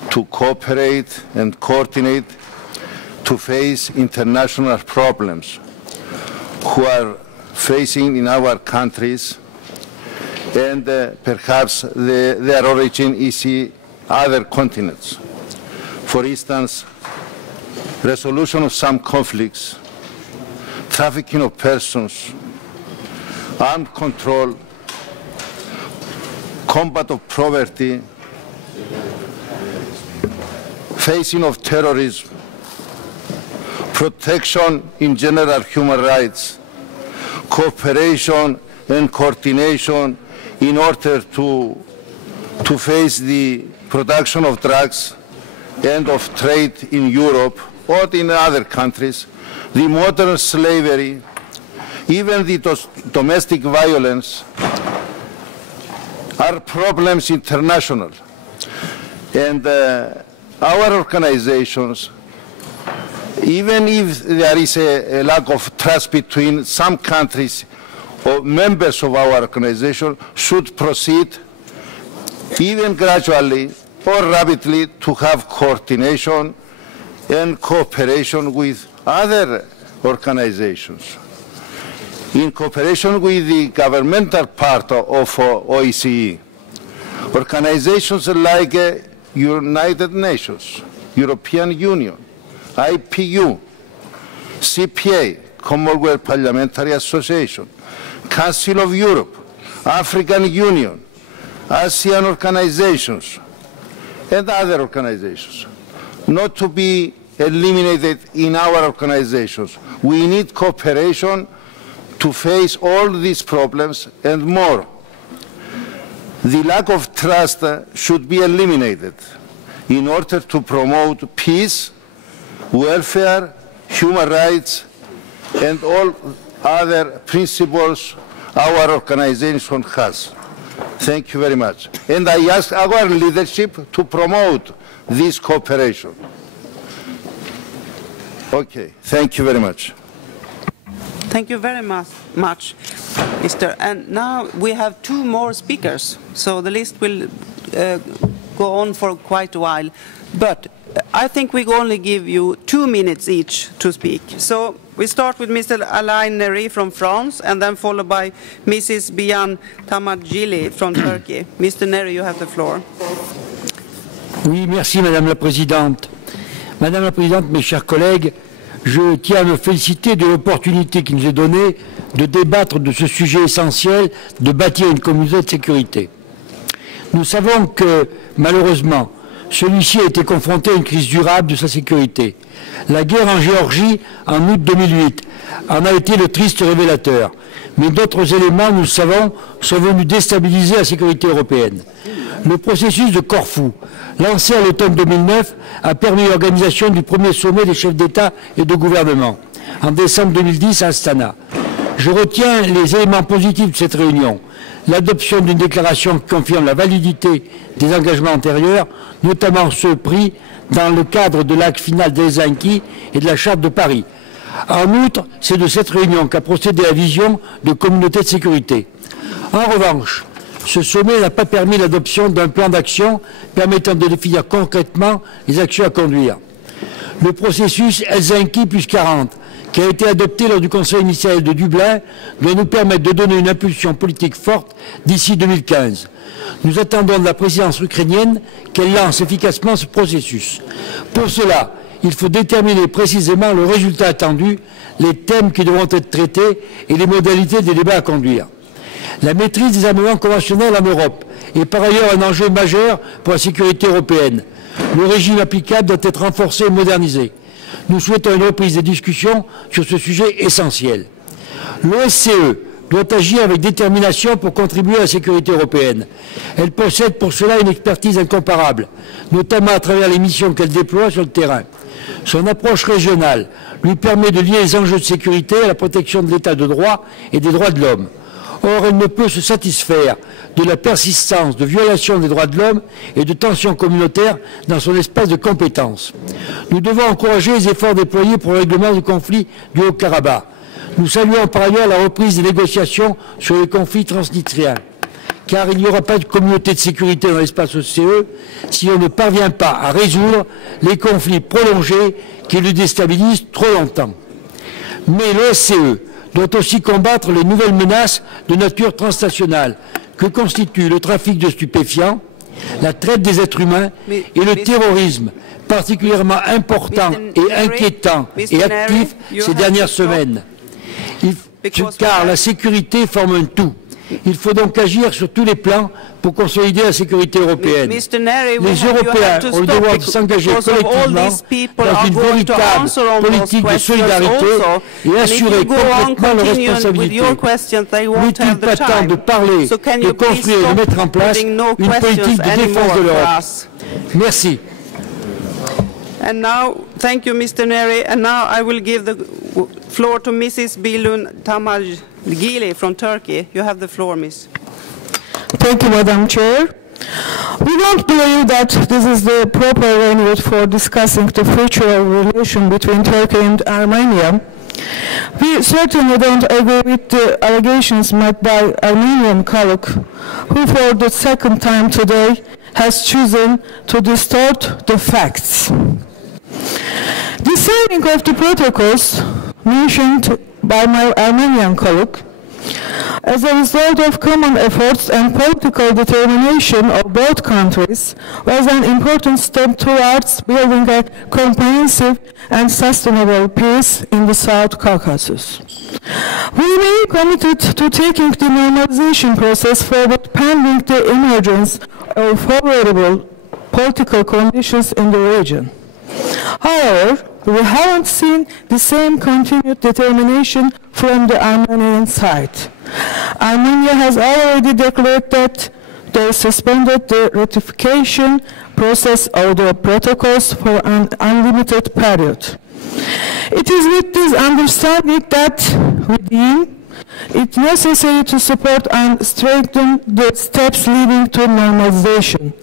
to cooperate and coordinate to face international problems who are facing in our countries, and perhaps their origin is in other continents. For instance, resolution of some conflicts trafficking of persons, armed control, combat of poverty, facing of terrorism, protection in general human rights, cooperation and coordination in order to face the production of drugs and of trade in Europe or in other countries, the modern slavery, even the domestic violence are problems international. And our organizations, even if there is a lack of trust between some countries or members of our organization, should proceed even gradually or rapidly to have coordination and cooperation with other organizations. In cooperation with the governmental part of OSCE, organizations like United Nations, European Union, IPU, CPA, Commonwealth Parliamentary Association, Council of Europe, African Union, ASEAN organizations, and other organizations, not to be eliminated in our organizations. We need cooperation to face all these problems and more. The lack of trust should be eliminated in order to promote peace, welfare, human rights, and all other principles our organization has. Thank you very much. And I ask our leadership to promote this cooperation. Okay, thank you very much. Thank you very much, Mr. And now we have two more speakers, so the list will go on for quite a while. But I think we only give you 2 minutes each to speak. So we start with Mr. Alain Neri from France, and then followed by Mrs. Bian Tamadjili from Turkey. Mr. Neri, you have the floor. Oui, merci Madame la Présidente. Madame la Présidente, mes chers collègues, je tiens à me féliciter de l'opportunité qui nous est donnée de débattre de ce sujet essentiel, de bâtir une communauté de sécurité. Nous savons que, malheureusement, celui-ci a été confronté à une crise durable de sa sécurité. La guerre en Géorgie, en août 2008, en a été le triste révélateur. Mais d'autres éléments, nous le savons, sont venus déstabiliser la sécurité européenne. Le processus de Corfou, lancé à l'automne 2009, a permis l'organisation du premier sommet des chefs d'État et de gouvernement, en décembre 2010 à Astana. Je retiens les éléments positifs de cette réunion. L'adoption d'une déclaration qui confirme la validité des engagements antérieurs, notamment ceux pris dans le cadre de l'acte final d'Helsinki et de la Charte de Paris. En outre, c'est de cette réunion qu'a procédé la vision de communauté de sécurité. En revanche, ce sommet n'a pas permis l'adoption d'un plan d'action permettant de définir concrètement les actions à conduire. Le processus Helsinki plus 40, qui a été adopté lors du Conseil ministériel de Dublin, doit nous permettre de donner une impulsion politique forte d'ici 2015. Nous attendons de la présidence ukrainienne qu'elle lance efficacement ce processus. Pour cela, il faut déterminer précisément le résultat attendu, les thèmes qui devront être traités et les modalités des débats à conduire. La maîtrise des armements conventionnels en Europe est par ailleurs un enjeu majeur pour la sécurité européenne. Le régime applicable doit être renforcé et modernisé. Nous souhaitons une reprise des discussions sur ce sujet essentiel. L'OSCE doit agir avec détermination pour contribuer à la sécurité européenne. Elle possède pour cela une expertise incomparable, notamment à travers les missions qu'elle déploie sur le terrain. Son approche régionale lui permet de lier les enjeux de sécurité à la protection de l'état de droit et des droits de l'homme. Or, elle ne peut se satisfaire de la persistance de violations des droits de l'homme et de tensions communautaires dans son espace de compétences. Nous devons encourager les efforts déployés pour le règlement du conflit du Haut-Karabakh. Nous saluons par ailleurs la reprise des négociations sur les conflits transnistriens, car il n'y aura pas de communauté de sécurité dans l'espace OSCE si on ne parvient pas à résoudre les conflits prolongés qui le déstabilisent trop longtemps. Mais l'OSCE doit aussi combattre les nouvelles menaces de nature transnationale que constituent le trafic de stupéfiants, la traite des êtres humains et le terrorisme, particulièrement important et inquiétant et actif ces dernières semaines. car la sécurité forme un tout. Il faut donc agir sur tous les plans pour consolider la sécurité européenne. Les Européens ont le devoir de s'engager collectivement dans une véritable politique de solidarité et assurer complètement leurs responsabilités. N'est-il pas temps de parler, de construire et de mettre en place une politique de défense de l'Europe? Merci. And now, thank you, Mr. Neri. And now I will give the floor to Mrs. Bilun Tamalgili from Turkey. You have the floor, Miss. Thank you, Madam Chair. We don't believe that this is the proper venue for discussing the future relation between Turkey and Armenia. We certainly don't agree with the allegations made by Armenian colleague, who for the second time today has chosen to distort the facts. The signing of the protocols mentioned by my Armenian colleague, as a result of common efforts and political determination of both countries, was an important step towards building a comprehensive and sustainable peace in the South Caucasus. We remain committed to taking the normalization process forward pending the emergence of favorable political conditions in the region. However, we haven't seen the same continued determination from the Armenian side. Armenia has already declared that they suspended the ratification process of the protocols for an unlimited period. It is with this understanding that we deem it necessary to support and strengthen the steps leading to normalization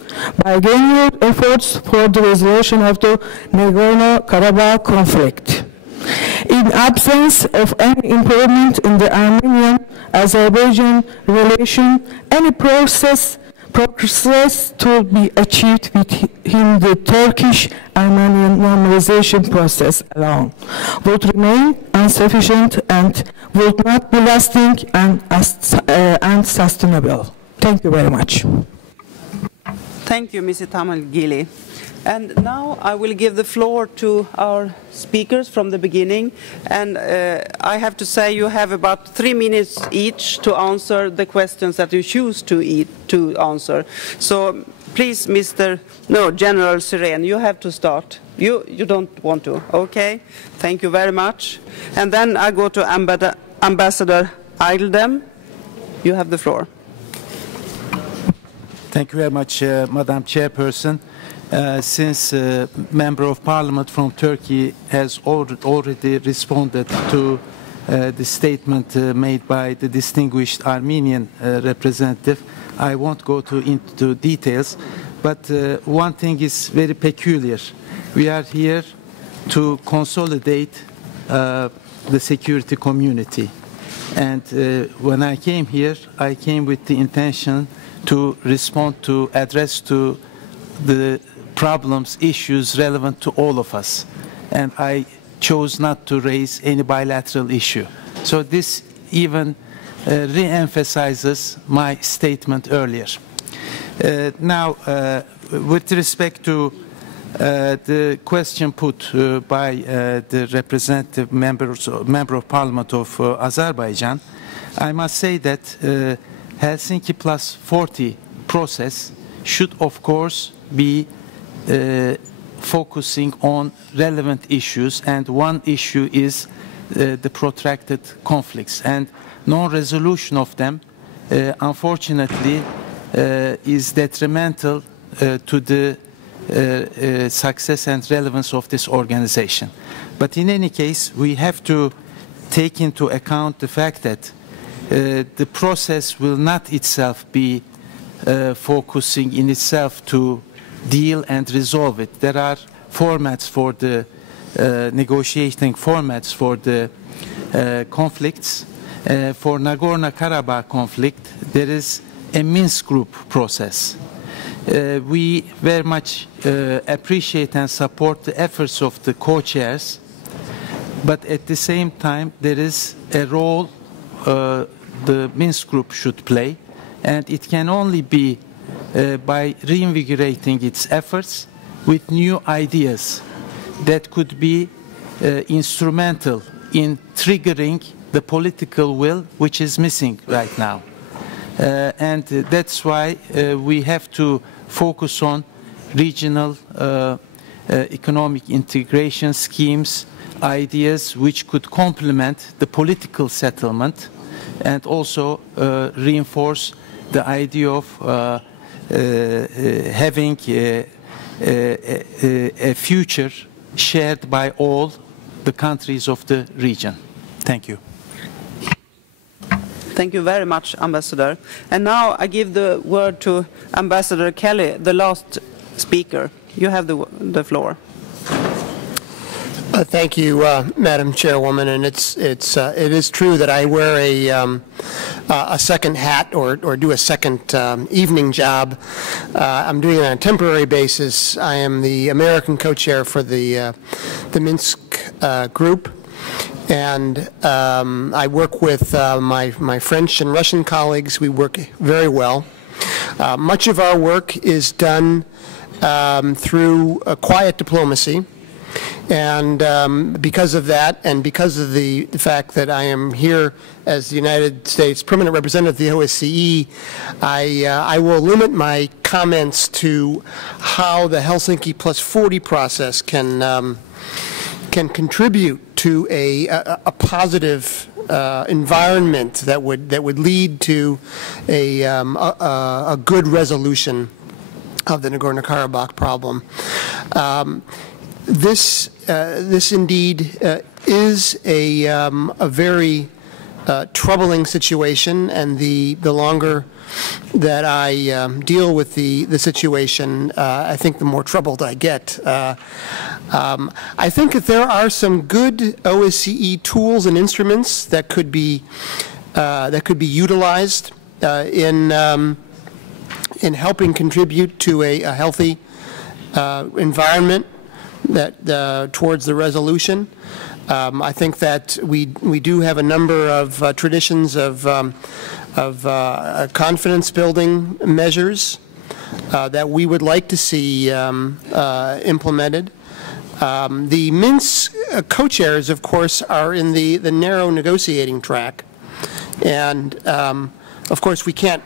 by renewed efforts for the resolution of the Nagorno-Karabakh conflict. In absence of any improvement in the Armenian-Azerbaijan relation, any progress to be achieved within the Turkish-Armenian normalization process alone would remain insufficient and would not be lasting and sustainable. Thank you very much. Thank you, Mrs. Tamalgili. And now I will give the floor to our speakers from the beginning. And I have to say you have about 3 minutes each to answer the questions that you choose to answer. So please, General Siren, you have to start. You don't want to, okay? Thank you very much. And then I go to Ambassador Eildem. You have the floor. Thank you very much, Madam Chairperson. Since Member of Parliament from Turkey has already responded to the statement made by the distinguished Armenian representative, I won't go into details, but one thing is very peculiar. We are here to consolidate the security community. And when I came here, I came with the intention to respond to, address to the problems, issues relevant to all of us. And I chose not to raise any bilateral issue. So this even re-emphasizes my statement earlier. Now, with respect to the question put by the representative member of Parliament of Azerbaijan, I must say that Helsinki plus 40 process should, of course, be focusing on relevant issues, and one issue is the protracted conflicts, and non-resolution of them unfortunately is detrimental to the success and relevance of this organization. But in any case, we have to take into account the fact that the process will not itself be focusing in itself to deal and resolve it. There are formats for the negotiating formats for the conflicts. For Nagorno-Karabakh conflict, there is a Minsk group process. We very much appreciate and support the efforts of the co-chairs, but at the same time, there is a role the Minsk group should play, and it can only be by reinvigorating its efforts with new ideas that could be instrumental in triggering the political will which is missing right now. And that's why we have to focus on regional economic integration schemes, ideas which could complement the political settlement and also reinforce the idea of having a future shared by all the countries of the region. Thank you. Thank you very much, Ambassador. And now I give the word to Ambassador Kelly, the last speaker. You have the floor. Thank you, Madam Chairwoman. And it is true that I wear a second hat or do a second evening job. I'm doing it on a temporary basis. I am the American co-chair for the Minsk group. And I work with my French and Russian colleagues. We work very well. Much of our work is done through quiet diplomacy. And because of that, and because of the fact that I am here as the United States Permanent Representative of the OSCE, I will limit my comments to how the Helsinki Plus 40 process can contribute to a positive environment that would lead to a good resolution of the Nagorno-Karabakh problem. This indeed is a very troubling situation, and the longer that I deal with the situation, I think the more troubled I get. I think that there are some good OSCE tools and instruments that could be utilized in helping contribute to a healthy environment that towards the resolution. I think that we do have a number of traditions of confidence-building measures that we would like to see implemented. The Minsk co-chairs, of course, are in the narrow negotiating track, and of course we can't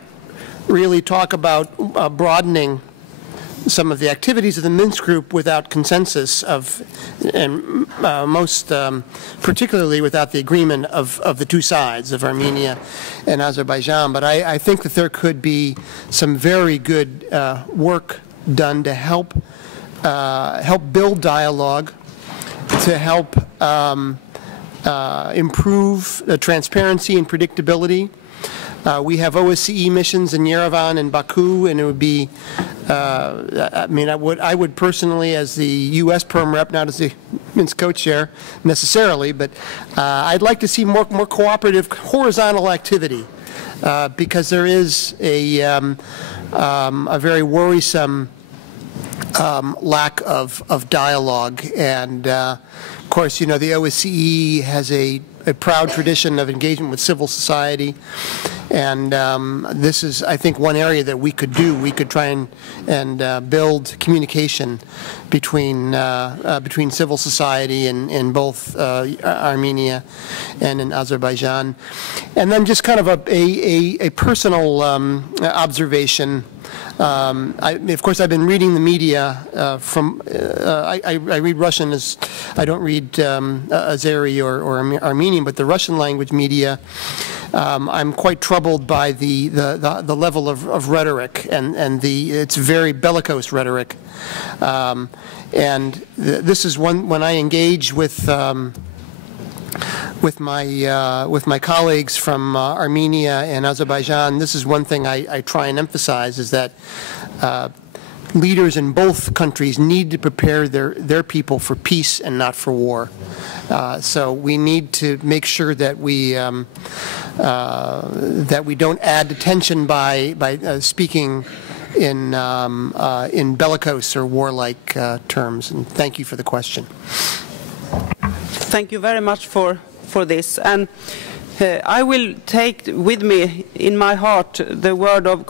really talk about broadening some of the activities of the Minsk group without consensus and most particularly without the agreement of the two sides, of Armenia and Azerbaijan. But I think that there could be some very good work done to help build dialogue, to help improve transparency and predictability. We have OSCE missions in Yerevan and Baku, and it would be, I mean, I would personally, as the U.S. Perm rep, not as the Minsk co-chair necessarily, but I'd like to see more cooperative horizontal activity because there is a very worrisome lack of dialogue. And of course, you know, the OSCE has a proud tradition of engagement with civil society, and this is, I think, one area that we could do. We could try and build communication between civil society in both Armenia and in Azerbaijan. And then just kind of a personal observation. Of course, I've been reading the media I read Russian, as I don't read Azeri or Armenian, but the Russian language media, I'm quite troubled by the level of rhetoric and it's very bellicose rhetoric. And this is when I engage with my colleagues from Armenia and Azerbaijan, this is one thing I try and emphasize, is that leaders in both countries need to prepare their people for peace and not for war. So we need to make sure that we don't add to tension by speaking in bellicose or warlike terms. And thank you for the question. Thank you very much for this. And I will take with me in my heart the word of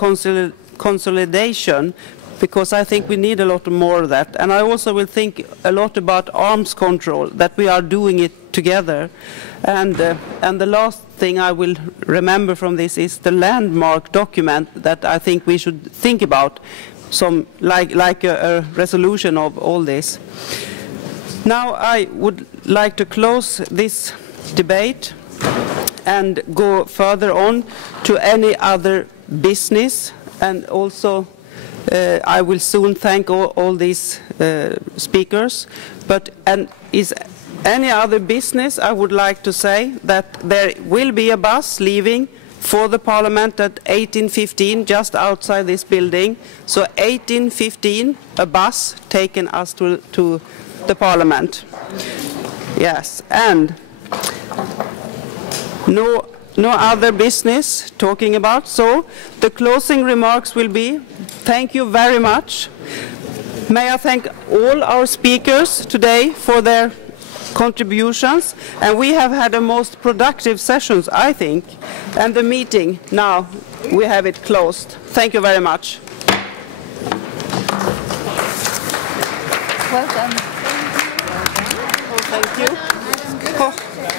consolidation, because I think we need a lot more of that. And I also will think a lot about arms control, that we are doing it together. And the last thing I will remember from this is the landmark document that I think we should think about, like a resolution of all this. Now I would like to close this debate and go further on to any other business, and also I will soon thank all these speakers. And is any other business, I would like to say that there will be a bus leaving for the Parliament at 18:15, just outside this building. So 18:15, a bus taking us to the Parliament. Yes, and no other business talking about. So the closing remarks will be, thank you very much. May I thank all our speakers today for their contributions, and we have had the most productive sessions, I think, and the meeting now we have it closed. Thank you very much. Well done. Thank you. Oh.